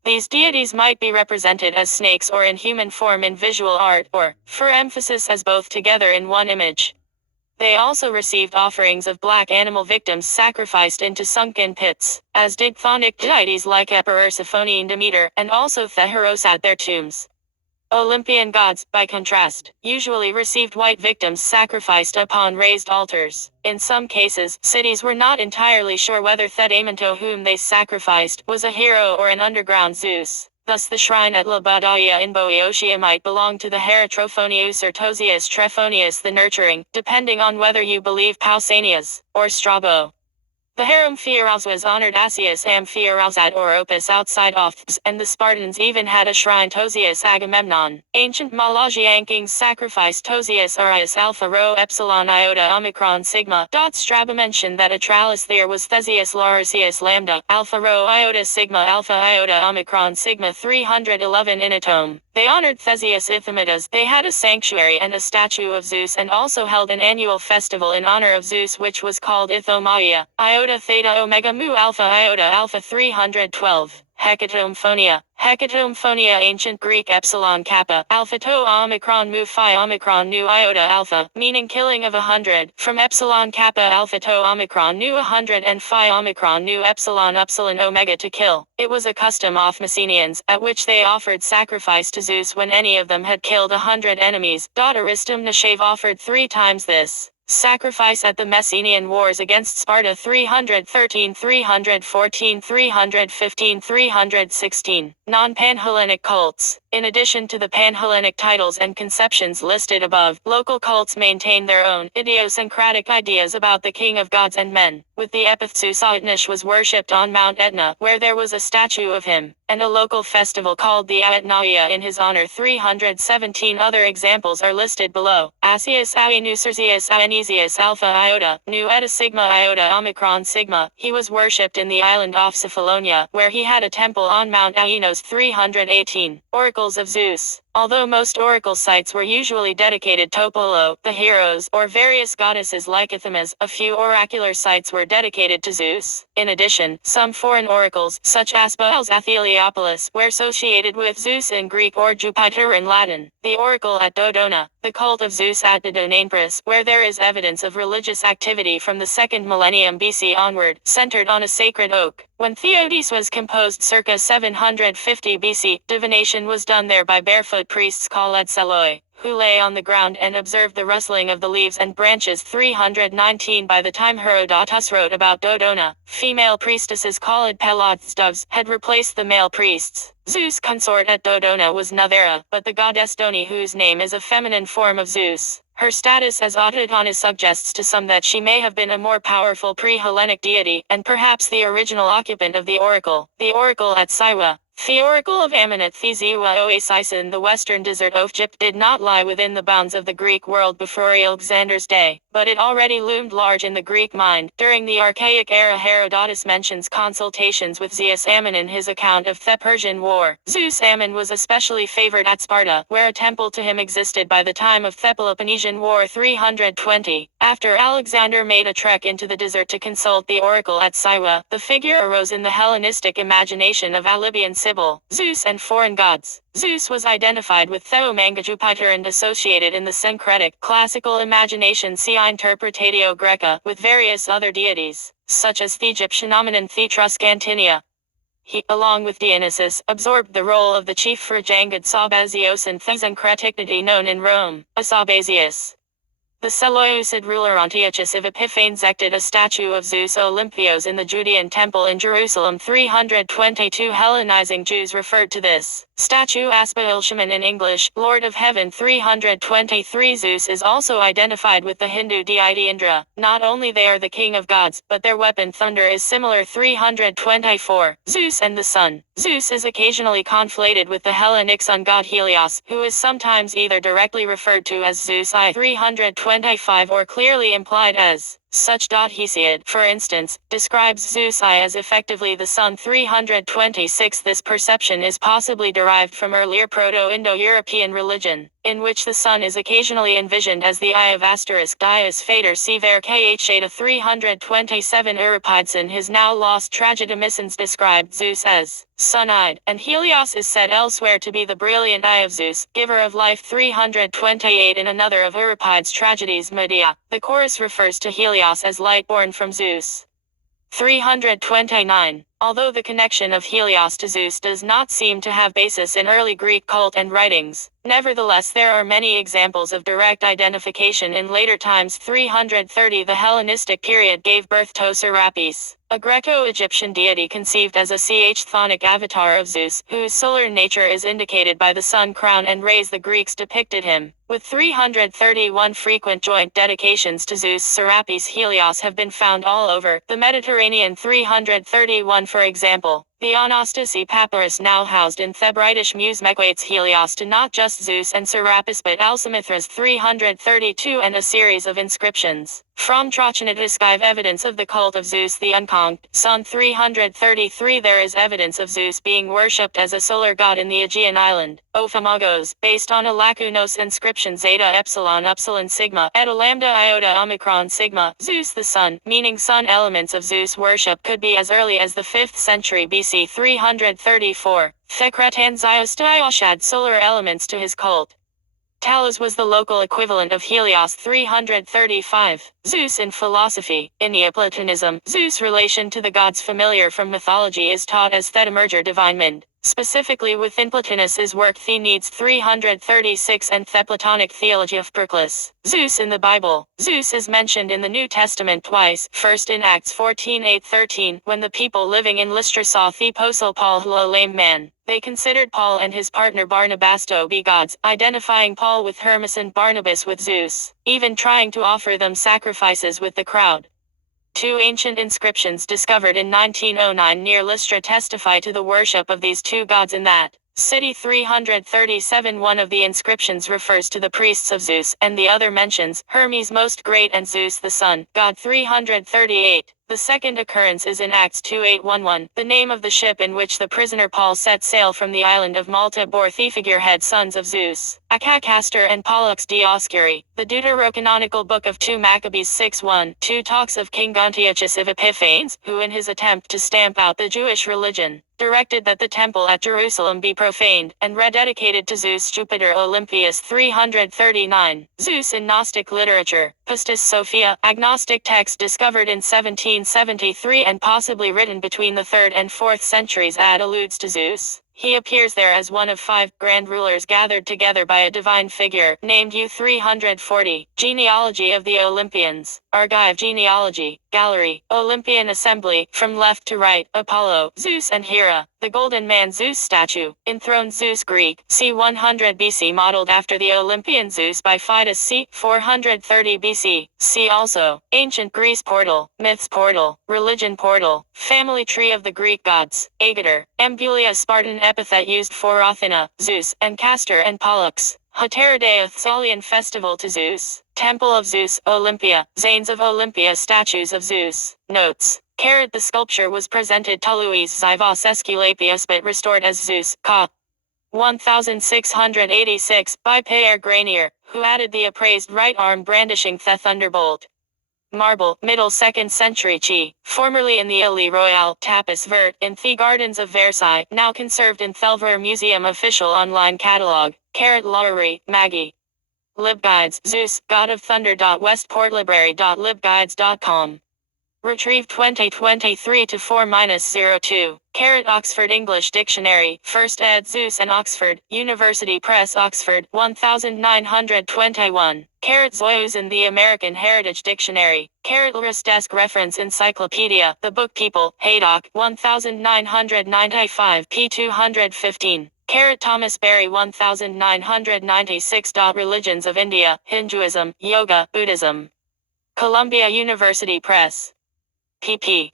These deities might be represented as snakes or in human form in visual art, or, for emphasis, as both together in one image. They also received offerings of black animal victims sacrificed into sunken pits, as did chthonic deities like Persephone and Demeter, and also Theheros at their tombs. Olympian gods, by contrast, usually received white victims sacrificed upon raised altars. In some cases, cities were not entirely sure whether Thedamanto, whom they sacrificed, was a hero or an underground Zeus. Thus the shrine at Labadia in Boeotia might belong to the Herotrophonius or Tosius Trephonius the nurturing, depending on whether you believe Pausanias, or Strabo. The harem Fioraus was honored Asius am Fiorausat or Opus outside of Thebes, and the Spartans even had a shrine Tosius Agamemnon. Ancient Malagiankings sacrificed Tosius Arius alpha rho epsilon iota omicron sigma. Strabo mentioned that Atralis there was Theseus Laurasius lambda, alpha rho iota sigma alpha iota omicron sigma. 311 in a tome. They honored Theseus Ithamidas. They had a sanctuary and a statue of Zeus, and also held an annual festival in honor of Zeus which was called Ithomaia, iota theta omega mu alpha iota alpha. 312. Hecatomphonia. Hecatomphonia, ancient Greek epsilon kappa, alpha to omicron mu phi omicron nu iota alpha, meaning killing of 100, from epsilon kappa alpha to omicron nu 100 and phi omicron nu epsilon upsilon omega, to kill. It was a custom of Messenians, at which they offered sacrifice to Zeus when any of them had killed 100 enemies. Aristum Nashave offered 3 times this. Sacrifice at the Messenian Wars against Sparta 313, 314, 315, 316. Non-Panhellenic cults. In addition to the Panhellenic titles and conceptions listed above, local cults maintain their own idiosyncratic ideas about the king of gods and men. With the epithet Zeus was worshipped on Mount Etna, where there was a statue of him, and a local festival called the Aetnaia in his honor. 317 other examples are listed below. Asius Aenuserzius Aenesius Alpha Iota, Nu Eta Sigma Iota Omicron Sigma. He was worshipped in the island off Cephalonia, where he had a temple on Mount Aenos. 318. Oracles of Zeus. Although most oracle sites were usually dedicated to Apollo, the heroes, or various goddesses like Themis, a few oracular sites were dedicated to Zeus. In addition, some foreign oracles, such as Baals Aetheliopolis, were associated with Zeus in Greek or Jupiter in Latin. The oracle at Dodona, the cult of Zeus at Dodonanthropus, where there is evidence of religious activity from the 2nd millennium BC onward, centered on a sacred oak. When Theodes was composed circa 750 BC, divination was done there by barefoot priests called Seloi, who lay on the ground and observed the rustling of the leaves and branches. 319. By the time Herodotus wrote about Dodona, female priestesses called Pelods doves had replaced the male priests. Zeus' consort at Dodona was Nuthera, but the goddess Doni, whose name is a feminine form of Zeus. Her status as Autodonis suggests to some that she may have been a more powerful pre-Hellenic deity, and perhaps the original occupant of the oracle. The oracle at Siwa. The oracle of Ammon Theziwa Oasis in the western desert of Egypt did not lie within the bounds of the Greek world before Alexander's day, but it already loomed large in the Greek mind. During the Archaic era, Herodotus mentions consultations with Zeus Ammon in his account of the Persian War. Zeus Ammon was especially favored at Sparta, where a temple to him existed by the time of the Peloponnesian War. 320. After Alexander made a trek into the desert to consult the oracle at Siwa, the figure arose in the Hellenistic imagination of Libyan Sibyl, Zeus and foreign gods. Zeus was identified with Theomanga Jupiter and associated in the syncretic, classical imagination Interpretatio Greca with various other deities, such as the Egyptian Omninon Thetruscantinia. He, along with Dionysus, absorbed the role of the chief for Jangad Sabazios and Thesyncretic deity known in Rome, Asabazius. The Seleucid ruler Antiochus of Epiphanes erected a statue of Zeus Olympios in the Judean temple in Jerusalem. 322. Hellenizing Jews referred to this statue as Baal-Shaman in English, Lord of Heaven. 323. Zeus is also identified with the Hindu deity Indra. Not only they are the king of gods, but their weapon thunder is similar. 324. Zeus and the sun. Zeus is occasionally conflated with the Hellenic sun god Helios, who is sometimes either directly referred to as Zeus I 325 or clearly implied as such. Hesiod, for instance, describes Zeus I as effectively the sun. 326. This perception is possibly derived from earlier Proto-Indo-European religion, in which the sun is occasionally envisioned as the eye of asterisk Dias Fader Sever Khata. 327. Euripides in his now lost Tragedamisons described Zeus as sun-eyed, and Helios is said elsewhere to be the brilliant eye of Zeus, giver of life. 328. In another of Euripides' tragedies, Medea, the chorus refers to Helios as light born from Zeus. 329. Although the connection of Helios to Zeus does not seem to have basis in early Greek cult and writings, nevertheless there are many examples of direct identification in later times. 330. The Hellenistic period gave birth to Serapis, a Greco-Egyptian deity conceived as a chthonic avatar of Zeus, whose solar nature is indicated by the sun crown and rays. The Greeks depicted him with 331 frequent joint dedications to Zeus. Serapis Helios have been found all over the Mediterranean. 331. For example, the Anastasi papyrus now housed in Thebritish Muse equates Helios to not just Zeus and Serapis but Alcimithras. 332. And a series of inscriptions from Trachonitis give evidence of the cult of Zeus the Unconked sun. 333. There is evidence of Zeus being worshipped as a solar god in the Aegean island, Ophimagos, based on a Lacunos inscription Zeta Epsilon Upsilon Sigma Eta Lambda Iota Omicron Sigma. Zeus the sun, meaning sun. Elements of Zeus worship could be as early as the 5th century BC. 334. Thecretan Zyostaios had solar elements to his cult. Talos was the local equivalent of Helios. 335. Zeus in philosophy. In Neoplatonism, Zeus' relation to the gods familiar from mythology is taught as Thedamerger divine mind. specifically within Plotinus's work Theneeds 336 and Theplatonic Theology of Pericles. Zeus in the Bible. Zeus is mentioned in the New Testament twice, first in Acts 14:8-13, when the people living in Lystra saw the apostle Paul heal a lame man. They considered Paul and his partner Barnabas to be gods, identifying Paul with Hermes and Barnabas with Zeus, even trying to offer them sacrifices with the crowd. Two ancient inscriptions discovered in 1909 near Lystra testify to the worship of these two gods in that city. 337. One of the inscriptions refers to the priests of Zeus, and the other mentions Hermes Most Great and Zeus the Sun, God. 338. The second occurrence is in Acts 2:8-11. The name of the ship in which the prisoner Paul set sail from the island of Malta bore the figurehead sons of Zeus, Castor and Pollux Dioscuri. The Deuterocanonical book of 2 Maccabees 6:1-2 talks of King Antiochus of Epiphanes, who in his attempt to stamp out the Jewish religion, directed that the temple at Jerusalem be profaned, and rededicated to Zeus Jupiter Olympius. 339. Zeus in Gnostic literature. Pistis Sophia, agnostic text discovered in 1773 and possibly written between the 3rd and 4th centuries alludes to Zeus. He appears there as one of 5 grand rulers gathered together by a divine figure, named U. 340. Genealogy of the Olympians. Argive genealogy. Gallery. Olympian assembly. From left to right. Apollo, Zeus and Hera. The Golden Man Zeus statue. Enthroned Zeus Greek. C. 100 BC modeled after the Olympian Zeus by Phidias c. 430 BC. See also. Ancient Greece portal. Myths portal. Religion portal. Family tree of the Greek gods. Agator. Ambulia Spartan epithet used for Athena, Zeus, and Castor and Pollux. Heterodeia Thalian festival to Zeus. Temple of Zeus, Olympia. Zanes of Olympia statues of Zeus. Notes. The sculpture was presented to Louis Zivas Esculapius but restored as Zeus, ca. 1686, by Pierre Granier, who added the appraised right arm brandishing the thunderbolt. Marble, middle 2nd century Chi, formerly in the Ile Royale, Tapis Vert, in the Gardens of Versailles, now conserved in Thelver Museum official online catalog. Lowry, Maggie. LibGuides, Zeus, God of Thunder. Westportlibrary.libguides.com. Retrieved 2023-4-02. Oxford English Dictionary, 1st ed. Zeus and Oxford, University Press Oxford, 1921. Zeus in the American Heritage Dictionary. Lris Desk Reference Encyclopedia, The Book People, Haydock, 1995 p. 215. Thomas Berry 1996. Religions of India, Hinduism, Yoga, Buddhism. Columbia University Press. pp.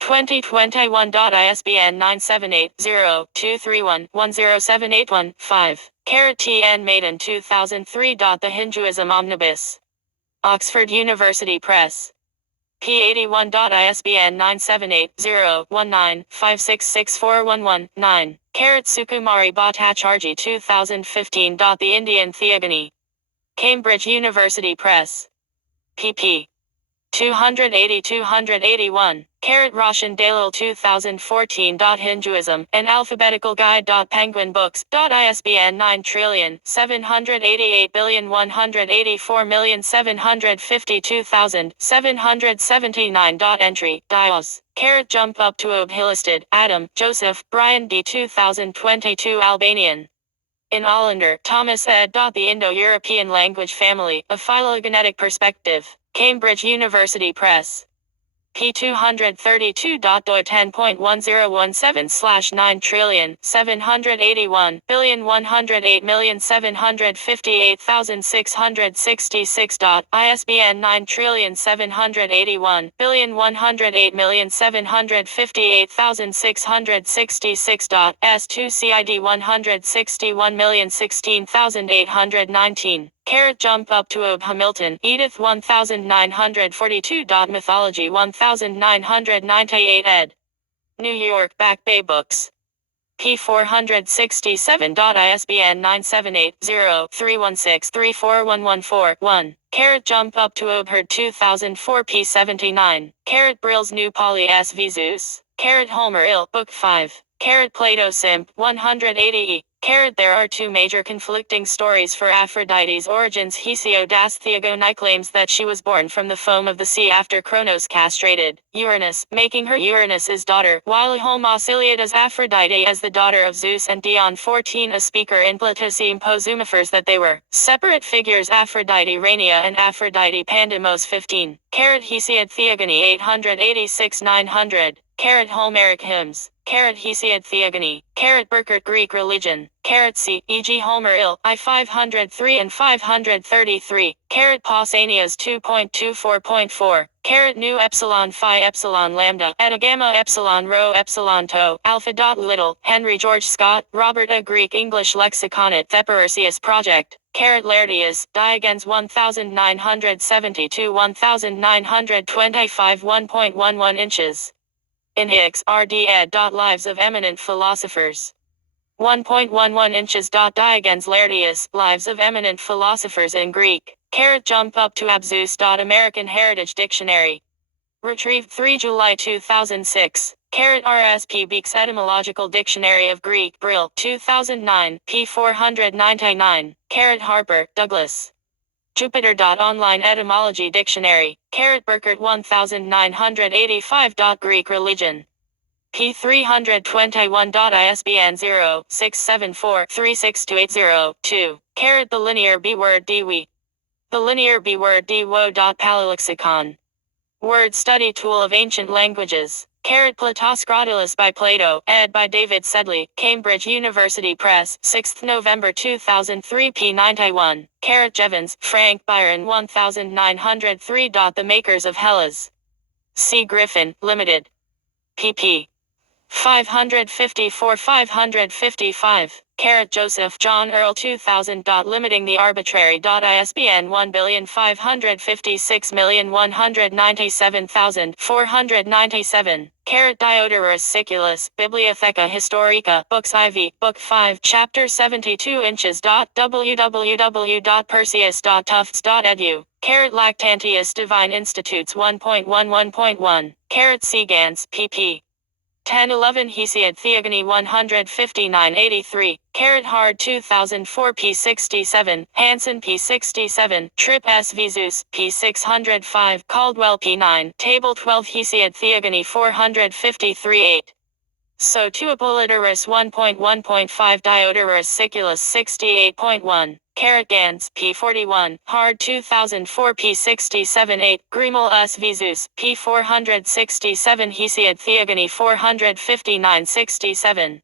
2021. ISBN 978-0-231-10781-5. T.N. Maiden 2003. The Hinduism Omnibus. Oxford University Press. p81. ISBN 978-0-19-566411-9. Sukumari Bhattacharjee 2015. The Indian Theogony. Cambridge University Press. pp. 280-281. Roshan Dalal 2014. Hinduism, An Alphabetical Guide. Penguin Books. ISBN 9788184752779. Entry. Dios. Jump Up to Obhilisted. Adam, Joseph, Brian D. 2022. Albanian. In Allender, Thomas ed. The Indo-European Language Family, A Phylogenetic Perspective. Cambridge University Press. p. 232. Doi 10.1017/9,781,108,758,666. ISBN 9,781,108,758,666. S2 CID 161,016,819. Jump Up to Ob Hamilton, Edith 1942. Mythology 1998 ed. New York Back Bay Books. p. 467. ISBN 978-0-316-34114-1. Jump Up to Obherd 2004 p. 79. Brill's New Poly S. V. Zeus. Homer Ill, Book 5. Plato Simp, 180e. There are two major conflicting stories for Aphrodite's origins. Hesiodas Theogony claims that she was born from the foam of the sea after Cronos castrated Uranus, making her Uranus's daughter, while Homus Iliadas Aphrodite as the daughter of Zeus and Dion. 14 A speaker in Platoseum Posumifers that they were separate figures, Aphrodite Rania and Aphrodite Pandemos. 15. Hesiod Theogony 886-900. Homeric hymns. Hesiod Theogony. Burkert Greek religion. C. E.g. Homer Il. I 503 and 533. Pausanias 2.24.4. Nu epsilon phi epsilon lambda. Eta gamma epsilon rho epsilon tau. Alpha dot little. Henry George Scott. Robert A. Greek English lexicon at Thepersius Project. Laertius, Diogenes 1970 to 1925 1.11 inches. In Hicks, R.D. ed. Lives of Eminent Philosophers. 1.11 inches. Diogenes Laertius, Lives of Eminent Philosophers in Greek. Jump up to Abzus. American Heritage Dictionary. Retrieved 3 July 2006. RSP Beek's Etymological Dictionary of Greek, Brill, 2009, p. 499. Harper, Douglas. Jupiter. Online Etymology Dictionary. Burkert 1985. Greek religion. p. 321. ISBN 0-674-36280-2. The linear B word dwi. The linear B word dwo. Palilexicon. Word study tool of ancient languages. Platoscrotilus by Plato, ed. by David Sedley, Cambridge University Press, 6th November 2003 p. 91. Jevons, Frank Byron 1903. The Makers of Hellas. C. Griffin, Limited. pp. 554-555. Joseph John Earl 2000. Limiting the arbitrary. ISBN 1,556,197,497. Diodorus Siculus, Bibliotheca Historica, Books IV, Book 5, Chapter 72 inches. www.perseus.tufts.edu. Lactantius Divine Institutes 1.11.1. C. Gans, pp. 1011 Hesiod Theogony 15983, Hard 2004 p67, Hansen p67, Tripp S. Vizus, p605, Caldwell p9, Table 12 Hesiod Theogony 453 8. So to Apollodorus 1.1.5 Diodorus Siculus 68.1. Gans, p41, Hard 2004 p67 8, Grimel S. Vizus, p467 Hesiod Theogony 459 67.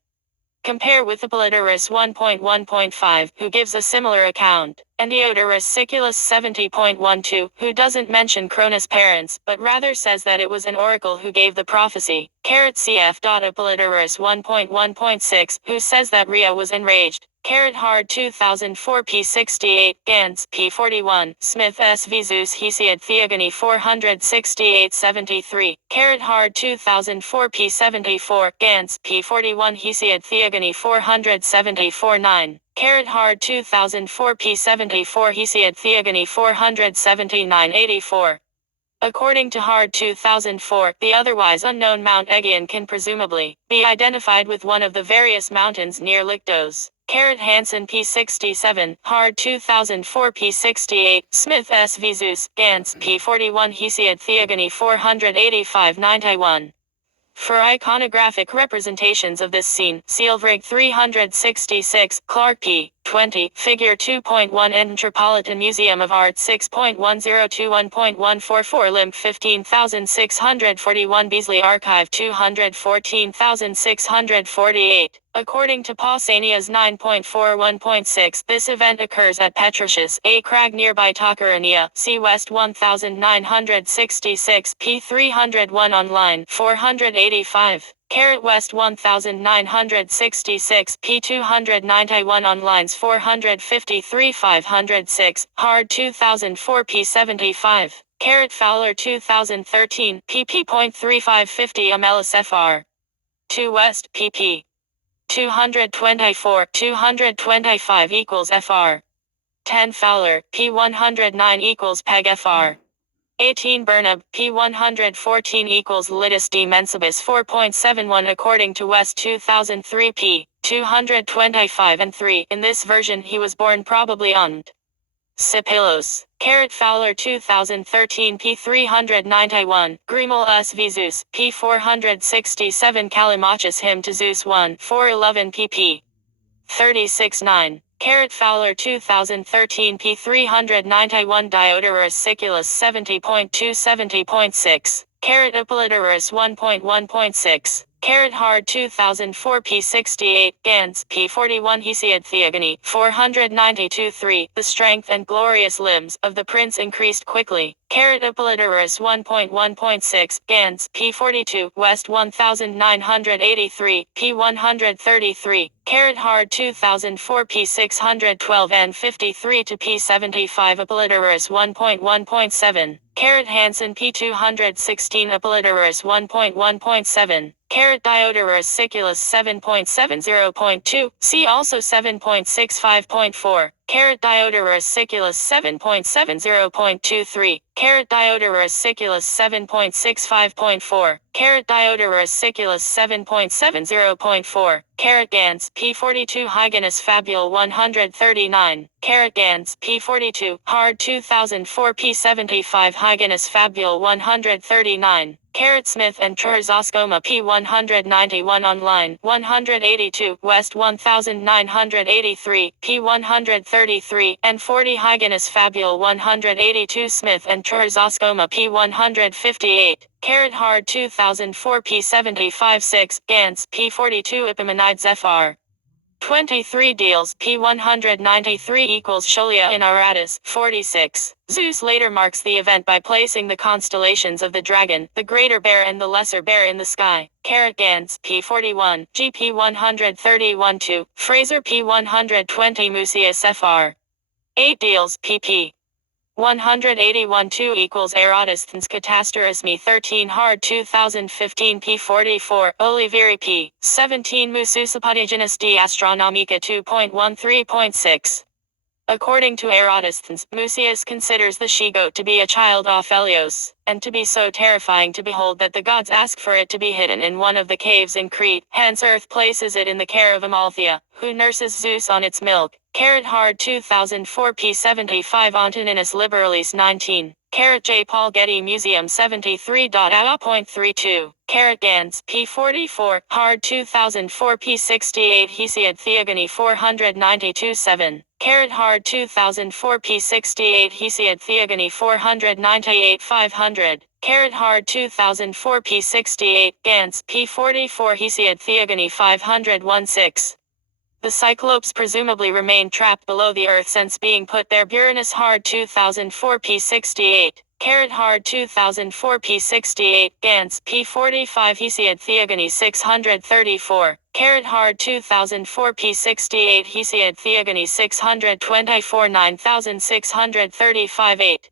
Compare with Apollodorus 1.1.5, who gives a similar account, and Diodorus Siculus 70.12, who doesn't mention Cronus' parents, but rather says that it was an oracle who gave the prophecy. Cf. Apollodorus 1.1.6, who says that Rhea was enraged. Hard 2004 p68, Gans, p41, Smith S. Vizus Hesiod Theogony 468-73, Hard 2004 p74, Gans, p41 Hesiod Theogony 474-9, Hard 2004 p74 Hesiod Theogony 479-84. According to Hard 2004, the otherwise unknown Mount Aegean can presumably be identified with one of the various mountains near Lyctos. Hansen p67, Hard 2004 p68, Smith S. Vizus, Gans, p41 Hesiod Theogony 485-91. For iconographic representations of this scene, Seelvrig 366, Clark p. 20, Figure 2.1 Metropolitan Museum of Art 6.1021.144 Limb 15641 Beasley Archive 214648. According to Pausanias 9.41.6, this event occurs at Petrosius, a crag nearby Tacarania, C. West 1966, p. 301 online, 485. West 1966, p. 291 on lines 453-506, Hard 2004 p. 75. Fowler 2013, pp.3550 MLS FR. 2 West, pp. 224, 225 equals FR. 10 Fowler, p. 109 equals PEG FR. 18 Bernab, p. 114 equals Litis D. Mensibus 4.71 according to West 2003 p. 225 and 3. In this version he was born probably on Sipilos. Fowler 2013 p 391, Grimel s v Zeus, p 467 Callimachus hymn to Zeus 1 411 pp. 36-9. Fowler 2013 p 391 Diodorus Siculus 70.2 70.6. Apollodorus 1.1.6. Hard 2004 p 68, Gans p 41 Hesiod Theogony 492-3. The strength and glorious limbs of the prince increased quickly. Apollodorus 1.1.6, Gans p 42, West 1983, p 133. Hard 2004 p 612 and 53 to p 75 Apollodorus 1.1.7. Hansen p 216 Apollodorus 1.1.7. Diodorus Siculus 7.70.2, see also 7.65.4. Diodorus Siculus 7.70.23. Diodorus Siculus 7.65.4. Diodorus Siculus 7.70.4. Gans p 42 Hyginus Fabule 139. Gans p 42, Hard 2004 p 75 Hyginus Fabule 139. Smith and Chorzoskoma p 191 online 182 West 1983 p 133 and 40 Hyginus Fabule 182 Smith and Chorzoskoma p 158. Hard 2004 p 75 6 Gans p 42 Epimenides fr. 23 deals p 193 equals Scholia in Aratus 46. Zeus later marks the event by placing the constellations of the dragon, the greater bear and the lesser bear in the sky. Gans p 41, GP 131 2, Fraser p 120 Mucius fr. 8 deals pp. 181 2 equals Eratosthenes Catastroismi 13 Hard 2015 p 44, Oliveri p. 17 Mususapodigenes de Astronomica 2.13.6. According to Eratosthenes, Mucius considers the she-goat to be a child of Helios, and to be so terrifying to behold that the gods ask for it to be hidden in one of the caves in Crete. Hence Earth places it in the care of Amalthea, who nurses Zeus on its milk. Hard 2004 p 75 Antoninus Liberalis 19. J. Paul Getty Museum 73.0.32. Gans p 44, Hard 2004 p 68 Hesiod Theogony 492 7. Hard 2004 p 68 Hesiod Theogony 498 500. Hard 2004 p 68 Gans p 44 Hesiod Theogony 501 6. The Cyclopes presumably remained trapped below the earth since being put there. Buranus Hard 2004 p 68. Hard 2004 p 68 Gans p 45 Hesiod Theogony 634. Hard 2004 p 68 Hesiod Theogony 624 9635 8.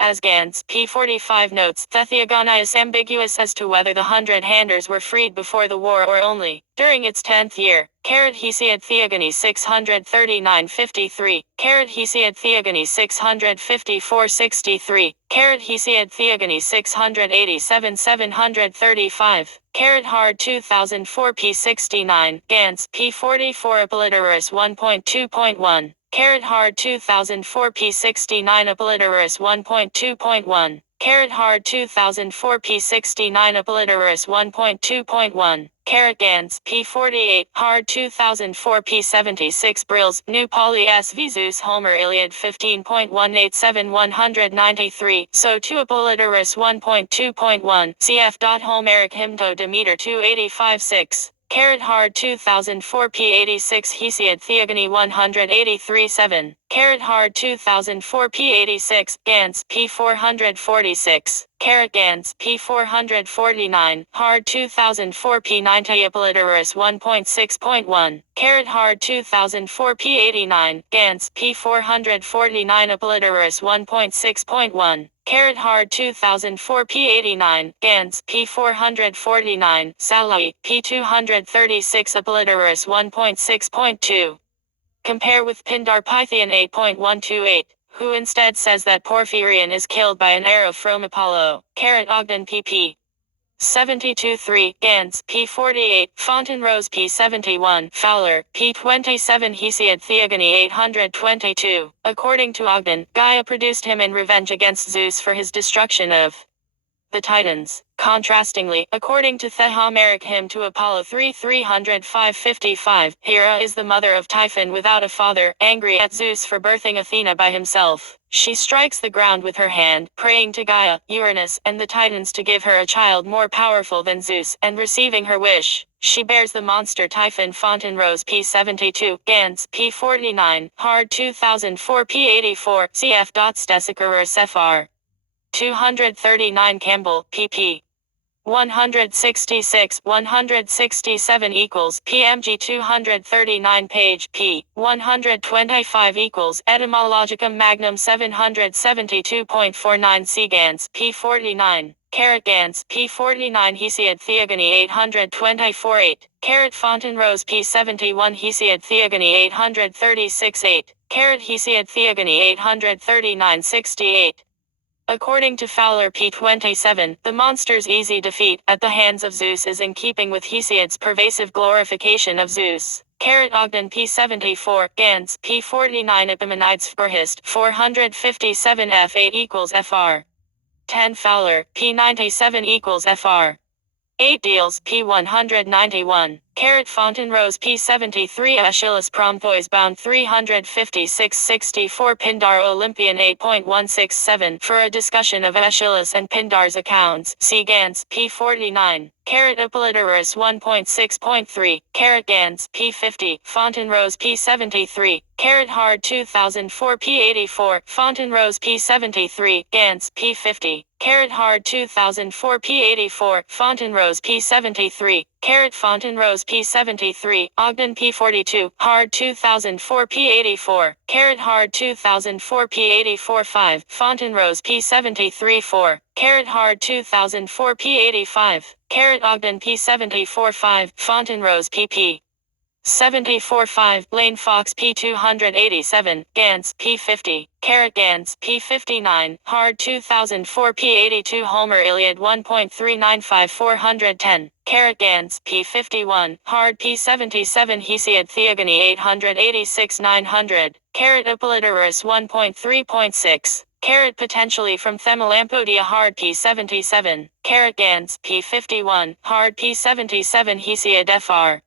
As Gans p 45 notes, the Theogony is ambiguous as to whether the 100-handers were freed before the war or only during its 10th year. Hesiod Theogony 639-53. Hesiod Theogony 654-63. Hesiod Theogony 687-735. Hard 2004 p 69. Gans p 44 Apollodorus 1.2.1. Hard 2004 p 69 Apollodorus 1.2.1. Hard 2004 p 69 Apollodorus 1.2.1. Gans p 48 Hard 2004 p 76 Brills New Poly S v Zeus Homer Iliad 15.187 193 So 2 Apollodorus 1.2.1 cf. Homeric Hymto Demeter 285 6. Hard 2004 p 86 Hesiod Theogony 183 7. Hard 2004 p 86 Gans p 446. Gans p 449. Hard 2004 p 90 Apollodorus 1.6.1. Hard 2004 p 89. Gans p 449 Apollodorus 1.6.1. Hard 2004 p 89. Gans p 449. Salai p 236 Apollodorus 1.6.2. Compare with Pindar Pythian 8.128, who instead says that Porphyrion is killed by an arrow from Apollo. Ogden pp. 72-3, Gans, P48, Fontaine-Rose P71, Fowler, P27 Hesiod Theogony 822. According to Ogden, Gaia produced him in revenge against Zeus for his destruction of the Titans. Contrastingly, according to the Homeric hymn to Apollo 3:305-55, Hera is the mother of Typhon without a father, angry at Zeus for birthing Athena by himself. She strikes the ground with her hand, praying to Gaia, Uranus, and the Titans to give her a child more powerful than Zeus, and receiving her wish, she bears the monster Typhon. Fontaine-Rose P72, Gans, P49, Hard 2004 P84, CF. Stesicarer Fr. 239 Campbell, pp. 166, 167 equals PMG 239 page p. 125 equals Etymologicum Magnum 772.49 Cgans p49. Gans p49 Hesiod Theogony 824 8. Fontaine-Rose p71 Hesiod Theogony 836 8. Hesiod Theogony 839 68. According to Fowler P27, the monster's easy defeat at the hands of Zeus is in keeping with Hesiod's pervasive glorification of Zeus. Ogden P74, Gans, P49 Epimenides Verhist, 457 F8 equals FR. 10 Fowler, P97 equals FR. 8 deals P191. Fontaine-Rose P73 Aeschylus Prometheus bound 356-64 Pindar Olympian 8.167 for a discussion of Aeschylus and Pindar's accounts. See Gans P49. Apollodorus 1.6.3. Gans P50. Fontaine-Rose P73. Hard 2004 P84. Fontaine-Rose P73. Gans P50. Hard 2004 P84. Fontaine-Rose P73. Fontaine-Rose P73, Ogden P42, Hard 2004 P84, Hard 2004 P84 5, Fontaine-Rose P73 4, Hard 2004 P85, Ogden P74 5, Fontaine-Rose PP. 74-5, Lane Fox P287, Gans P50, Gans P59, Hard 2004 P82 Homer Iliad 1.395 410, Gans P51, Hard P77 Hesiod Theogony 886 900, Apollodorus 1.3.6. Potentially from Themelamphodia Hard P77, Gans P51, Hard P77 Hesiod Fr.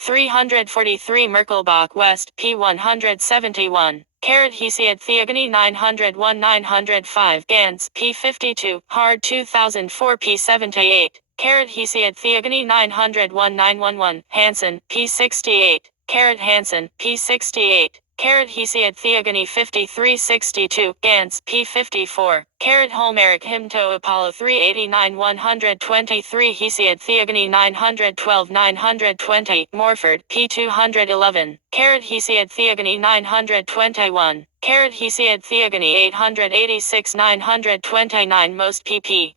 343 Merkelbach West, P171. Hesiod Theogony 901 905 Gans, P52, Hard 2004 P78. Hesiod Theogony 901 911, Hansen, P68. Hansen, P68. Hesiod Theogony 5362, Gans, P54. Homeric hymn to Apollo 389 123 Hesiod Theogony 912 920, Morford, P211. Hesiod Theogony 921. Hesiod Theogony 886 929 most pp.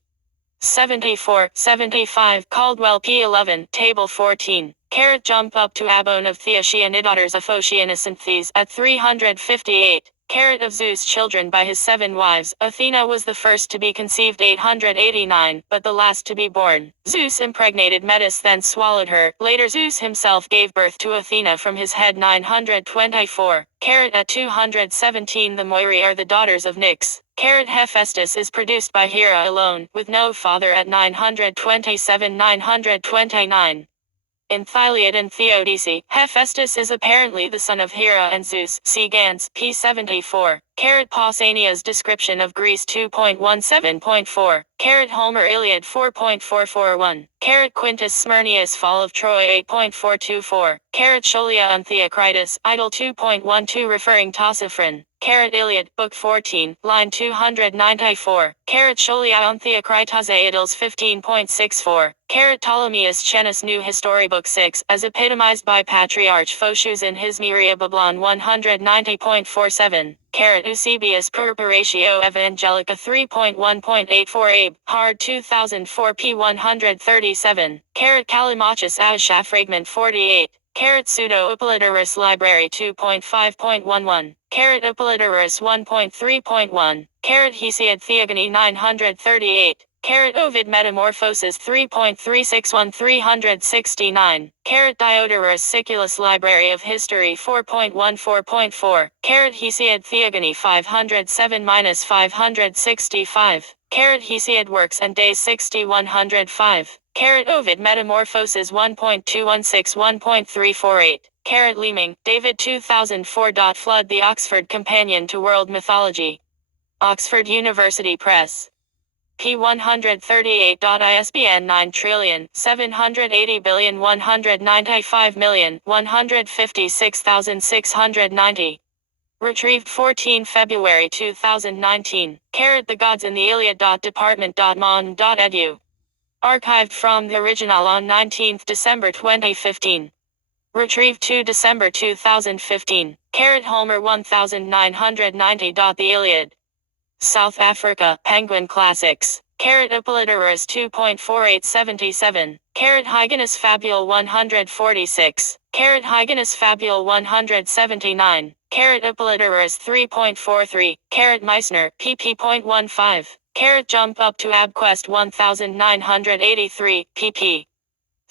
74, 75 Caldwell P11, Table 14. Jump up to Abone of Theotianidaughters of Oceanocinthes at 358. Of Zeus' children by his 7 wives, Athena was the first to be conceived 889, but the last to be born. Zeus impregnated Metis then swallowed her. Later Zeus himself gave birth to Athena from his head 924. At 217 the Moirai are the daughters of Nyx. Hephaestus is produced by Hera alone, with no father at 927-929. In Thyliad and Theodice, Hephaestus is apparently the son of Hera and Zeus. See Gans, P74. Pausanias description of Greece 2.17.4. Homer Iliad 4.441. Quintus Smyrnius Fall of Troy 8.424. Scholia on Theocritus, Idol 2.12 referring Tosiphron. Iliad, Book 14, line 294. Scholia on Theocritus Idols 15.64. Ptolemaeus Chenus New History Book 6, as epitomized by Patriarch Phocius in his Myria Babylon 190.47. Eusebius Purpuratio Evangelica 3.1.84 Abe, Hard 2004 p. 137. Callimachus Asha Fragment 48. Pseudo Apollodorus Library 2.5.11. Apollodorus 1.3.1. Hesiod Theogony 938. Carat Ovid Metamorphoses 3.361 369. Carat Diodorus Siculus Library of History 4.14.4. Carat Hesiod Theogony 507-565. Carat Hesiod Works and Days 60-105. Carat Ovid Metamorphoses 1.216 1.348. Carat Leeming, David 2004. Flood the Oxford Companion to World Mythology. Oxford University Press. P 138. ISBN 9780195156690. Retrieved 14 February 2019. Carat The Gods in the Iliad. Department.mon.edu. Archived from the original on 19 December 2015. Retrieved 2 December 2015. Carat Homer 1990. The Iliad. South Africa, Penguin Classics. Carat Apollodorus 2.4877. Carat Hyginus Fabule 146. Carat Hyginus Fabule 179. Carat Apollodorus 3.43. Carat Meissner, pp.15. Carat Jump Up to Abquest 1983, pp.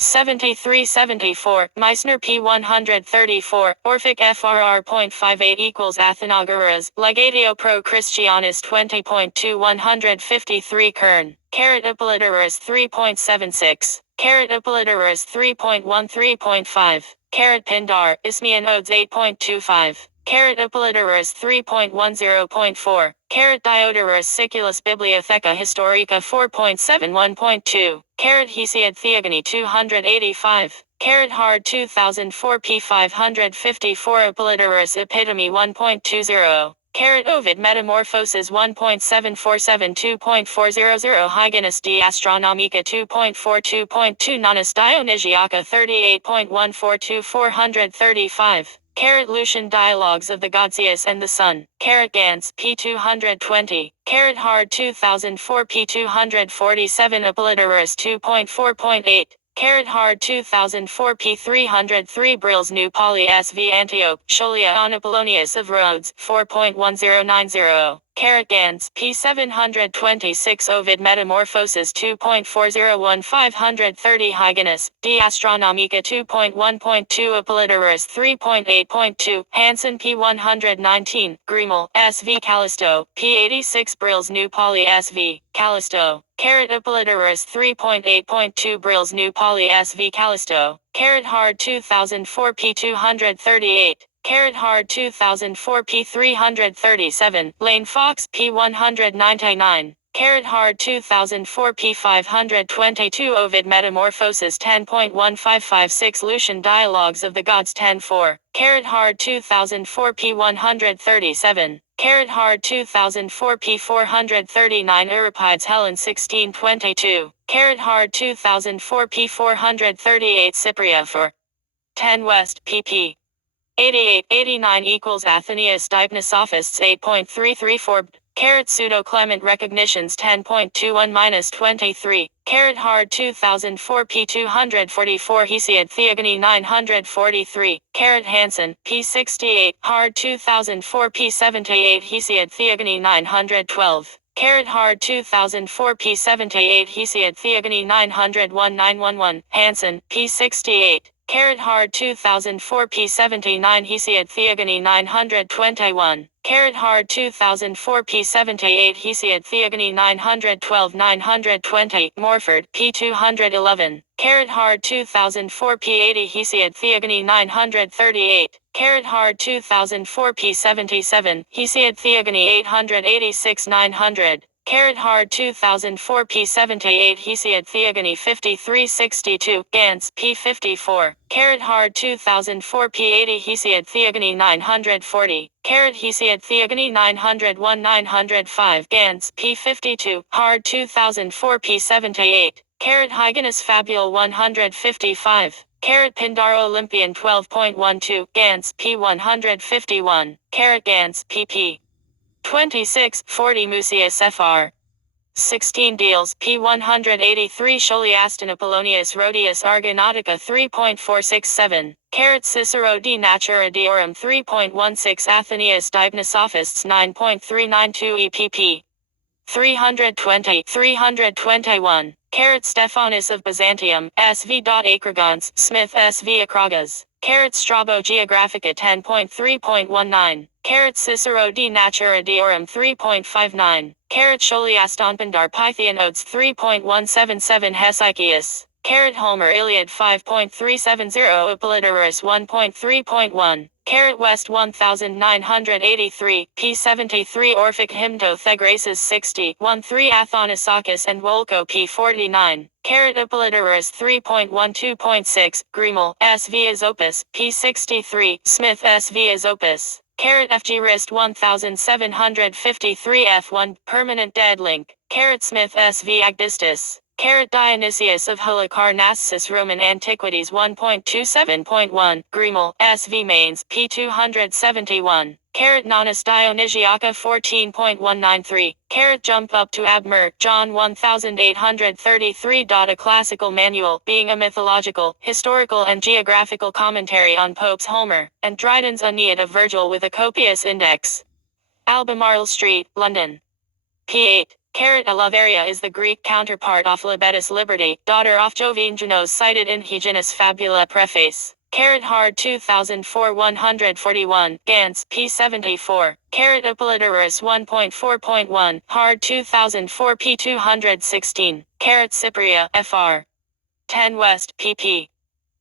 73-74, Meissner p. 134, Orphic FRR.58 equals Athenagoras, Legatio Pro Christianis 20.2 153 Kern, Carat Apollodorus 3.76, Carat Apollodorus 3.13.5, Carat Pindar, Isthmian Odes 8.25. Carat Apollodorus 3.10.4. Carat Diodorus Siculus Bibliotheca Historica 4.71.2. Carat Hesiod Theogony 285. Carat Hard 2004 p. 554 Apollodorus Epitome 1.20. Carat Ovid Metamorphoses 1.747 2.400 Hyginus de Astronomica 2.42.2 Nonus Dionysiaca 38.142 435. Carat Lucian Dialogues of the Godzius and the Sun. Carat Gans, p. 220. Carat Hard 2004 p. 247 Apollodorus 2.4.8. Carat Hard 2004 p. 303 Brills New Poly SV Antiope, Scholia on Apollonius of Rhodes, 4.1090. Carat Gans, p. 726 Ovid Metamorphoses 2.401 530 Hyginus, De Astronomica 2.1.2 Apollodorus 3.8.2, Hansen p. 119, Grimal, SV Callisto, p. 86 Brills New Poly SV, Callisto. Carat Apollodorus 3.8.2 Brills New Poly SV Callisto. Carat Hard 2004 p. 238. Carat Hard 2004 p. 337, Lane Fox p. 199. Carat Hard 2004 p. 522 Ovid Metamorphoses 10.1556 Lucian Dialogues of the Gods 10.4. Carat Hard 2004 p. 137. Carat Hard 2004 p. 439 Euripides Helen 1622. Carat Hard 2004 p. 438 Cypria 4. 10 West, pp. 88-89 equals Athenaeus Dipnosophists 8.334. Carat Pseudo Clement Recognitions 10.21-23. Carat Hard 2004 p. 244 Hesiod Theogony 943. Carat Hansen, p. 68. Hard 2004 p. 78 Hesiod Theogony 912. Carat Hard 2004 p. 78 Hesiod Theogony 901-911. Hansen, p. 68. Carat Hard 2004 p. 79 Hesiod Theogony 921. Carat Hard 2004 p. 78 Hesiod Theogony 912-920. Morford, p. 211. Carat Hard 2004 p. 80 Hesiod Theogony 938. Carat Hard 2004 p. 77 Hesiod Theogony 886-900. Carat Hard 2004 p. 78 Hesiod Theogony 5362. Gans, p. 54. Carat Hard 2004 p. 80 Hesiod Theogony 940. Carat Hesiod Theogony 901-905. Gans, p. 52. Hard 2004 p. 78. Carat Hyginus Fabule 155. Carat Pindar Olympian 12.12. Gans, p. 151. Carat Gans, pp. 26, 40 Mucius fr. 16 Deals, p. 183 Scholiastin Apollonius Rhodius Argonautica 3.467. Carat Cicero de Natura Deorum 3.16 Athenaeus Dipnosophists 9.392 EPP. 320, 321. Carat Stephanus of Byzantium, SV. Acragons, Smith SV. Acragas. Carat Strabo Geographica 10.3.19. Carat Cicero de Natura Deorum 3.59. Carat Scholiastonpandar Pythian Odes 3.177 Hesychius. Carat Homer Iliad 5.370 Upoliterus 1.3.1. Carat West 1983, p73 Orphic Hymto Thegraces 60, 13 Athonisakis and Wolko p49. Carat Upoliterus 3.12.6, Grimel, SV is Opus, p63, Smith SV is Opus. Carat FG Rist 1753 F1, Permanent Dead Link. Carat Smith SV Agdistus. Carat Dionysius of Halicarnassus Roman Antiquities 1.27.1, Grimel, SV Mains, p271. Carat Nonus Dionysiaca 14.193. Carat Jump Up to Abmer, John 1833. A classical manual, being a mythological, historical and geographical commentary on Pope's Homer, and Dryden's Aeneid of Virgil with a copious index. Albemarle Street, London. p8. Carat Elevaria is the Greek counterpart of Libetis Liberty, daughter of Jovingenos cited in Hyginus Fabula Preface. Carat Hard 2004 141, Gans, p74. Carat Upoliterus 1.4.1, Hard 2004 p216. Carat Cypria, fr. 10 West, pp.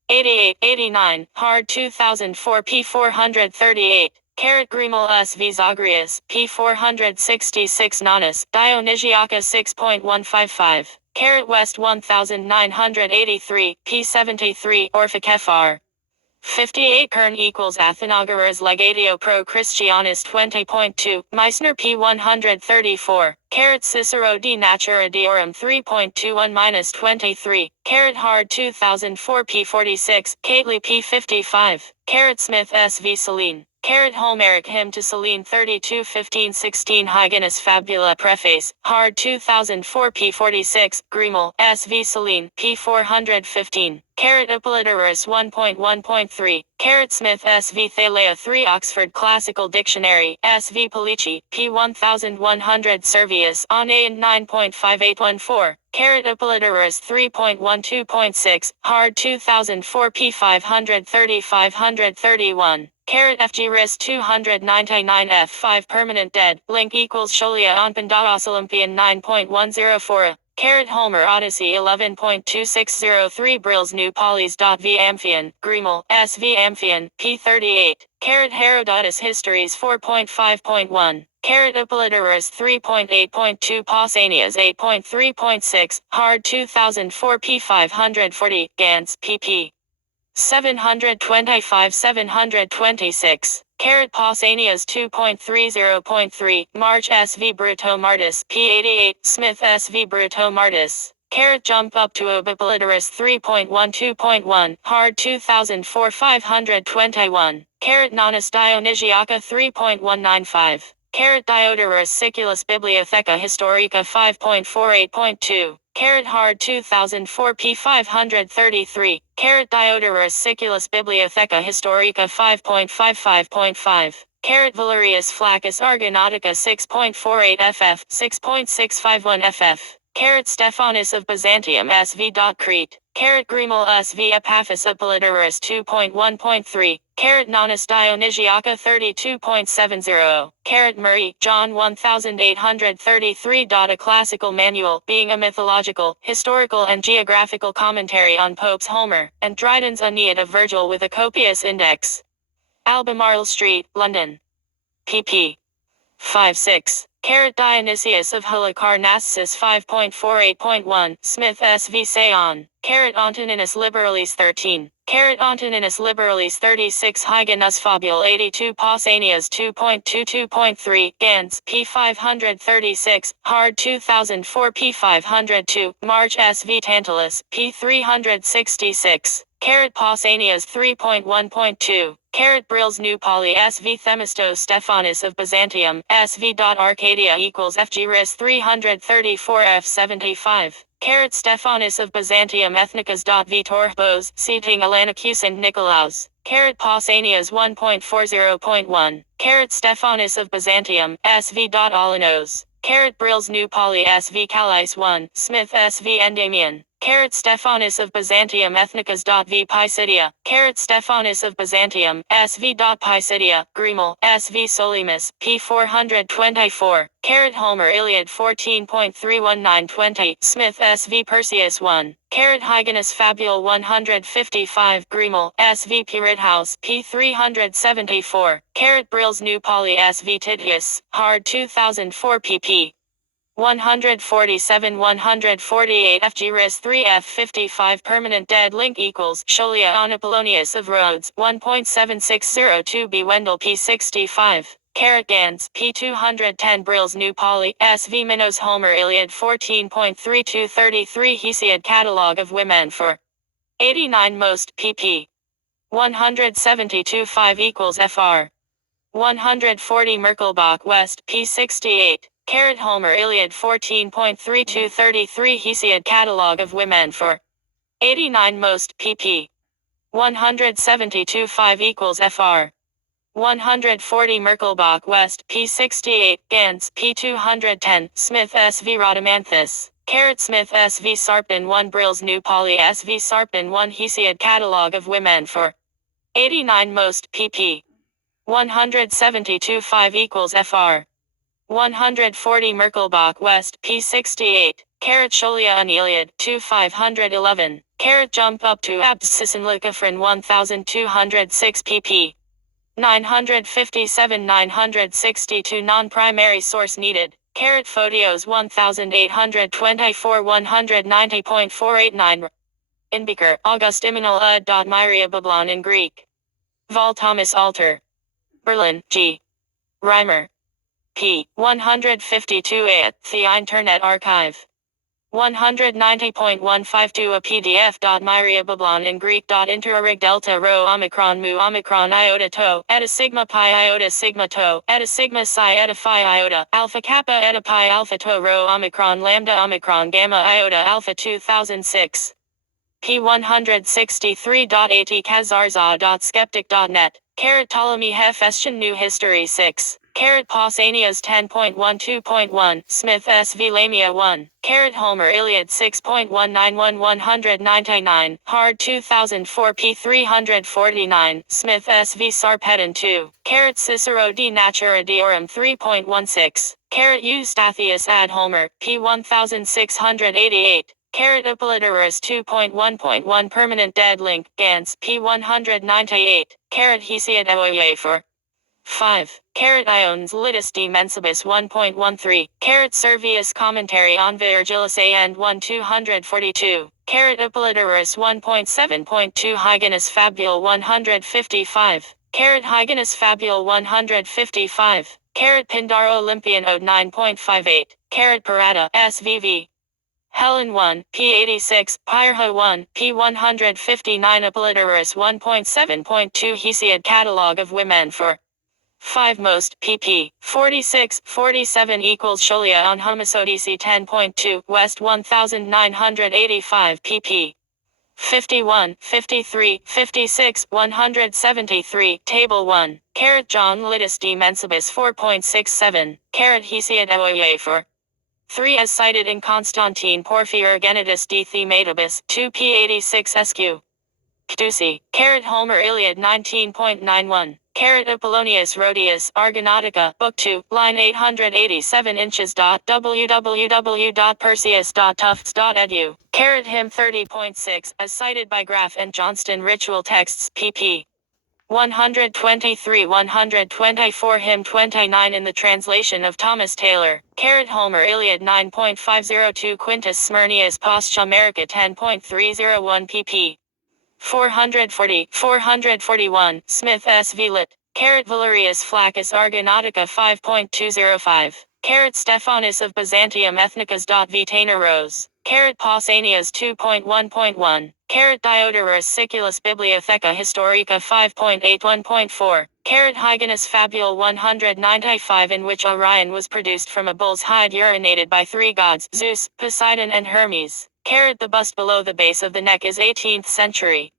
88, 89, Hard 2004 p438. Carat Grimel SV Zagreus, p466 Nonus, Dionysiaca 6.155. Carat West 1983, p73 Orphic fr. 58 Kern equals Athenagoras Legatio Pro Christianis 20.2, Meissner p134. Carat Cicero de Natura Deorum 3.21-23. Carat Hard 2004 p46, Cately p55. Carat Smith SV Celine. Carat Homeric Hymn to Celine 32:15-16 Hyginus Fabula Preface, Hard 2004 p46, Grimel, SV Celine, p415. Carat Upoliterus 1.1.3. Carat Smith SV Thalea 3 Oxford Classical Dictionary, SV Polici, p1100 Servius on A and 9.5814. Carat Upoliterus 3.12.6, Hard 2004 p530-531. Carat FG Rist 299 F5 Permanent Dead, link equals Scholia on Pandaos Olympian 9.104. Carat Homer Odyssey 11.2603 Brills New Polys. V Amphion, Grimel, SV Amphion, p38. Carat Herodotus Histories 4.5.1. Carat Upoliterus 3.8.2 Pausanias 8.3.6, Hard 2004 p540, Gans, pp. 725-726. Carat Pausanias 2.30.3, March SV Bruto Martis, p88, Smith SV Bruto Martis. Carat Jump Up to Upoliterus 3.12.1, Hard 2004 521. Carat Nonus Dionysiaca 3.195. Carat Diodorus Siculus Bibliotheca Historica 5.48.2. Carat Hard 2004 p533. Carat Diodorus Siculus Bibliotheca Historica 5.55.5. Carat Valerius Flaccus Argonautica 6.48 ff 6.651 ff. Carat Stephanus of Byzantium SV. Crete. Carat Grimel SV Epaphus Upoliterus 2.1.3. Carat Nonus Dionysiaca 32.70. Carat Murray, John 1833. A classical manual, being a mythological, historical and geographical commentary on Pope's Homer, and Dryden's Aeneid of Virgil with a copious index. Albemarle Street, London. pp. 5-6. Carat Dionysius of Halicarnassus 5.48.1, Smith SV Seon. Carat Antoninus Liberalis 13. Carat Antoninus Liberalis 36 Hyginus Fabule 82 Pausanias 2.22.3, Gans, p536, Hard 2004 p502, March SV Tantalus, p366. Carat Pausanias 3.1.2. Carat Brills New Poly SV Themistos Stephanus of Byzantium, SV. Arcadia equals FG Ris 334 F75. Carat Stephanus of Byzantium Ethnicas. Vitor Bose, Seating Alanacus and Nicolaus. Carat Pausanias 1.40.1. Carat Stephanus of Byzantium, SV. Alanos. Carat Brills New Poly SV Calais 1, Smith SV Endymion. Carat Stephanus of Byzantium Ethnicas. V Pisidia. Carat Stephanus of Byzantium, SV. Pisidia, Gremel, SV Solimus, P 424. Carat Homer Iliad 14.31920, Smith SV Perseus 1. Carat Hyginus Fabule 155, Gremel, SV Pirithouse, P 374. Carat Brills New Poly SV Titius, Hard 2004 pp. 147-148 FG RIS 3 F55 permanent dead link equals Scholia on Apollonius of Rhodes 1.7602 B Wendell P65 Carat Gans P210 Brills New Poly SV Minos Homer Iliad 14.3233 Hesiod Catalog of Women for 89 most pp 172 5 equals FR 140 Merkelbach West P68 Carat Homer Iliad 14.3233 Hesiod Catalog of Women for 89 most pp 172 5 equals FR 140 Merkelbach West P68 Gans P210 Smith SV Rhodomanthus Carat Smith SV Sarpin 1 Brills New Poly SV Sarpin 1 Hesiod Catalog of Women for 89 most pp 172 5 equals FR 140 Merkelbach West P68 Carat Scholia on Iliad 2511 Carat Jump up to Abscisson Lycophron 1206 pp 957 962 non-primary source needed Carat Photios 1824 190.489 Inbeker August Imanol Myria Babylon in Greek Vol Thomas Alter Berlin G. Reimer p. 152 at the Internet Archive. 190.152 a PDF. Myria Babylon in Greek. Interorig delta rho omicron mu omicron iota to eta sigma pi iota sigma to eta sigma psi eta phi iota alpha kappa eta pi alpha to rho omicron lambda omicron gamma iota alpha 2006. p 163.at kazarza.skeptic.net. Carat Ptolemy Hephaestion New History 6. Carat Pausanias 10.12.1, Smith SV Lamia 1, Carat Homer Iliad 6.191 199, Hard 2004 p 349, Smith SV Sarpedon 2, Carat Cicero de Natura Deorum 3.16, Carat Eustathius ad Homer, p 1688. Carat Apollodorus 2.1.1 Permanent Dead Link, Gans, p 198, Carat Hesiod Eoye for 5. Carat Iones Litis de Mensibus 1.13, Carat Servius Commentary on Virgilis and 1 242, Carat Apollodorus 1.7.2 Hyginus Fabule 155, Carat Hyginus Fabule 155, Carat Pindaro Olympian Ode 9.58, Carat Parata, SVV. Helen 1, P86, Pyrrha 1, P159 Apollodorus 1.7.2 Hesiod Catalog of Women for 5 most pp 46 47 equals Scholia on Homosodisi 10.2 West 1985 pp 51 53 56 173 table 1 Carat John Litis de Mensibus 4.67 Carat Hesiod Eoye for 3 as cited in Constantine Porphyrogennetus de Thematabus 2 p86 sq Caduci, Carat Homer Iliad 19.91, Carat Apollonius Rhodius, Argonautica, Book 2, line 887 inches. www.perseus.tufts.edu, Carat Hymn 30.6, as cited by Graff and Johnston Ritual Texts, pp. 123-124 Hymn 29 in the translation of Thomas Taylor, Carat Homer Iliad 9.502 Quintus Smyrnius Poscha America 10.301 pp. 441, Smith SV Lit. Carat Valerius Flaccus Argonautica 5.205. Carat Stephanus of Byzantium Ethnicas. Vitaina Rose. Carat Pausanias 2.1.1. Carat Diodorus Siculus Bibliotheca Historica 5.81.4. Carat Hyginus Fabule 195 in which Orion was produced from a bull's hide urinated by 3 gods, Zeus, Poseidon and Hermes. Carat the bust below the base of the neck is 18th century.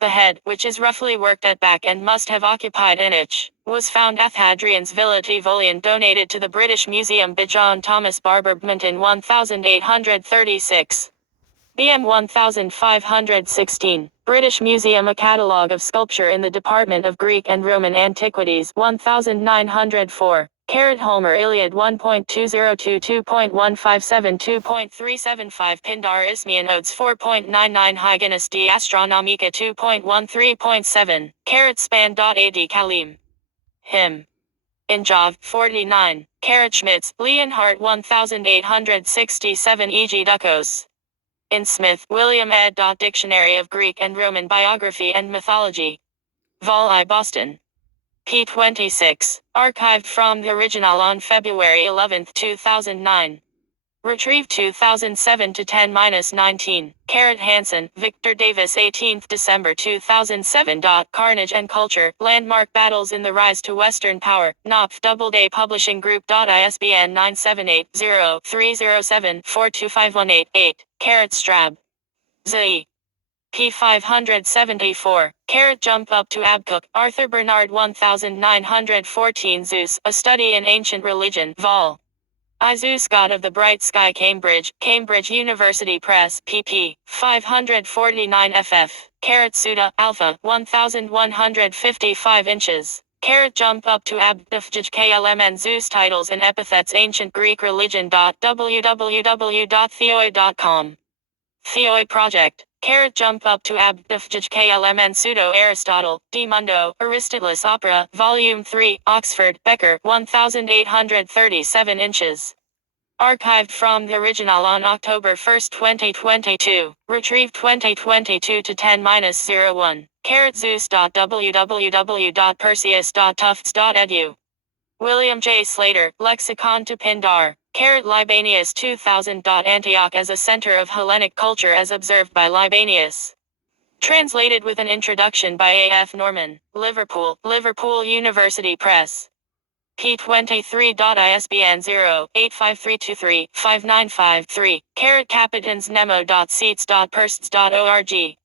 The head, which is roughly worked at back and must have occupied an inch. Was found at Hadrian's Villa Tivolian, donated to the British Museum by John Thomas Barber in 1836. BM 1516. British Museum, a catalogue of sculpture in the Department of Greek and Roman Antiquities, 1904. Homer Iliad 1.2022.157 2.375 Pindar Isthmian Odes 4.99 Hyginus de Astronomica 2.13.7. Span.ad Kalim. Him. Injov, 49. Schmitz, Leonhardt 1867 E.G. Ducos. In Smith, William ed. Dictionary of Greek and Roman Biography and Mythology. Vol I. Boston. p. 26. Archived from the original on February 11, 2009. Retrieved 2007 to 10-19. Hansen, Victor Davis 18th December 2007. Carnage and Culture, Landmark Battles in the Rise to Western Power, Knopf Doubleday Publishing Group. ISBN 978-0-307-42518-8. Strab. Z. p. 574. Jump Up to Abcook, Arthur Bernard 1914 Zeus, A Study in Ancient Religion, Vol. I Zeus God of the Bright Sky, Cambridge, Cambridge University Press, pp. 549 ff. Suda, Alpha, 1155 inches. Jump Up to Abdufjij KLMN Zeus Titles and Epithets Ancient Greek Religion. www.theoi.com. Theoi Project. Jump Up to Abdufjij KLMN Pseudo Aristotle, D. Mundo, Aristotelis Opera, Volume 3, Oxford, Becker, 1837 inches. Archived from the original on October 1, 2022. Retrieved 2022 to 10-01. Zeus.www.perseus.tufts.edu. William J. Slater, Lexicon to Pindar. Libanius 2000. Antioch as a center of Hellenic culture as observed by Libanius. Translated with an introduction by A. F. Norman. Liverpool, Liverpool University Press. p. 23. ISBN 0-85323-595-3. Capitans.nemo.seats.persts.org.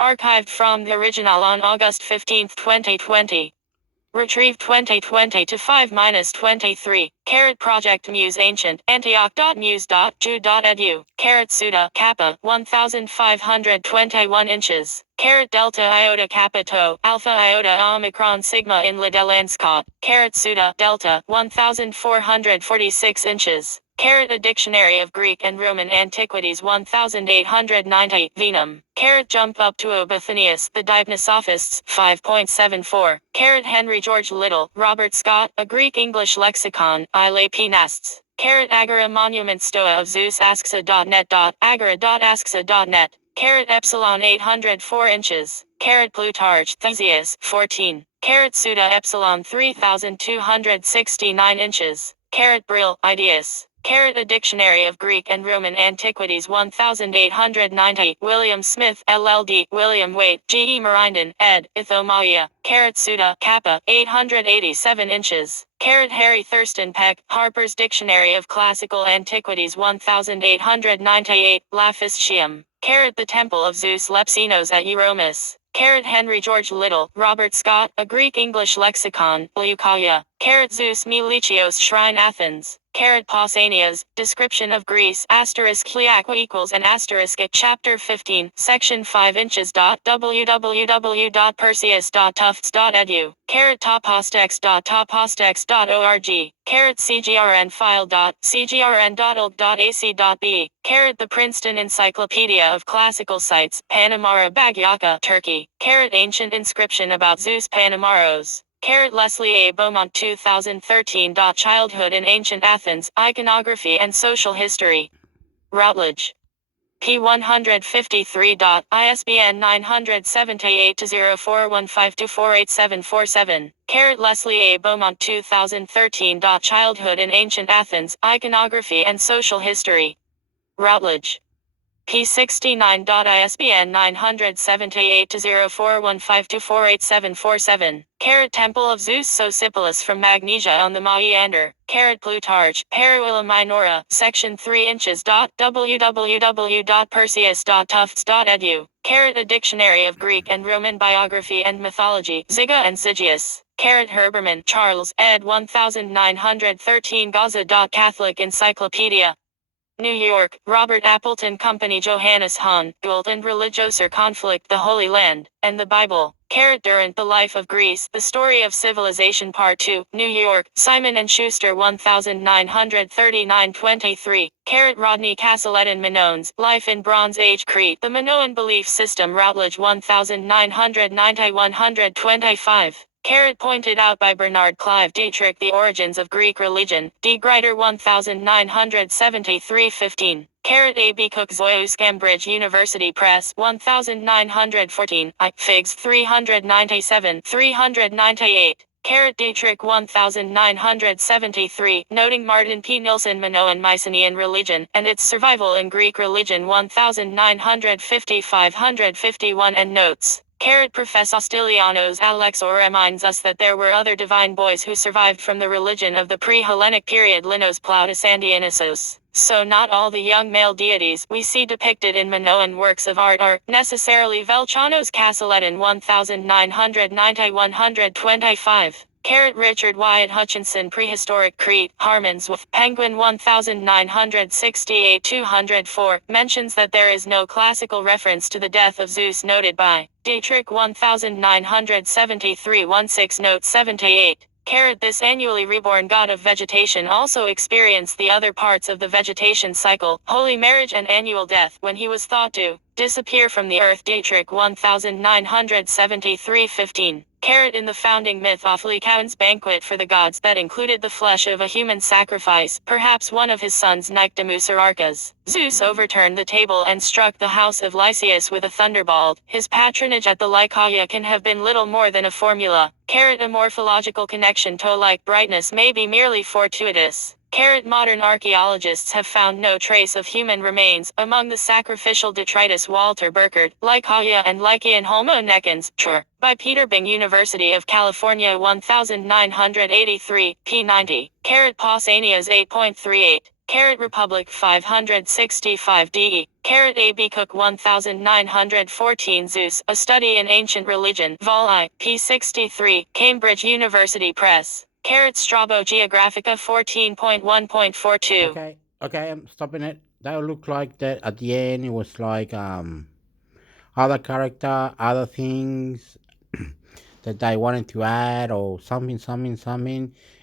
Archived from the original on August 15, 2020. Retrieved 2020 to 5-23. Project Muse Ancient, Antioch.muse.ju.edu. Suda, Kappa, 1521 inches. Delta Iota Kappa Tau, Alpha Iota Omicron Sigma in Lidelandskot. Suda, Delta, 1446 inches. A Dictionary of Greek and Roman Antiquities 1890, Venum. Jump Up to Obathanius, The Dipnosophists, 5.74. Henry George Little, Robert Scott, A Greek-English Lexicon, Ile P. Nasts. Agora Monument Stoa of Zeus Asksa.net. Agora.asksa.net. Epsilon 804 inches. Plutarch, Theseus, 14. Suda Epsilon 3269 inches. Brill, Ideas. A Dictionary of Greek and Roman Antiquities 1890. William Smith, LLD. William Waite, G. E. Marinden, ed. Ithomaya. Suda, Kappa, 887 inches. Harry Thurston Peck, Harper's Dictionary of Classical Antiquities 1898. Lapis Scium. The Temple of Zeus Lepsinos at Euromus. Henry George Little, Robert Scott, A Greek-English Lexicon, Leucalia. Zeus Milichios Shrine Athens. Pausanias, Description of Greece, *Hliaqua equals and *, Chapter 15, Section 5 inches. www.perseus.tufts.edu. Topostex.topostex.org. CGRN file.cgrn.org.ac.b. The Princeton Encyclopedia of Classical Sites, Panamara Bagyaka, Turkey. Ancient inscription about Zeus Panamaros. Leslie A. Beaumont 2013. Childhood in Ancient Athens, Iconography and Social History. Routledge. p. 153. ISBN 978-0415248747. Leslie A. Beaumont 2013. Childhood in Ancient Athens, Iconography and Social History. Routledge. p. 69. ISBN 978-0415248747. Temple of Zeus Sosipolis from Magnesia on the Maeander. Plutarch, Peruilla Minora, Section 3 inches. www.perseus.tufts.edu. A Dictionary of Greek and Roman Biography and Mythology, Ziga and Zygius. Herbermann, Charles, ed. 1913 Gaza. Catholic Encyclopedia. New York, Robert Appleton Company. Johannes Hahn, Guilt and Religioser Conflict, The Holy Land, and the Bible. Durant, The Life of Greece, The Story of Civilization Part 2, New York, Simon & Schuster 1939-23. Rodney Castelletton Minoans, Life in Bronze Age Crete, The Minoan Belief System Routledge 1990-125. Pointed out by Bernard Clive Dietrich. The Origins of Greek Religion, D. Grider 1973-15. A. B. Cook Zoeus Cambridge University Press 1914, I. Figs 397-398. Dietrich 1973, noting Martin P. Nilsson Minoan Mycenaean Religion, and its Survival in Greek Religion 1950-551 and notes. Professor Stilianos Alexor reminds us that there were other divine boys who survived from the religion of the pre-Hellenic period Linos Plautus and Dionysos. So not all the young male deities we see depicted in Minoan works of art are necessarily Velchanos Castelletton 1990-125. Richard Wyatt Hutchinson Prehistoric Crete, Harmons with Penguin 1968-204, mentions that there is no classical reference to the death of Zeus noted by Dietrich 1973-16 note 78. This annually reborn god of vegetation also experienced the other parts of the vegetation cycle, holy marriage and annual death, when he was thought to disappear from the earth. Dietrich 1973-15. In the founding myth of Lycaon's banquet for the gods that included the flesh of a human sacrifice, perhaps one of his sons Nyctimus or Arcas, Zeus overturned the table and struck the house of Lycaeus with a thunderbolt. His patronage at the Lycaea can have been little more than a formula. A morphological connection to like brightness may be merely fortuitous. Modern archaeologists have found no trace of human remains among the sacrificial detritus. Walter Burkert, Lycaea and Lycaean Homo necans, Tr. by Peter Bing University of California 1983, p. 90. Pausanias 8.38. Republic 565 DE. A. B. Cook 1914 Zeus, A Study in Ancient Religion, Vol I, p. 63, Cambridge University Press. Strabo Geographica 14.1.42. Okay, I'm stopping it. That would look like that at the end. It was like other character, other things that they wanted to add, or something,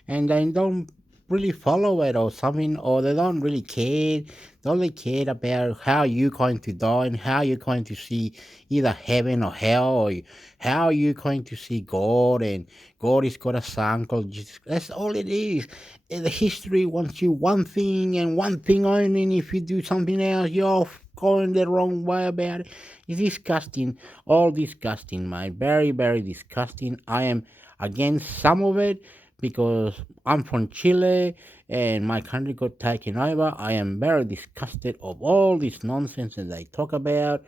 and they don't really follow it, or something, or they don't really care. They only care about how you're going to die and how you're going to see either heaven or hell, or how you're going to see God, and God is got a son called Jesus. That's all it is. And the history wants you one thing and one thing only, and if you do something else, you're going the wrong way about it. It's disgusting, all disgusting, mate. Very, very disgusting. I am against some of it because I'm from Chile and my country got taken over. I am very disgusted of all this nonsense that they talk about.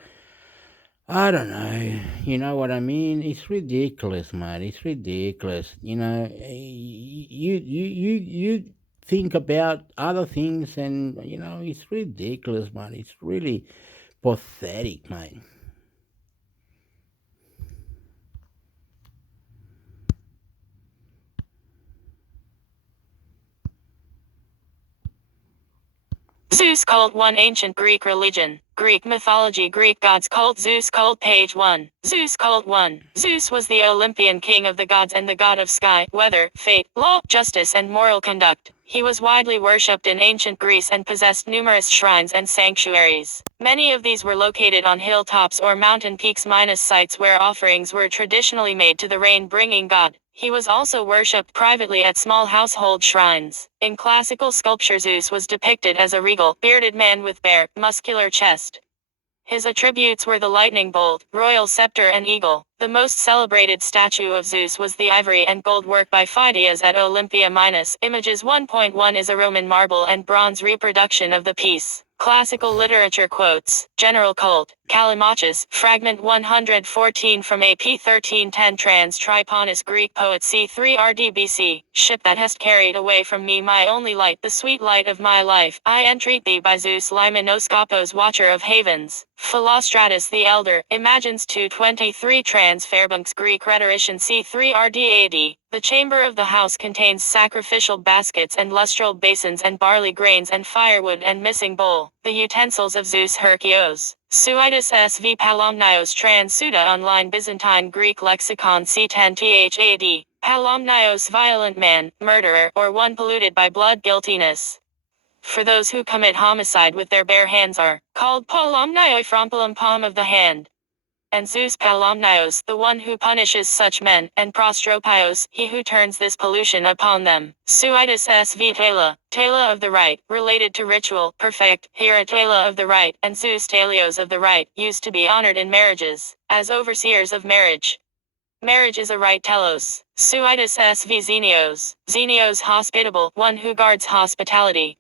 I don't know, you know what I mean? It's ridiculous, mate. It's ridiculous. You think about other things, and it's ridiculous, man. It's really pathetic, mate. Zeus cult 1. Ancient Greek religion, Greek mythology. Greek gods cult. Zeus cult. Page 1. Zeus cult 1. Zeus was the Olympian king of the gods and the god of sky, weather, fate, law, justice and moral conduct. He was widely worshipped in ancient Greece and possessed numerous shrines and sanctuaries. Many of these were located on hilltops or mountain peaks minus sites where offerings were traditionally made to the rain-bringing god. He was also worshipped privately at small household shrines. In classical sculpture, Zeus was depicted as a regal, bearded man with bare, muscular chest. His attributes were the lightning bolt, royal scepter and eagle. The most celebrated statue of Zeus was the ivory and gold work by Phidias at Olympia Minus. Images 1.1 is a Roman marble and bronze reproduction of the piece. Classical literature quotes, General Cult, Callimachus, Fragment 114 from AP 1310 Trans Triponus Greek poet C3 RDBC, Ship that hast carried away from me my only light, the sweet light of my life, I entreat thee by Zeus Limenoskopos watcher of havens. Philostratus the Elder, Imagines 223 Trans Fairbanks Greek rhetorician C3 RDAD, The chamber of the house contains sacrificial baskets and lustral basins and barley grains and firewood and missing bowl, the utensils of Zeus Herkios. Suitus sv Palomnios trans Suda online Byzantine Greek lexicon C10 THAD. Palomnios violent man, murderer, or one polluted by blood guiltiness. For those who commit homicide with their bare hands are called Palomnioi frompalum palm of the hand. And Zeus Palomnios, the one who punishes such men, and Prostropios, he who turns this pollution upon them. Suitus sv Tala, Tala of the right, related to ritual, perfect, Hera Tala of the right, and Zeus Talios of the right, used to be honored in marriages, as overseers of marriage. Marriage is a right telos. Suitus sv Xenios, Xenios hospitable, one who guards hospitality.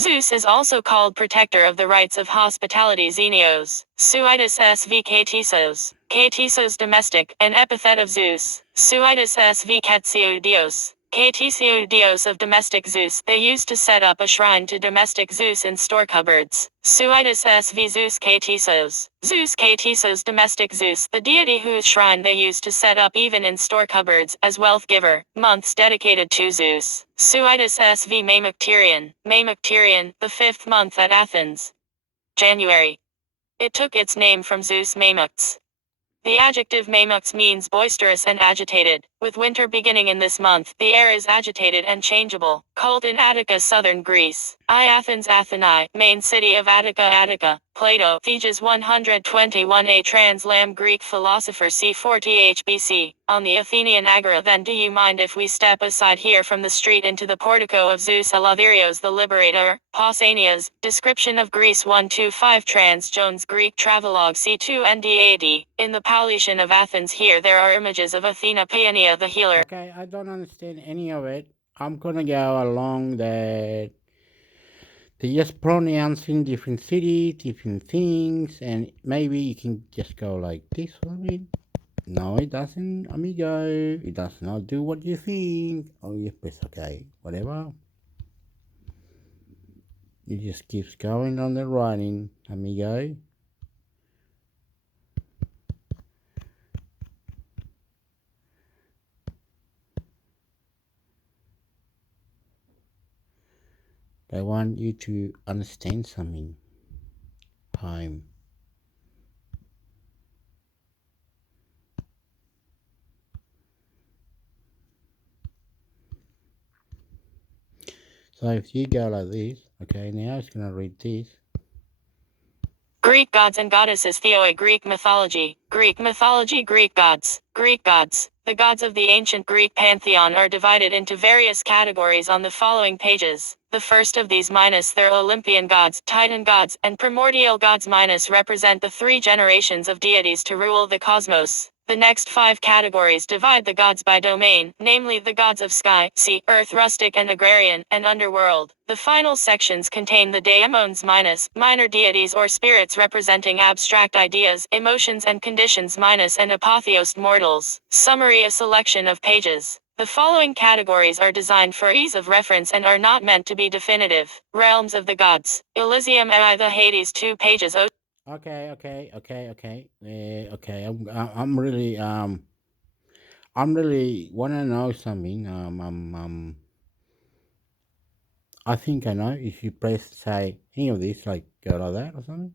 Zeus is also called protector of the rights of hospitality Xenios. Suitus sv Katisos. Katisos domestic, an epithet of Zeus. Suitus sv Katsio Dios. Katisio Dios of domestic Zeus. They used to set up a shrine to domestic Zeus in store cupboards. Suitus sv Zeus Katisos. Zeus Katisos domestic Zeus, the deity whose shrine they used to set up even in store cupboards, as wealth giver. Months dedicated to Zeus. Suitus sv Maemocterion. Maemocterion, the 5th month at Athens. January. It took its name from Zeus Maemocts. The adjective Maemocts means boisterous and agitated. With winter beginning in this month, the air is agitated and changeable. Cold in Attica, southern Greece. Athens Athenae, main city of Attica Attica. Plato, Theges 121a Trans-Lam Greek philosopher c40 HBC. On the Athenian Agora. Then do you mind if we step aside here from the street into the portico of Zeus Elatherios the Liberator? Pausanias, description of Greece 125 Trans Jones Greek Travelogue C2 NDAD. In the Paulician of Athens here there are images of Athena Paeania the healer. Okay, I don't understand any of it. I'm gonna go along that they're just pronouncing different cities, different things, and maybe you can just go like this one. No, it doesn't, amigo. It does not do what you think. Oh, yes, it's okay. Whatever. It just keeps going on the writing, amigo. They want you to understand something. Time. So if you go like this, okay, now it's going to read this. Greek gods and goddesses Theoi Greek mythology. Greek mythology Greek gods. Greek gods. The gods of the ancient Greek pantheon are divided into various categories on the following pages. The first of these minus their Olympian gods, Titan gods, and primordial gods minus represent the 3 generations of deities to rule the cosmos. The next 5 categories divide the gods by domain, namely the gods of sky, sea, earth, rustic and agrarian, and underworld. The final sections contain the daemons minus, minor deities or spirits representing abstract ideas, emotions and conditions minus and apotheosed mortals. Summary: a selection of pages. The following categories are designed for ease of reference and are not meant to be definitive. Realms of the gods. Elysium and the Hades 2 pages. Okay. Okay. I'm really want to know something. I think I know. If you press say any of this, like go like that or something.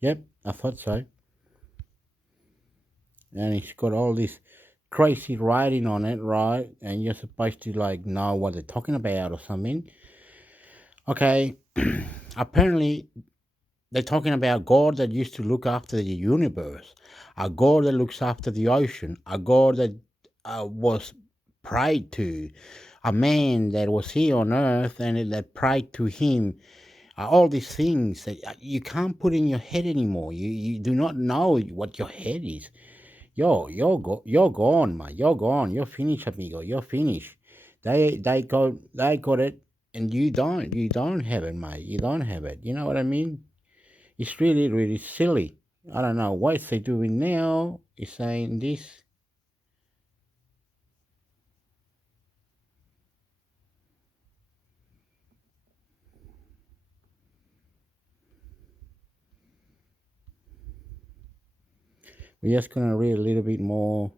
Yep, I thought so. And it's got all this crazy writing on it, right? And you're supposed to like know what they're talking about or something. Okay. Apparently they're talking about God that used to look after the universe, a God that looks after the ocean, a God that was prayed to, a man that was here on earth and that prayed to him. All these things that you can't put in your head anymore. You do not know what your head is. You're gone, man. You're gone. You're finished, amigo. You're finished. They got it, and you don't. You don't have it, mate. You don't have it. You know what I mean? It's really, really silly. I don't know what they're doing now. Is saying this. We're just gonna read a little bit more.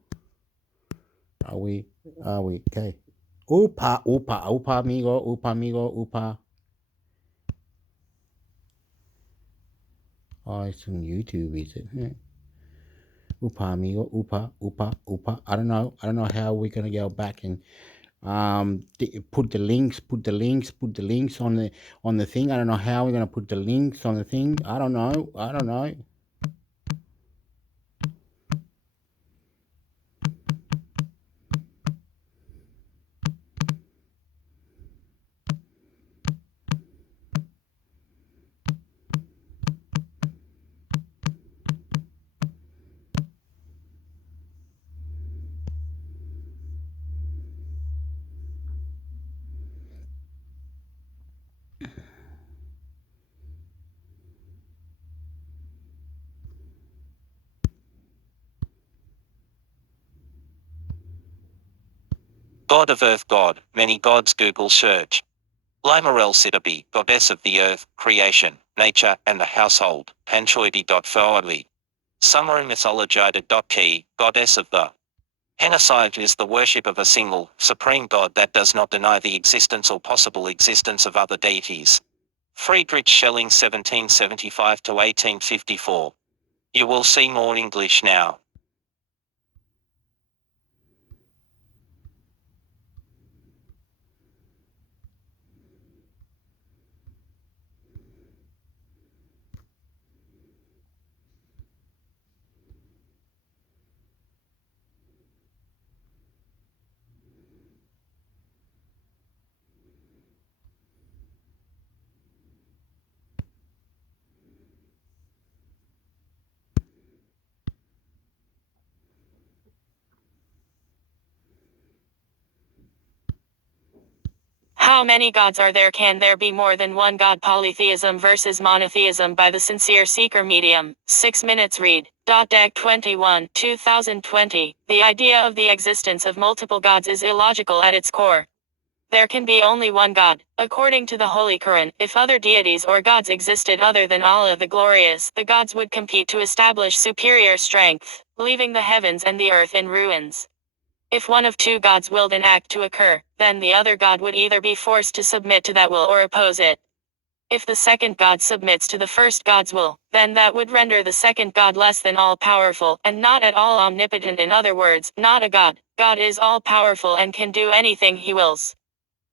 Are we? Okay. Upa, amigo, upa. Oh, it's on YouTube, is it? Yeah. Upa, amigo, upa. I don't know how we're gonna go back and put the links on the thing. I don't know how we're gonna put the links on the thing. I don't know. God of Earth, God, many gods, Google search. Limarel Sitabi, goddess of the earth, creation, nature, and the household, Panchoidi.foali. Summary mythologida.key, goddess of the Henocide is the worship of a single, supreme God that does not deny the existence or possible existence of other deities. Friedrich Schelling 1775 to 1854. You will see more English now. How many gods are there? Can there be more than one God? Polytheism versus monotheism by the Sincere Seeker Medium. 6 minutes read. Deg 21, 2020. The idea of the existence of multiple gods is illogical at its core. There can be only one God. According to the Holy Quran, if other deities or gods existed other than Allah the Glorious, the gods would compete to establish superior strength, leaving the heavens and the earth in ruins. If one of two gods willed an act to occur, then the other god would either be forced to submit to that will or oppose it. If the second god submits to the first god's will, then that would render the second god less than all-powerful, and not at all omnipotent. In other words, not a god. God is all-powerful and can do anything he wills.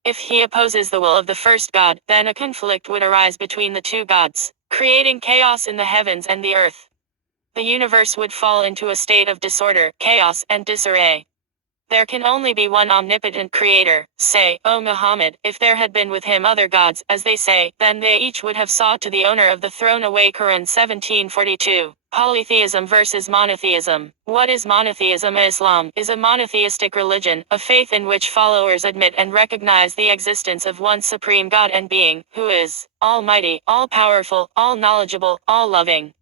If he opposes the will of the first god, then a conflict would arise between the two gods, creating chaos in the heavens and the earth. The universe would fall into a state of disorder, chaos, and disarray. There can only be one omnipotent creator. Say, O Muhammad, if there had been with him other gods, as they say, then they each would have sought to the owner of the throne away. Quran 1742. Polytheism versus monotheism. What is monotheism? Islam is a monotheistic religion, a faith in which followers admit and recognize the existence of one supreme God and being, who is almighty, all-powerful, all-knowledgeable, all-loving.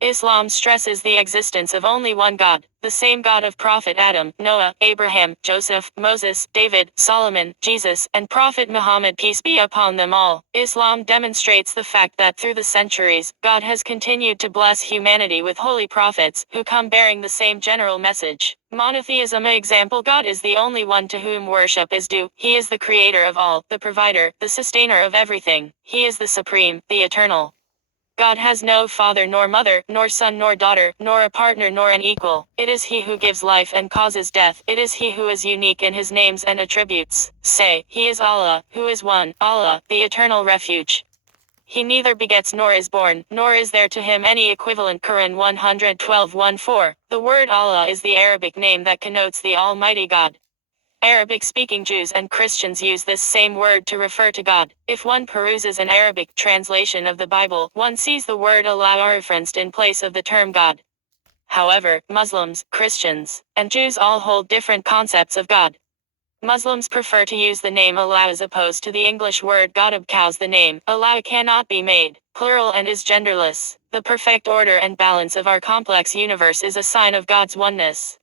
Islam stresses the existence of only one God, the same God of Prophet Adam, Noah, Abraham, Joseph, Moses, David, Solomon, Jesus, and Prophet Muhammad, peace be upon them all. Islam demonstrates the fact that through the centuries, God has continued to bless humanity with holy prophets, who come bearing the same general message. Monotheism. Example: God is the only one to whom worship is due. He is the creator of all, the provider, the sustainer of everything. He is the supreme, the eternal. God has no father nor mother, nor son nor daughter, nor a partner nor an equal. It is he who gives life and causes death. It is he who is unique in his names and attributes. Say, he is Allah, who is one, Allah, the eternal refuge. He neither begets nor is born, nor is there to him any equivalent. Quran 112:1-4. The word Allah is the Arabic name that connotes the Almighty God. Arabic-speaking Jews and Christians use this same word to refer to God. If one peruses an Arabic translation of the Bible, one sees the word Allah referenced in place of the term God. However, Muslims, Christians, and Jews all hold different concepts of God. Muslims prefer to use the name Allah as opposed to the English word God. Because the name Allah cannot be made plural and is genderless. The perfect order and balance of our complex universe is a sign of God's oneness.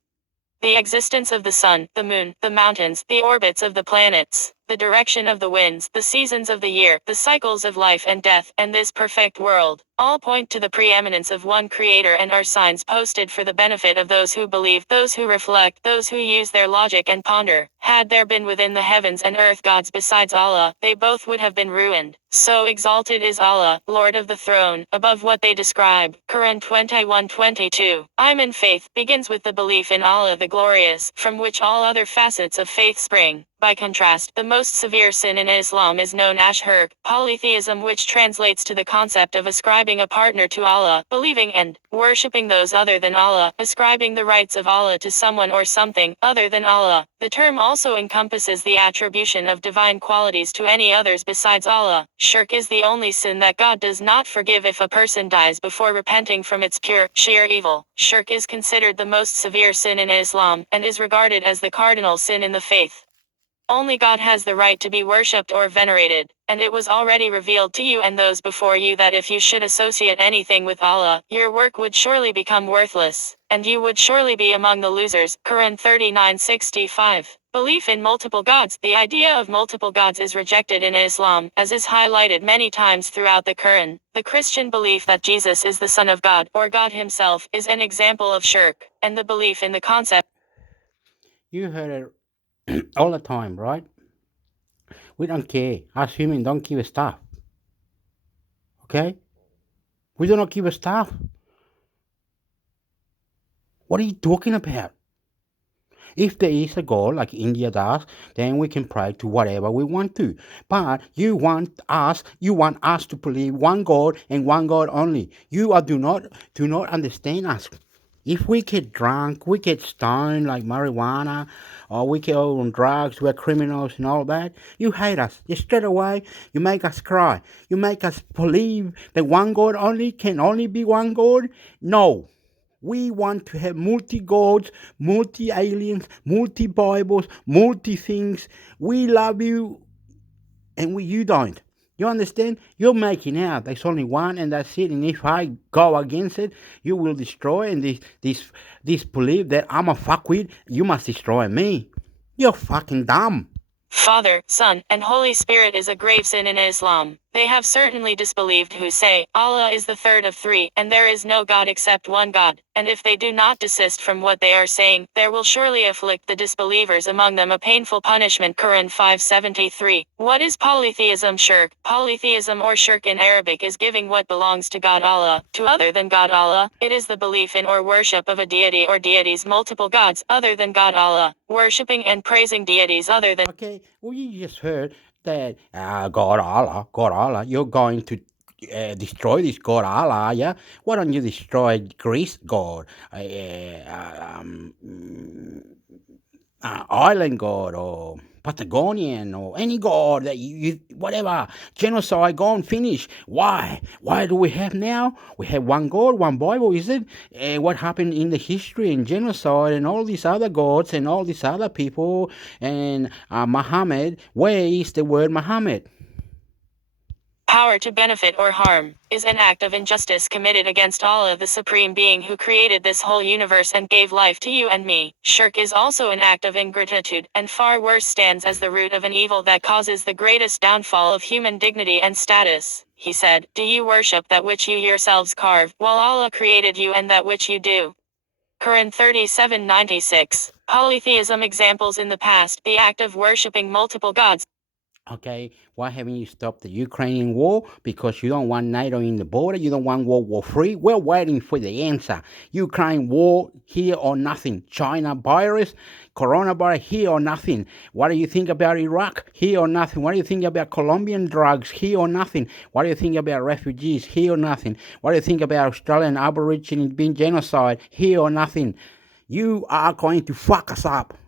The existence of the sun, the moon, the mountains, the orbits of the planets, the direction of the winds, the seasons of the year, the cycles of life and death, and this perfect world, all point to the preeminence of one Creator and are signs posted for the benefit of those who believe, those who reflect, those who use their logic and ponder. Had there been within the heavens and earth gods besides Allah, they both would have been ruined. So exalted is Allah, Lord of the throne, above what they describe. Quran 21:22. Iman faith begins with the belief in Allah the Glorious, from which all other facets of faith spring. By contrast, the most severe sin in Islam is known as shirk, polytheism, which translates to the concept of ascribing a partner to Allah, believing and worshipping those other than Allah, ascribing the rights of Allah to someone or something other than Allah. The term also encompasses the attribution of divine qualities to any others besides Allah. Shirk is the only sin that God does not forgive if a person dies before repenting from its pure, sheer evil. Shirk is considered the most severe sin in Islam, and is regarded as the cardinal sin in the faith. Only God has the right to be worshipped or venerated, and it was already revealed to you and those before you that if you should associate anything with Allah, your work would surely become worthless, and you would surely be among the losers. Quran 39:65. Belief in multiple gods. The idea of multiple gods is rejected in Islam, as is highlighted many times throughout the Quran. The Christian belief that Jesus is the Son of God, or God Himself, is an example of shirk, and the belief in the concept. You heard it all the time, right? We don't care. Us humans don't give a stuff. Okay? We do not give a stuff. What are you talking about? If there is a God like India does, then we can pray to whatever we want to. But you want us to believe one God and one God only. You do not understand us. If we get drunk, we get stoned like marijuana, or we get on drugs, we're criminals and all that, you hate us. You straight away, you make us cry. You make us believe that one God only can only be one God. No. We want to have multi-gods, multi-aliens, multi-Bibles, multi-things. We love you and you don't. You understand? You're making out there's only one and that's it. And if I go against it, you will destroy. And this belief that I'm a fuckwit, you must destroy me. You're fucking dumb. Father, Son, and Holy Spirit is a grave sin in Islam. They have certainly disbelieved who say, Allah is the third of three, and there is no God except one God. And if they do not desist from what they are saying, there will surely afflict the disbelievers among them a painful punishment. Quran 5:73. What is polytheism? Shirk. Polytheism or shirk in Arabic is giving what belongs to God Allah, to other than God Allah. It is the belief in or worship of a deity or deities, multiple gods, other than God Allah. Worshipping and praising deities other than. Okay, well, you just heard that God Allah, you're going to destroy this God Allah, yeah? Why don't you destroy Greece God, island God, or Patagonian, or any God that you whatever, genocide, go and finish. Why? Why do we have now? We have one God, one Bible, is it? What happened in the history and genocide and all these other gods and all these other people and Muhammad, where is the word Muhammad? Power to benefit or harm is an act of injustice committed against Allah, the Supreme Being who created this whole universe and gave life to you and me. Shirk is also an act of ingratitude, and far worse, stands as the root of an evil that causes the greatest downfall of human dignity and status. He said, do you worship that which you yourselves carve, while Allah created you and that which you do? Quran 37:96. Polytheism examples in the past, the act of worshipping multiple gods. Okay, why haven't you stopped the Ukrainian war? Because you don't want NATO in the border, you don't want World War III. We're waiting for the answer. Ukraine war, here or nothing. China virus, coronavirus, here or nothing. What do you think about Iraq? Here or nothing. What do you think about Colombian drugs? Here or nothing. What do you think about refugees? Here or nothing. What do you think about Australian Aborigines being genocide? Here or nothing. You are going to fuck us up.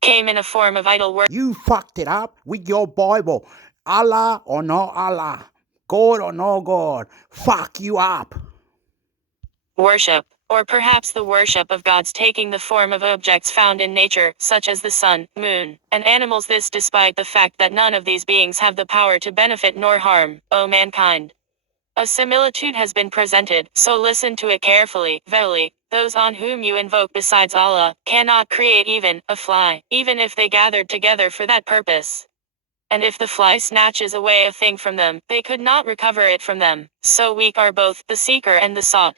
Came in a form of idol worship. You fucked it up with your Bible. Allah or no Allah. God or no God. Fuck you up. Worship, or perhaps the worship of gods taking the form of objects found in nature, such as the sun, moon, and animals. This despite the fact that none of these beings have the power to benefit nor harm, O mankind. A similitude has been presented, so listen to it carefully. Verily, those on whom you invoke besides Allah cannot create even a fly, even if they gathered together for that purpose. And if the fly snatches away a thing from them, they could not recover it from them. So weak are both the seeker and the sought.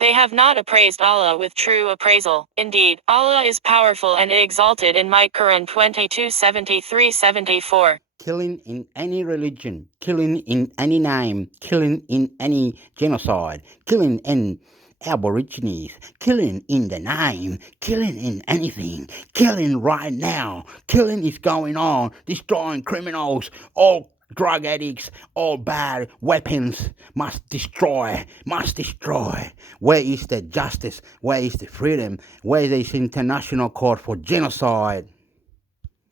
They have not appraised Allah with true appraisal. Indeed, Allah is powerful and exalted in might. Quran 22:73-74. Killing in any religion, killing in any name, killing in any genocide, killing in aborigines, killing in the name, killing in anything, killing right now. Killing is going on, destroying criminals, all drug addicts, all bad weapons must destroy, must destroy. Where is the justice? Where is the freedom? Where is this international court for genocide?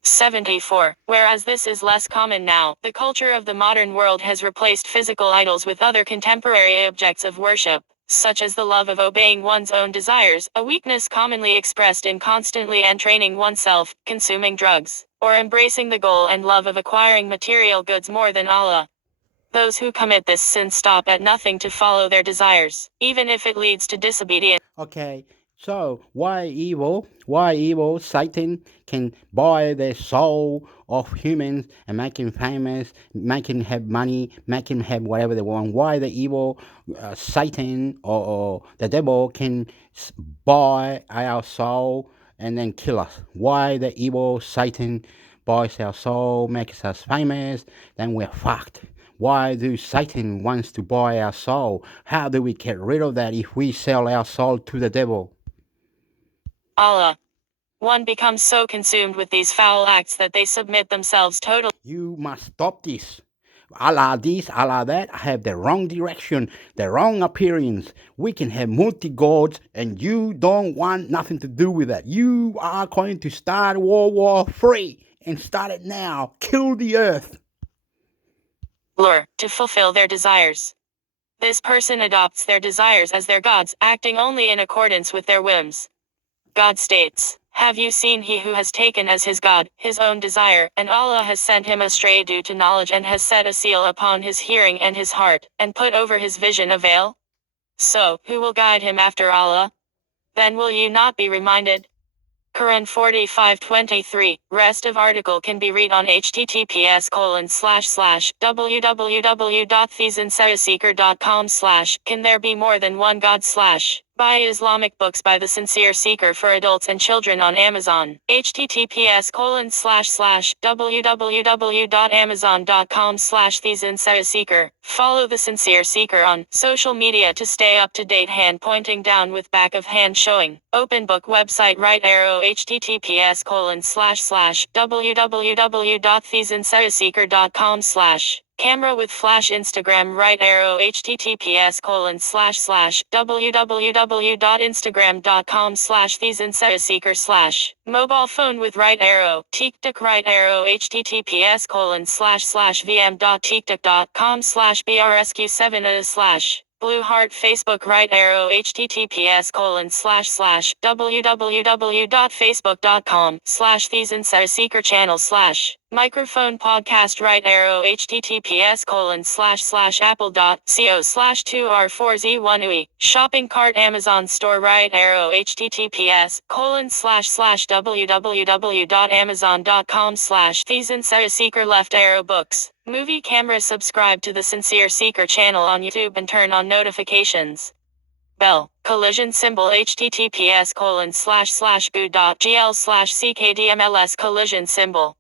74. Whereas this is less common now, the culture of the modern world has replaced physical idols with other contemporary objects of worship, such as the love of obeying one's own desires, a weakness commonly expressed in constantly entraining oneself, consuming drugs, or embracing the goal and love of acquiring material goods more than Allah. Those who commit this sin stop at nothing to follow their desires, even if it leads to disobedience. Okay, so why evil? Why evil? Satan can buy the soul of humans and make him famous, make him have money, make him have whatever they want. Why the evil Satan or the devil can buy our soul and then kill us? Why the evil Satan buys our soul, makes us famous, then we're fucked? Why do Satan wants to buy our soul? How do we get rid of that if we sell our soul to the devil? Allah. One becomes so consumed with these foul acts that they submit themselves totally. You must stop this. Allah this, Allah that, have the wrong direction, the wrong appearance. We can have multi-gods and you don't want nothing to do with that. You are going to start World War III and start it now. Kill the earth. To fulfill their desires. This person adopts their desires as their gods, acting only in accordance with their whims. God states, "Have you seen he who has taken as his God, his own desire, and Allah has sent him astray due to knowledge and has set a seal upon his hearing and his heart, and put over his vision a veil? So, who will guide him after Allah? Then will you not be reminded?" Quran 45:23. Rest of article can be read on https://www.thesincereseeker.com/ Can there be more than one God / Buy Islamic books by the Sincere Seeker for adults and children on Amazon. https://www.amazon.com/thesincereseeker. Follow the Sincere Seeker on social media to stay up to date. Hand pointing down with back of hand showing. Open book website right arrow https://www.thesincereseeker.com/ Camera with flash Instagram right arrow https://www.instagram.com/thesincereseeker/ Mobile phone with right arrow TikTok right arrow https://vm.tiktok.com/brsq7 Blue Heart Facebook right arrow https://www.facebook.com/thesincereseeker channel/ Microphone podcast right arrow https://apple.co/2r4z1ui Shopping cart Amazon store right arrow https://www.amazon.com/thesincereseeker left arrow books movie camera. Subscribe to the Sincere Seeker channel on YouTube and turn on notifications. Bell, collision symbol https://goo.gl/ckdmls collision symbol.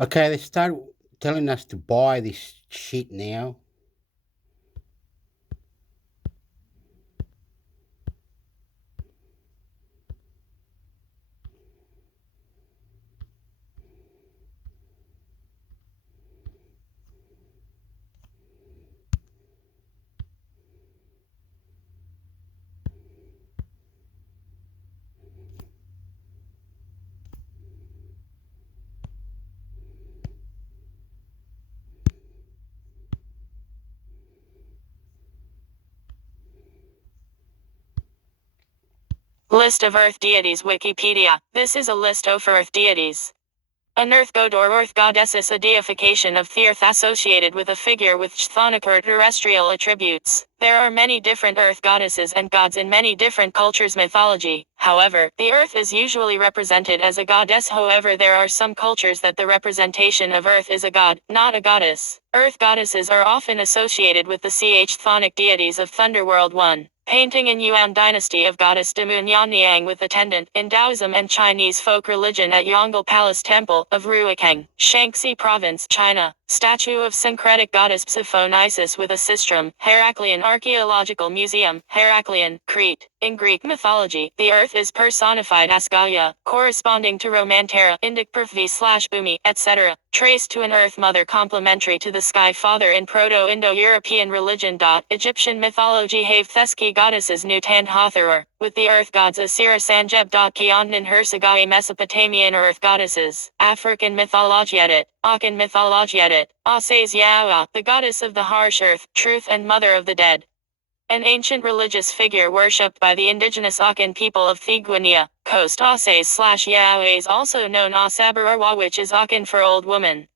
Okay, they start telling us to buy this shit now. List of Earth deities Wikipedia. This is a list of Earth deities. An earth god or earth goddess is a deification of the earth associated with a figure with chthonic or terrestrial attributes. There are many different earth goddesses and gods in many different cultures' mythology. However, the earth is usually represented as a goddess. However, there are some cultures that the representation of earth is a god, not a goddess. Earth goddesses are often associated with the chthonic deities of Thunderworld 1. Painting in Yuan dynasty of goddess Demun Yanniang with attendant in Taoism and Chinese folk religion at Yongle Palace Temple of Ruakeng, Shaanxi Province, China. Statue of syncretic goddess Psephonesis with a sistrum, Heraclean Archaeological Museum, Heraclean, Crete. In Greek mythology, the earth is personified as Gaia, corresponding to Romantera, Indic Prithvi/Bhumi, etc., traced to an earth mother complementary to the sky father in Proto-Indo-European religion. Egyptian mythology have Theski goddesses Nutan Hathor, with the earth gods Asira Sanjeb. Kiandan Hersagai Mesopotamian earth goddesses. African mythology edit. Akan mythology edit. Ases Yawa, the goddess of the harsh earth, truth and mother of the dead. An ancient religious figure worshipped by the indigenous Akan people of the Guinea coast. Ases/Yawa, also known Asabararwa, which is Akan for old woman.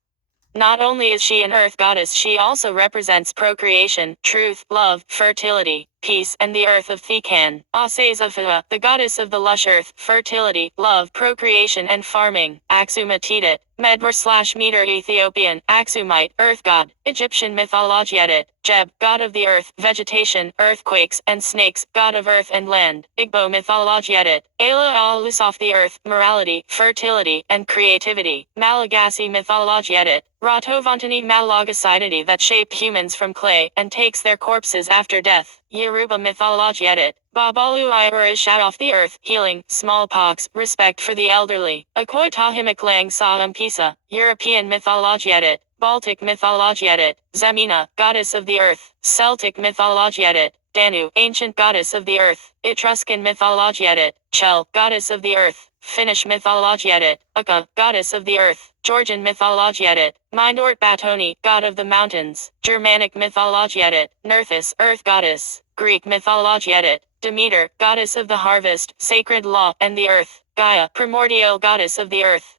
Not only is she an earth goddess, she also represents procreation, truth, love, fertility, peace, and the earth of Thekan. Ases-Afua, the goddess of the lush earth, fertility, love, procreation, and farming. Axumatitit, Medwar/Meter Ethiopian, Axumite, earth god. Egyptian mythology edit. Jeb, god of the earth, vegetation, earthquakes, and snakes, god of earth and land. Igbo mythology edit. Ala al-Lusof, the earth, morality, fertility, and creativity. Malagasy mythology edit. Ratovantani Malagacidity that shaped humans from clay and takes their corpses after death. Yoruba mythology edit. Babalu Ira is shut off the earth, healing, smallpox, respect for the elderly. Akoi Tahimaklang Sa Umpisa. European mythology edit. Baltic mythology edit. Zemina, goddess of the earth. Celtic mythology edit. Danu, ancient goddess of the earth. Etruscan mythology edit. Chel, goddess of the earth. Finnish mythology edit. Aka, goddess of the earth. Georgian mythology edit. Mindort Batoni, god of the mountains. Germanic mythology edit. Nerthus, earth goddess. Greek mythology edit. Demeter, goddess of the harvest, sacred law, and the earth. Gaia, primordial goddess of the earth.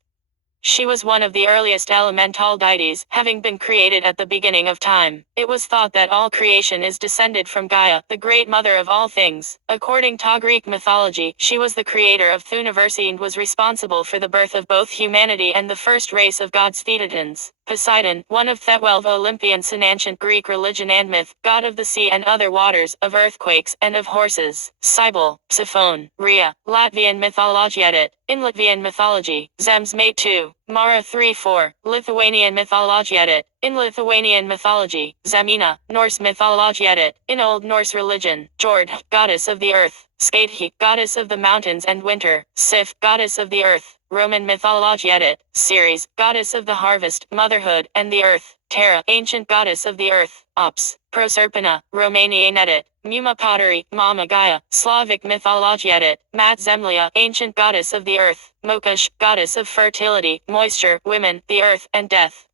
She was one of the earliest elemental deities, having been created at the beginning of time. It was thought that all creation is descended from Gaia, the great mother of all things. According to Greek mythology, she was the creator of the universe and was responsible for the birth of both humanity and the first race of gods Thetans. Poseidon, one of the 12 Olympians in ancient Greek religion and myth, god of the sea and other waters, of earthquakes, and of horses. Cybele, Psiphone, Rhea, Latvian mythology edit. In Latvian mythology, Zems mate 2, Mara 3-4, Lithuanian mythology edit. In Lithuanian mythology, Zemina, Norse mythology edit. In Old Norse religion, Jord, goddess of the earth. Skathi, goddess of the mountains and winter. Sif, goddess of the earth. Roman mythology edit. Ceres, goddess of the harvest, motherhood, and the earth. Terra, ancient goddess of the earth. Ops, Proserpina, Romanian edit. Muma pottery, Mama Gaia, Slavic mythology edit. Mat Zemlya, ancient goddess of the earth. Mokush, goddess of fertility, moisture, women, the earth, and death.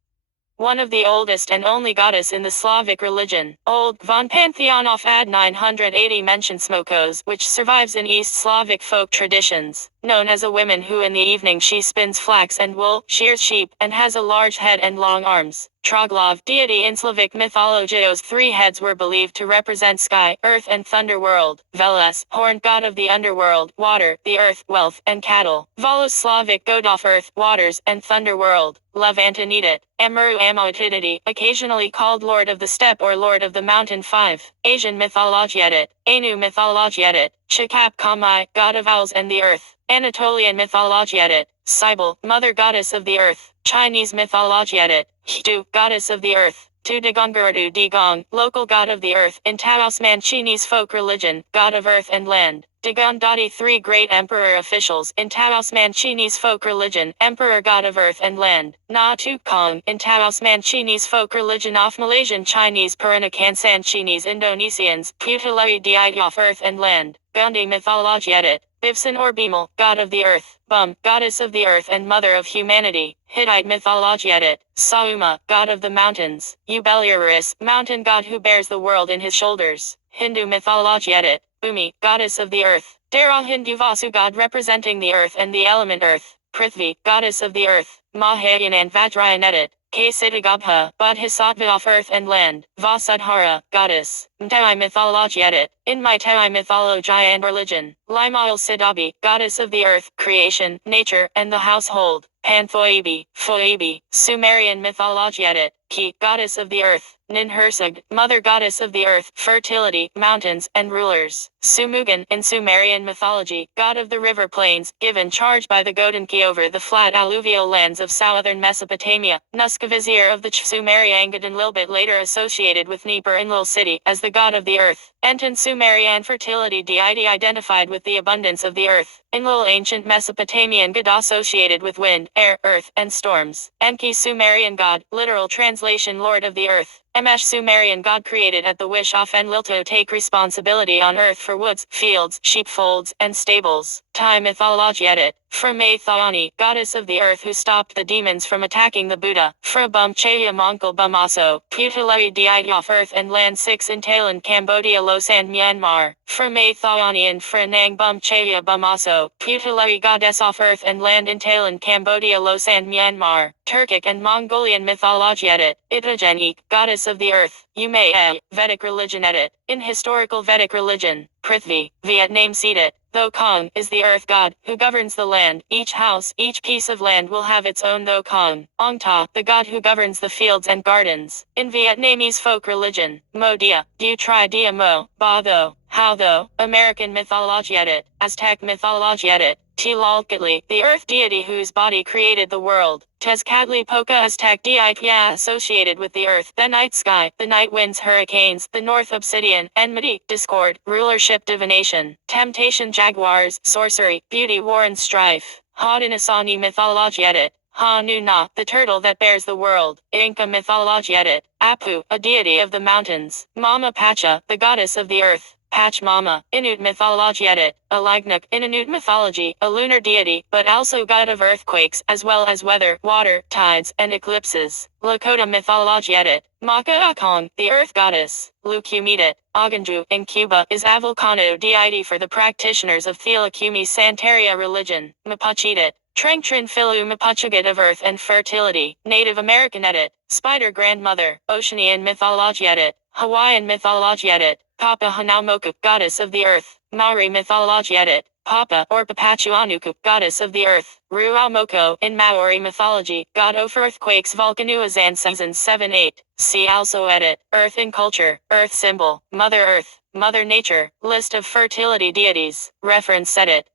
One of the oldest and only goddess in the Slavic religion. Old von Pantheon of Ad 980 mentions Smokos, which survives in East Slavic folk traditions. Known as a woman who in the evening she spins flax and wool, shears sheep, and has a large head and long arms. Troglov, deity in Slavic mythology's 3 heads were believed to represent sky, earth and thunder world. Veles, horned god of the underworld, water, the earth, wealth, and cattle. Volos, Slavic god of earth, waters, and thunder world. Love Antonidet, Amaru Amotidity, occasionally called Lord of the Steppe or Lord of the Mountain 5. Asian mythology edit. Anu mythology edit. Chakap Kamai, god of owls and the earth. Anatolian mythology edit. Cybele, Mother Goddess of the Earth, Chinese mythology. Edit. Hidu, Goddess of the Earth. Tu Degonguradu Digong, local god of the earth, in Taoisman Chinese folk religion, god of earth and land. Dagon Dadi, three great emperor officials, in Taoisman Chinese folk religion, emperor god of earth and land. Na Tu Kong, in Taoisman Chinese folk religion of Malaysian Chinese Peranakan Chinese Indonesians, Putalai deity of earth and land. Gandhi mythology. Edit. Bibson or Bimal, god of the earth. Bum, goddess of the earth and mother of humanity. Hittite mythology. Edit. Sauma, god of the mountains. Ubelurus, mountain god who bears the world in his shoulders. Hindu mythology. Edit. Bhumi, goddess of the earth. Dara Hindu Vasu, god representing the earth and the element earth. Prithvi, goddess of the earth. Mahayanan Vajrayan. Edit. Ksitagabha, bodhisattva of earth and land. Vasudhara, goddess. Mtai mythology. Edit. In Mtai mythology and religion. Limail Siddhabi, goddess of the earth, creation, nature, and the household. Panthoibi, Phoebe, Sumerian mythology. Edit. Ki, goddess of the earth. Ninhursag, mother goddess of the earth, fertility, mountains, and rulers. Sumugan, in Sumerian mythology, god of the river plains, given charge by the Godanki over the flat alluvial lands of southern Mesopotamia. Nuska, vizier of the Sumeriangadan, Lilbit, later associated with Nippur Enlil city, as the god of the earth. Enton, Sumerian fertility deity identified with the abundance of the earth. Enlil, ancient Mesopotamian god associated with wind, air, earth, and storms. Enki, Sumerian god, literal translation lord of the earth. Emesh, Sumerian god created at the wish of Enlil to take responsibility on earth for woods, fields, sheepfolds, and stables. Thai mythology. Edit. Frame Thaani, goddess of the earth who stopped the demons from attacking the Buddha. Fra Bum Chaya Mongkol Bumaso, Putalai deity of earth and land. 6 in Thailand, Cambodia, Losan, Myanmar. Frame Thaani and Fra Nang Bum Chaya Bumaso, Putalai goddess of earth and land in Thailand, Cambodia, Losan, Myanmar. Turkic and Mongolian mythology. Edit. Itajanik, goddess of the earth. Umayyad, Vedic religion. Edit. In historical Vedic religion, Prithvi, Vietnam seated, Tho Kong, is the earth god, who governs the land. Each house, each piece of land will have its own Tho Kong. Ong Ta, the god who governs the fields and gardens. In Vietnamese folk religion, Mo Dia, Du Tri Dia Mo, Ba Tho, How Tho. American mythology. Edit. Aztec mythology. Edit. Tlalcatli, the earth deity whose body created the world. Tezcatlipoca, Aztec deity associated with the earth, the night sky, the night winds, hurricanes, the north obsidian, enmity, discord, rulership, divination, temptation, jaguars, sorcery, beauty, war, and strife. Haudenosaunee mythology. Edit. Ha-Nu Na, the turtle that bears the world. Inca mythology. Edit. Apu, a deity of the mountains. Mama Pacha, the goddess of the earth. Pachmama, Inuit mythology. Edit. Alagnuk, in Inuit mythology, a lunar deity, but also god of earthquakes, as well as weather, water, tides, and eclipses. Lakota mythology. Edit. Maka Akong, the earth goddess. Lukumidit, Aganju, in Cuba, is a volcano deity for the practitioners of Thalakumi Santeria religion. Mapuchidit, Trengtrin Filu Mapuchagit, of earth and fertility. Native American. Edit. Spider grandmother, Oceanian mythology. Edit. Hawaiian mythology. Edit. Papa Hanaumoku, goddess of the earth. Maori mythology. Edit. Papa, or Papachuanuku, goddess of the earth. Ruamoko, in Maori mythology, god of earthquakes. Volcanuazan season 7-8. See also. Edit. Earth in culture, earth symbol, Mother Earth, Mother Nature, list of fertility deities. Reference. Edit.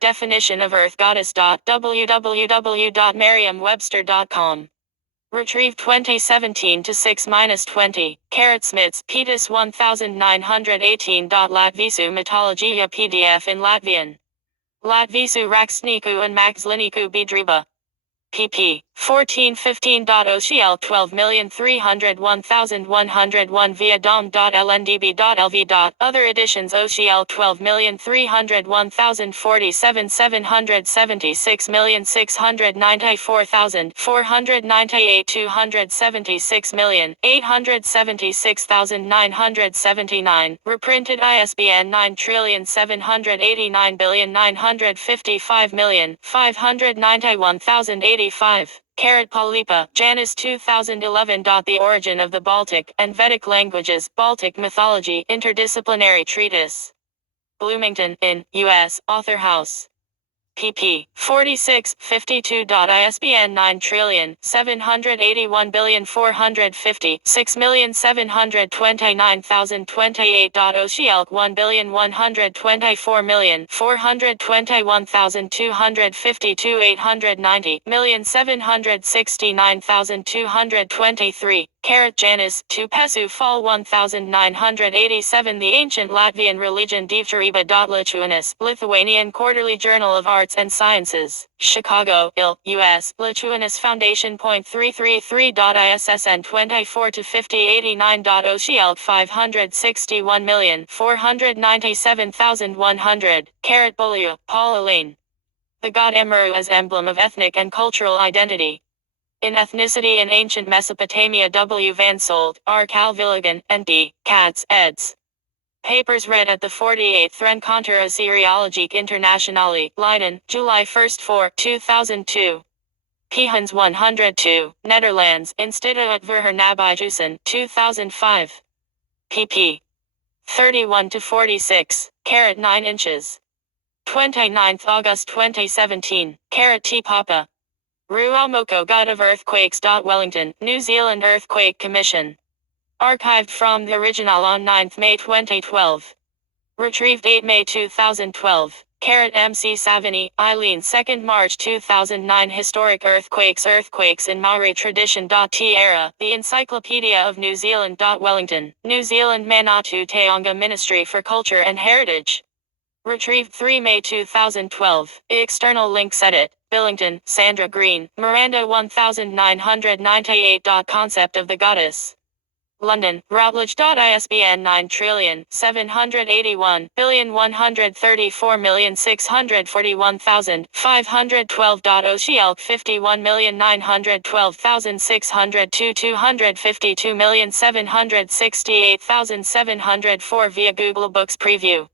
Definition of earth goddess. www.merriam-webster.com. Retrieved 2017 to 6-20. Smits, Petus 1918. Latvisu Mytologia PDF in Latvian. Latvisu Rakstniku and Magzliniku Bidriba. pp. 1415. OCL 12301101 via dom.lndb.lv. Other editions OCL 12301047 776,694,498 276,876,979. Reprinted ISBN 9789955,591,085. Polypa, Janice 2011. The Origin of the Baltic and Vedic Languages, Baltic Mythology, Interdisciplinary Treatise. Bloomington, in, U.S., Author House. pp. 46-52. ISBN 9781450 6729028. OCLC 11244221252 890 1769223. Janice, 2 Pesu Fall 1987. The Ancient Latvian Religion Dievturība. Lituanis, Lithuanian Quarterly Journal of Arts and Sciences, Chicago, IL, U.S., Lituanis Foundation. 333. ISSN 24-5089. OCL 561497100. Bulliu, Paul Elaine. The god Emuru as emblem of ethnic and cultural identity. In Ethnicity in Ancient Mesopotamia. W. Van Sold, R. Calvilligan, and D. Katz, eds. Papers read at the 48th Rencontre Assyriologique Internationale, Leiden, July 1, 2002. Pihans 102, Netherlands, Instituut voor Nabijjussen, 2005. pp. 31-46, 9 inches. 29 August 2017, T. Papa. Ruamoko, God of Earthquakes. Wellington, New Zealand Earthquake Commission. Archived from the original on 9 May 2012. Retrieved 8 May 2012. MC Savini, Eileen. 2 March 2009. Historic Earthquakes. Earthquakes in Maori Tradition. T. Era, The Encyclopedia of New Zealand. Wellington, New Zealand. Manatu Teonga Ministry for Culture and Heritage. Retrieved 3 May 2012. External links. Edit. Billington, Sandra Green, Miranda 1998. Concept of the Goddess. London, Routledge. ISBN 978113464141512. OCL 51912602 252768704 via Google Books Preview.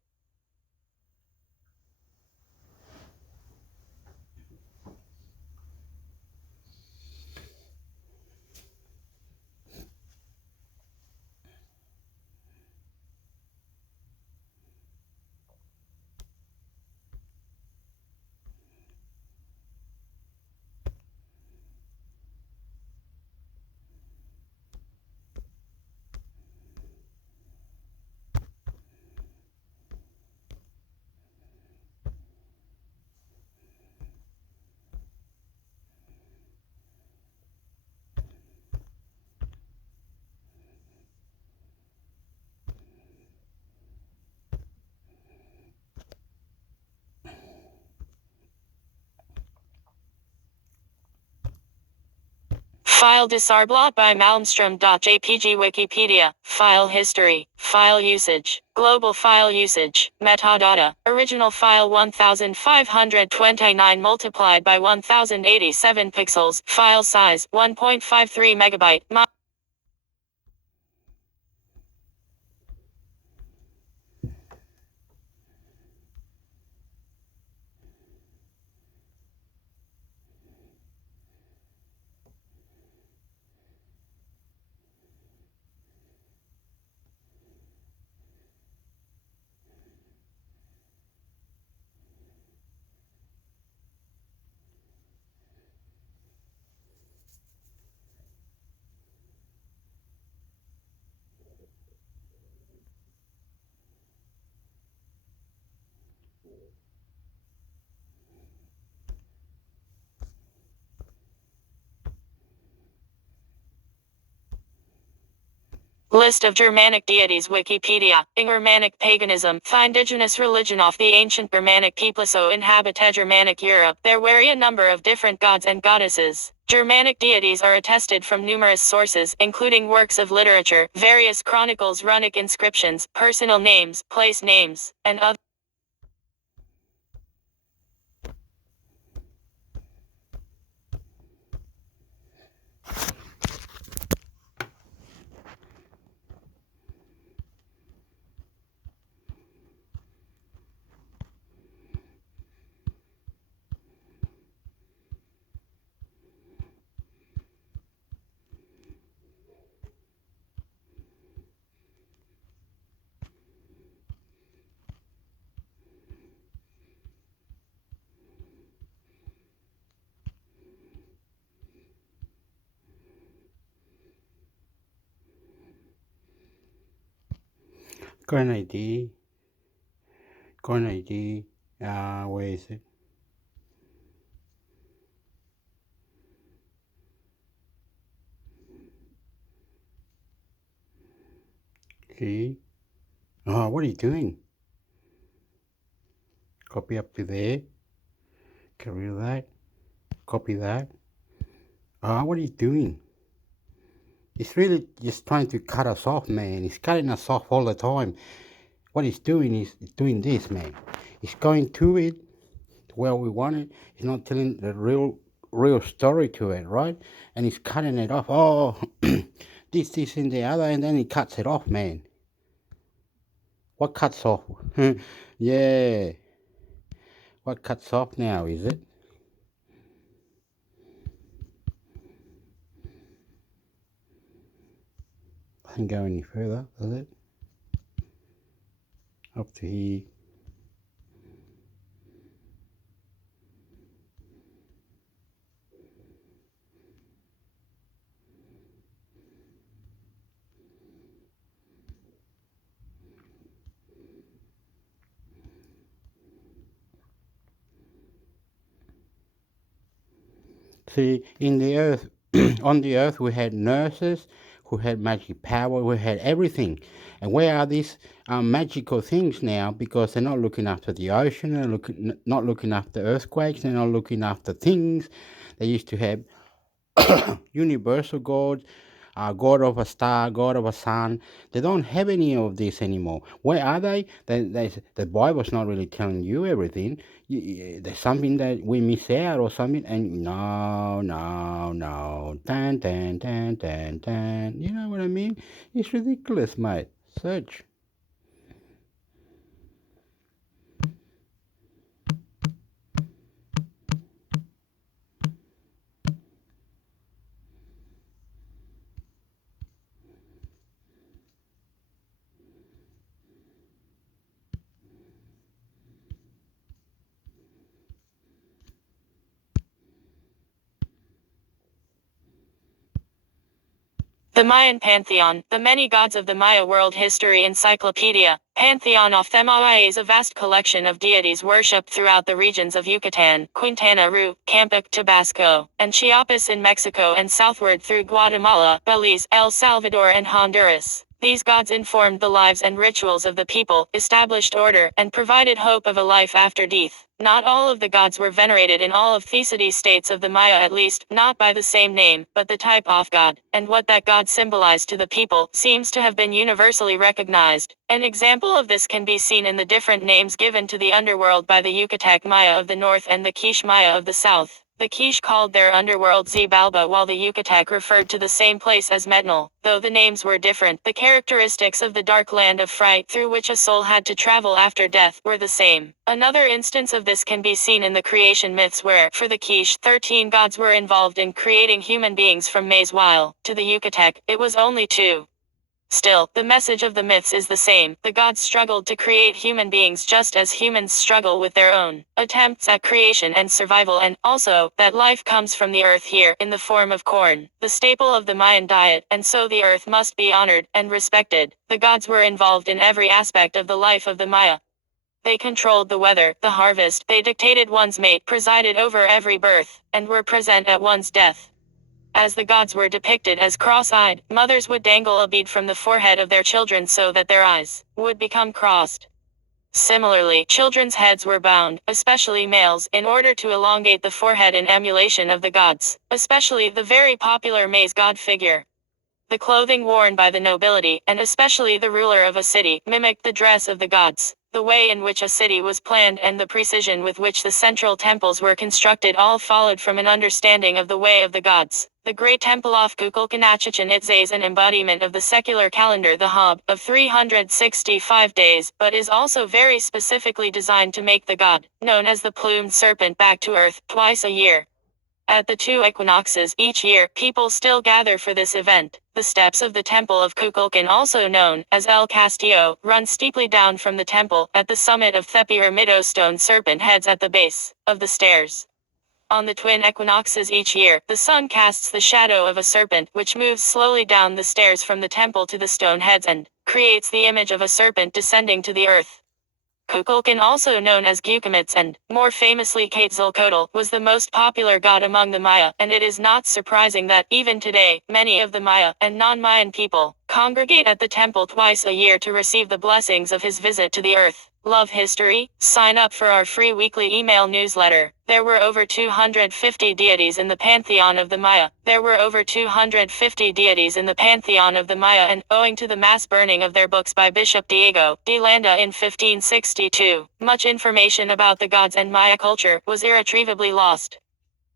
File disarblot by Malmstrom.jpg. Wikipedia. File history. File usage. Global file usage. Metadata. Original file 1529 multiplied by 1087 pixels. File size 1.53 megabyte. List of Germanic deities. Wikipedia. In Germanic paganism, the indigenous religion of the ancient Germanic peoples who inhabited Germanic Europe. There were a number of different gods and goddesses. Germanic deities are attested from numerous sources, including works of literature, various chronicles, runic inscriptions, personal names, place names, and other. Got an idea. Got an idea. Where is it? Okay. Oh, what are you doing? Copy up to there. Get rid of that. Copy that. What are you doing? He's really just trying to cut us off, man. He's cutting us off all the time. What he's doing is doing this, man. He's going to it where we want it. He's not telling the real story to it, right? And he's cutting it off. Oh, this, and the other, and then he cuts it off, man. What cuts off? Yeah. What cuts off now, is it? Doesn't go any further, does it? Up to here. See, in the earth, on the earth, we had nurses who had magic power, we had everything. And where are these magical things now? Because they're not looking after the ocean, they're not looking after earthquakes, they're not looking after things. They used to have universal gods, God of a star, God of a sun. They don't have any of this anymore. Where are they? The Bible's not really telling you everything. There's something that we miss out or something, and no. Tan, tan, tan, tan, tan. You know what I mean? It's ridiculous, mate. Search. The Mayan Pantheon, the many gods of the Maya World History Encyclopedia. Pantheon of Themawai is a vast collection of deities worshipped throughout the regions of Yucatan, Quintana Roo, Campeche, Tabasco, and Chiapas in Mexico and southward through Guatemala, Belize, El Salvador and Honduras. These gods informed the lives and rituals of the people, established order, and provided hope of a life after death. Not all of the gods were venerated in all of Theocity states of the Maya, at least, not by the same name, but the type of god, and what that god symbolized to the people, seems to have been universally recognized. An example of this can be seen in the different names given to the underworld by the Yucatec Maya of the north and the Quiche Maya of the south. The Quiche called their underworld Xibalba, while the Yucatec referred to the same place as Metnal. Though the names were different, the characteristics of the dark land of fright through which a soul had to travel after death were the same. Another instance of this can be seen in the creation myths where, for the Quiche, 13 gods were involved in creating human beings from maize, while, to the Yucatec, it was only 2. Still, the message of the myths is the same. The gods struggled to create human beings just as humans struggle with their own attempts at creation and survival, and, also, that life comes from the earth here, in the form of corn, the staple of the Mayan diet, and so the earth must be honored and respected. The gods were involved in every aspect of the life of the Maya. They controlled the weather, the harvest, they dictated one's mate, presided over every birth, and were present at one's death. As the gods were depicted as cross-eyed, mothers would dangle a bead from the forehead of their children so that their eyes would become crossed. Similarly, children's heads were bound, especially males, in order to elongate the forehead in emulation of the gods, especially the very popular maize god figure. The clothing worn by the nobility, and especially the ruler of a city, mimicked the dress of the gods. The way in which a city was planned and the precision with which the central temples were constructed all followed from an understanding of the way of the gods. The great temple of Kukulkanachichan Itza is an embodiment of the secular calendar, the Hob, of 365 days, but is also very specifically designed to make the god, known as the plumed serpent, back to earth, twice a year. At the 2 equinoxes each year, people still gather for this event. The steps of the temple of Kukulkan, also known as El Castillo, run steeply down from the temple. At the summit of Thepi or Mido, stone serpent heads at the base of the stairs. On the twin equinoxes each year, the sun casts the shadow of a serpent, which moves slowly down the stairs from the temple to the stone heads, and creates the image of a serpent descending to the earth. Kukulkan, also known as Gukamits and, more famously Quetzalcoatl, was the most popular god among the Maya, and it is not surprising that, even today, many of the Maya and non-Mayan people congregate at the temple twice a year to receive the blessings of his visit to the earth. Love history? Sign up for our free weekly email newsletter. There were over 250 deities in the pantheon of the Maya. And, owing to the mass burning of their books by Bishop Diego de Landa in 1562, much information about the gods and Maya culture was irretrievably lost.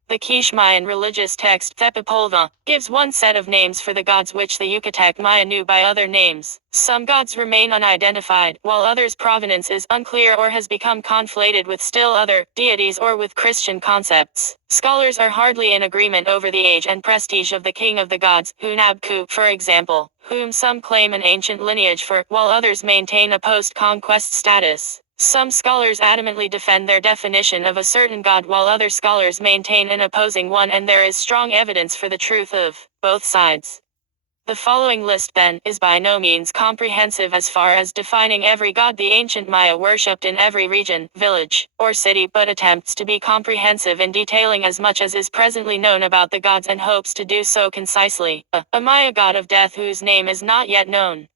The Quiche Mayan religious text Thepapolva gives one set of names for the gods which the Yucatec Maya knew by other names. Some gods remain unidentified, while others' provenance is unclear or has become conflated with still other deities or with Christian concepts. Scholars are hardly in agreement over the age and prestige of the king of the gods, Hunabku, for example, whom some claim an ancient lineage for, while others maintain a post-conquest status. Some scholars adamantly defend their definition of a certain god while other scholars maintain an opposing one, and there is strong evidence for the truth of both sides. The following list, then, is by no means comprehensive as far as defining every god the ancient Maya worshipped in every region, village, or city, but attempts to be comprehensive in detailing as much as is presently known about the gods and hopes to do so concisely. A Maya god of death whose name is not yet known.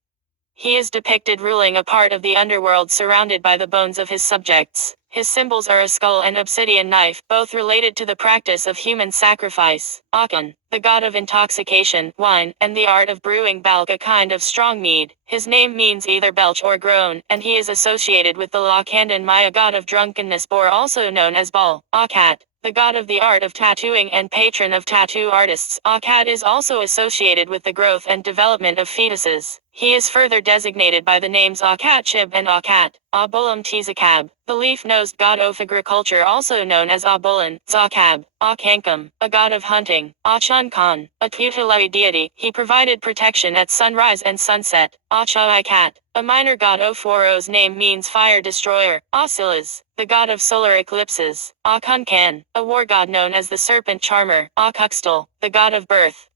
He is depicted ruling a part of the underworld surrounded by the bones of his subjects. His symbols are a skull and obsidian knife, both related to the practice of human sacrifice. Akan, the god of intoxication, wine, and the art of brewing balk, a kind of strong mead. His name means either belch or groan, and he is associated with the Lakandan Maya god of drunkenness, Bor, also known as Bal. Akat, the god of the art of tattooing and patron of tattoo artists. Akat is also associated with the growth and development of fetuses. He is further designated by the names Akatchib and Akat, Abulam Tizakab, the leaf-nosed god of agriculture, also known as Abulan, Zakab, Akankam, a god of hunting, Achun Khan, a tutelary deity. He provided protection at sunrise and sunset. Achaikat, a minor god of Foro's name means fire destroyer. Asilas, the god of solar eclipses. Akunkan, a war god known as the serpent charmer. Akuxtal, the god of birth.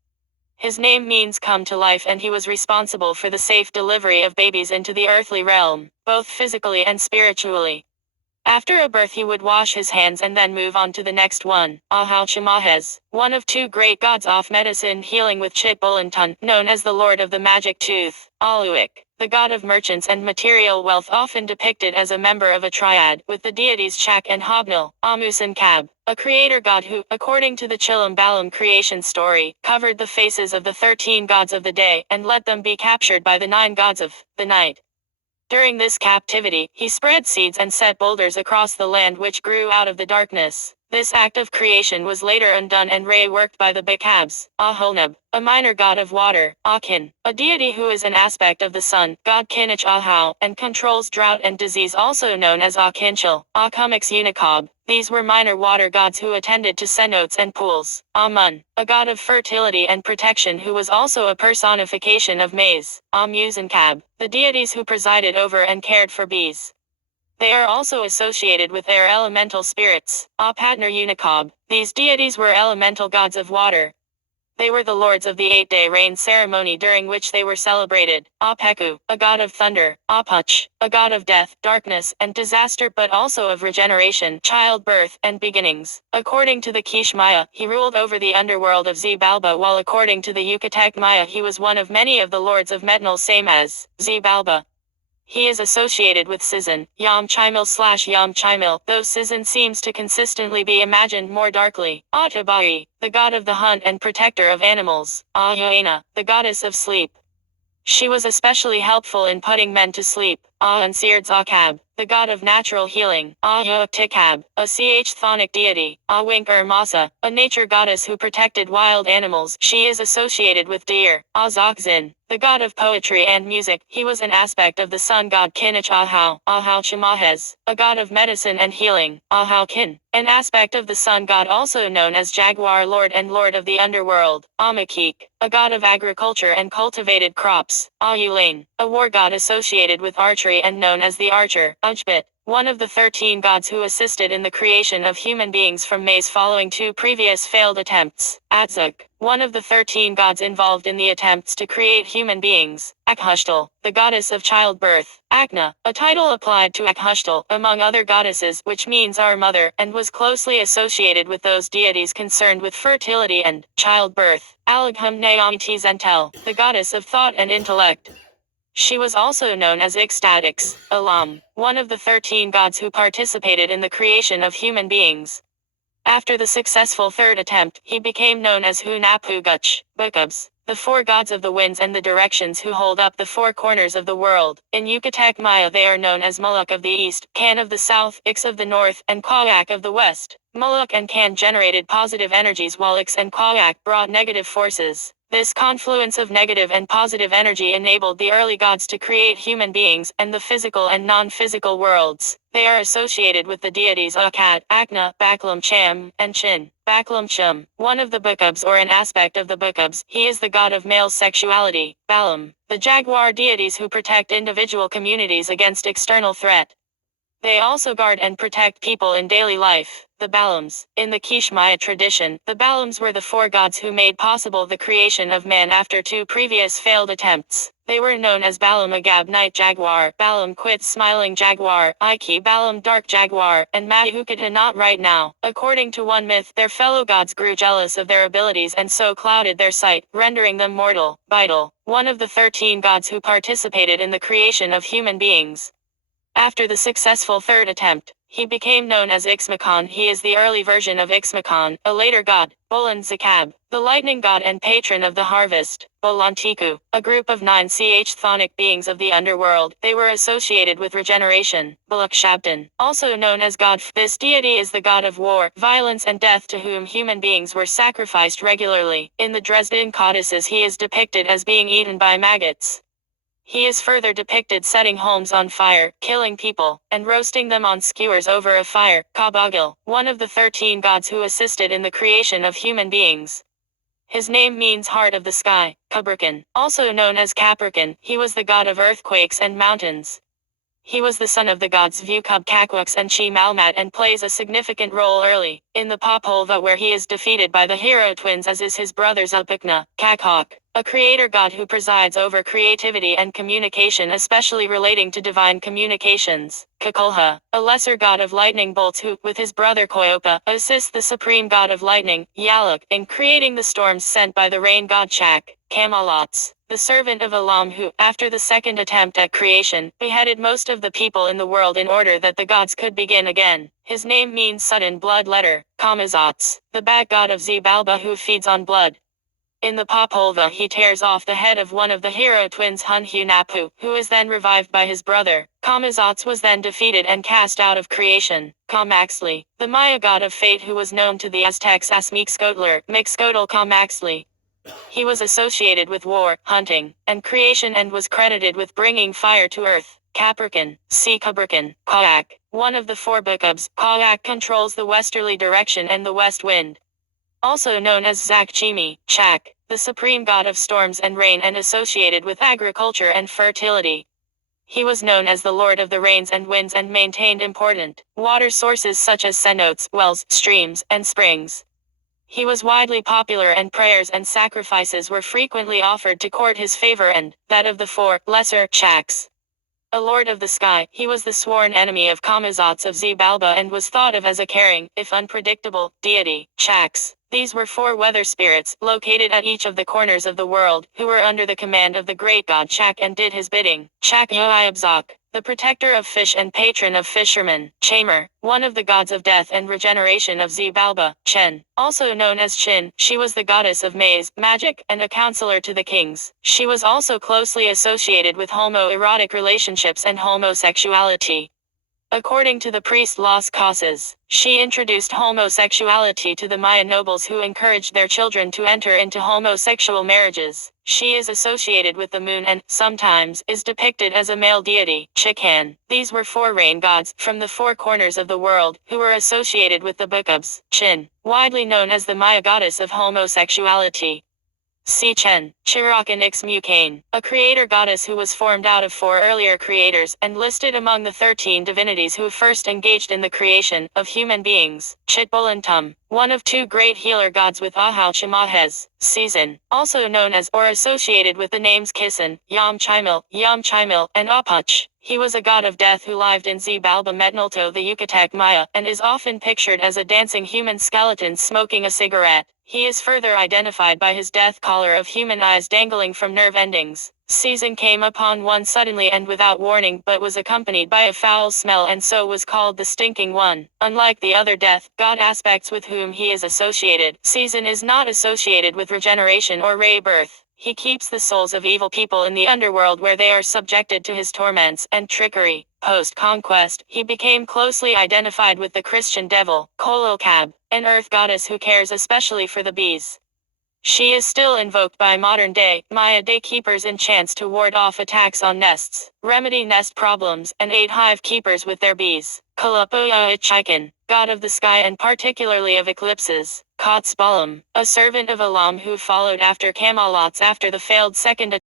His name means come to life, and he was responsible for the safe delivery of babies into the earthly realm, both physically and spiritually. After a birth he would wash his hands and then move on to the next one. Ahalchamahes, one of two great gods of medicine healing with Chitbulantun, known as the Lord of the Magic Tooth. Aluik, the god of merchants and material wealth, often depicted as a member of a triad, with the deities Chak and Hobnil. Amusan Kab, a creator god who, according to the Chilambalam creation story, covered the faces of the 13 gods of the day, and let them be captured by the 9 gods of the night. During this captivity, he spread seeds and set boulders across the land which grew out of the darkness. This act of creation was later undone and reworked by the Bakabs. Ahulnab, a minor god of water. Akin, a deity who is an aspect of the sun, god Kinich Ahau, and controls drought and disease, also known as Akinchil. Akumix Unicab. These were minor water gods who attended to cenotes and pools. Amun, a god of fertility and protection who was also a personification of maize. Amuzankab, the deities who presided over and cared for bees. They are also associated with their elemental spirits. Apatner Unicab. These deities were elemental gods of water. They were the lords of the 8-day rain ceremony during which they were celebrated. Apeku, a god of thunder. Apuch, a god of death, darkness, and disaster, but also of regeneration, childbirth, and beginnings. According to the Quiche Maya, he ruled over the underworld of Xibalba, while according to the Yucatec Maya he was one of many of the lords of Metnal, same as Xibalba. He is associated with Sizan, Yam Chimil/Yam Chimil, though Sizan seems to consistently be imagined more darkly. Atabai, the god of the hunt and protector of animals. Ayuena, the goddess of sleep. She was especially helpful in putting men to sleep. Zakab, the god of natural healing. Tikab, a chthonic deity. Awink Masa, a nature goddess who protected wild animals. She is associated with deer. Azakzin, the god of poetry and music. He was an aspect of the sun god Kinich Ahau. Chamahes, a god of medicine and healing. Kin, an aspect of the sun god also known as Jaguar Lord and Lord of the underworld. Amakik, a god of agriculture and cultivated crops. Ayulain, a war god associated with archery and known as the archer. Ujbit, one of the 13 gods who assisted in the creation of human beings from maize following 2 previous failed attempts. Atzuk, one of the 13 gods involved in the attempts to create human beings. Akhushtal, the goddess of childbirth. Akna, a title applied to Akhushtal, among other goddesses, which means our mother, and was closely associated with those deities concerned with fertility and childbirth. Alagham Naamiti Zentel, the goddess of thought and intellect. She was also known as Ecstatics, Elam, one of the 13 gods who participated in the creation of human beings. After the successful third attempt, he became known as Hunapuguch, Bukubs, the 4 gods of the winds and the directions who hold up the 4 corners of the world. In Yucatec Maya they are known as Muluk of the east, Kan of the south, Ix of the north, and Kwak of the west. Muluk and Kan generated positive energies while Ix and Kwak brought negative forces. This confluence of negative and positive energy enabled the early gods to create human beings and the physical and non-physical worlds. They are associated with the deities Akkad, Akna, Baklam Cham, and Chin. Baklam Chum, one of the Bukubs or an aspect of the Bukubs, he is the god of male sexuality. Balam, the jaguar deities who protect individual communities against external threat. They also guard and protect people in daily life. The Balams. In the Quiche Maya tradition, the Balams were the 4 gods who made possible the creation of man after 2 previous failed attempts. They were known as Balam Agab Night Jaguar, Balam Quit Smiling Jaguar, Iki Balam Dark Jaguar, and Mahukata Not Right Now. According to one myth, their fellow gods grew jealous of their abilities and so clouded their sight, rendering them mortal. Bidal, one of the 13 gods who participated in the creation of human beings. After the successful third attempt, he became known as Ixmacon. He is the early version of Ixmacon, a later god. Bolan Zakab, the lightning god and patron of the harvest. Bolantiku, a group of 9 chthonic beings of the underworld. They were associated with regeneration. Balakshabdan, also known as God. This deity is the god of war, violence and death to whom human beings were sacrificed regularly. In the Dresden codices he is depicted as being eaten by maggots. He is further depicted setting homes on fire, killing people, and roasting them on skewers over a fire. Kabagil, one of the 13 gods who assisted in the creation of human beings. His name means heart of the sky. Kubrkan, also known as Capricorn, he was the god of earthquakes and mountains. He was the son of the gods Vukub Kakwux and Chi Malmat and plays a significant role early in the Popolva, where he is defeated by the hero twins, as is his brother Zulpikna, Kakhok, a creator god who presides over creativity and communication, especially relating to divine communications. Kakulha, a lesser god of lightning bolts who, with his brother Koyopa, assists the supreme god of lightning, Yaluk, in creating the storms sent by the rain god Chak. Kamalots, the servant of Elam who, after the second attempt at creation, beheaded most of the people in the world in order that the gods could begin again. His name means sudden blood letter. Kamazots, the bat god of Zibalba who feeds on blood. In the Popolva he tears off the head of one of the hero twins Hunhu Napu, who is then revived by his brother. Kamazots was then defeated and cast out of creation. Kamaxli, the Maya god of fate who was known to the Aztecs as Mixcotler, Mixcotl Kamaxli. He was associated with war, hunting, and creation and was credited with bringing fire to earth. Capricorn, C. Kubrkan, Kawak, one of the 4 Bukubs. Kawak controls the westerly direction and the west wind. Also known as Zakchimi, Chak, the supreme god of storms and rain and associated with agriculture and fertility. He was known as the Lord of the Rains and Winds and maintained important water sources such as cenotes, wells, streams, and springs. He was widely popular and prayers and sacrifices were frequently offered to court his favor and that of the 4 lesser Chaks. A lord of the sky, he was the sworn enemy of Kamazots of Zibalba and was thought of as a caring, if unpredictable, deity. Chaks. These were 4 weather spirits, located at each of the corners of the world, who were under the command of the great god Chak and did his bidding. Chak Yoiabzak, the protector of fish and patron of fishermen. Chamor, one of the gods of death and regeneration of Zibalba. Chen, also known as Chin, she was the goddess of maize, magic, and a counselor to the kings. She was also closely associated with homoerotic relationships and homosexuality. According to the priest Las Casas, she introduced homosexuality to the Maya nobles who encouraged their children to enter into homosexual marriages. She is associated with the moon and, sometimes, is depicted as a male deity, Chikan. These were 4 rain gods, from the 4 corners of the world, who were associated with the Bukubs. Chin, widely known as the Maya goddess of homosexuality. Sichen, Chirakan Ix Mukane, a creator goddess who was formed out of 4 earlier creators and listed among the 13 divinities who first engaged in the creation of human beings. Chitbolantum, one of 2 great healer gods with Ahau Chamahez, season, also known as or associated with the names Kisan, Yam Chimil, and Apuch. He was a god of death who lived in Zibalba Metnalto the Yucatec Maya and is often pictured as a dancing human skeleton smoking a cigarette. He is further identified by his death collar of human eyes dangling from nerve endings. Season came upon one suddenly and without warning but was accompanied by a foul smell and so was called the Stinking One. Unlike the other death god aspects with whom he is associated, Season is not associated with regeneration or rebirth. He keeps the souls of evil people in the underworld where they are subjected to his torments and trickery. Post-conquest, he became closely identified with the Christian devil, Kololkab, an earth goddess who cares especially for the bees. She is still invoked by modern-day Maya day keepers in chants to ward off attacks on nests, remedy nest problems, and aid hive keepers with their bees. Kalapoya Ichikan, god of the sky and particularly of eclipses. Kotzbalam, a servant of Elam who followed after Camelots after the failed second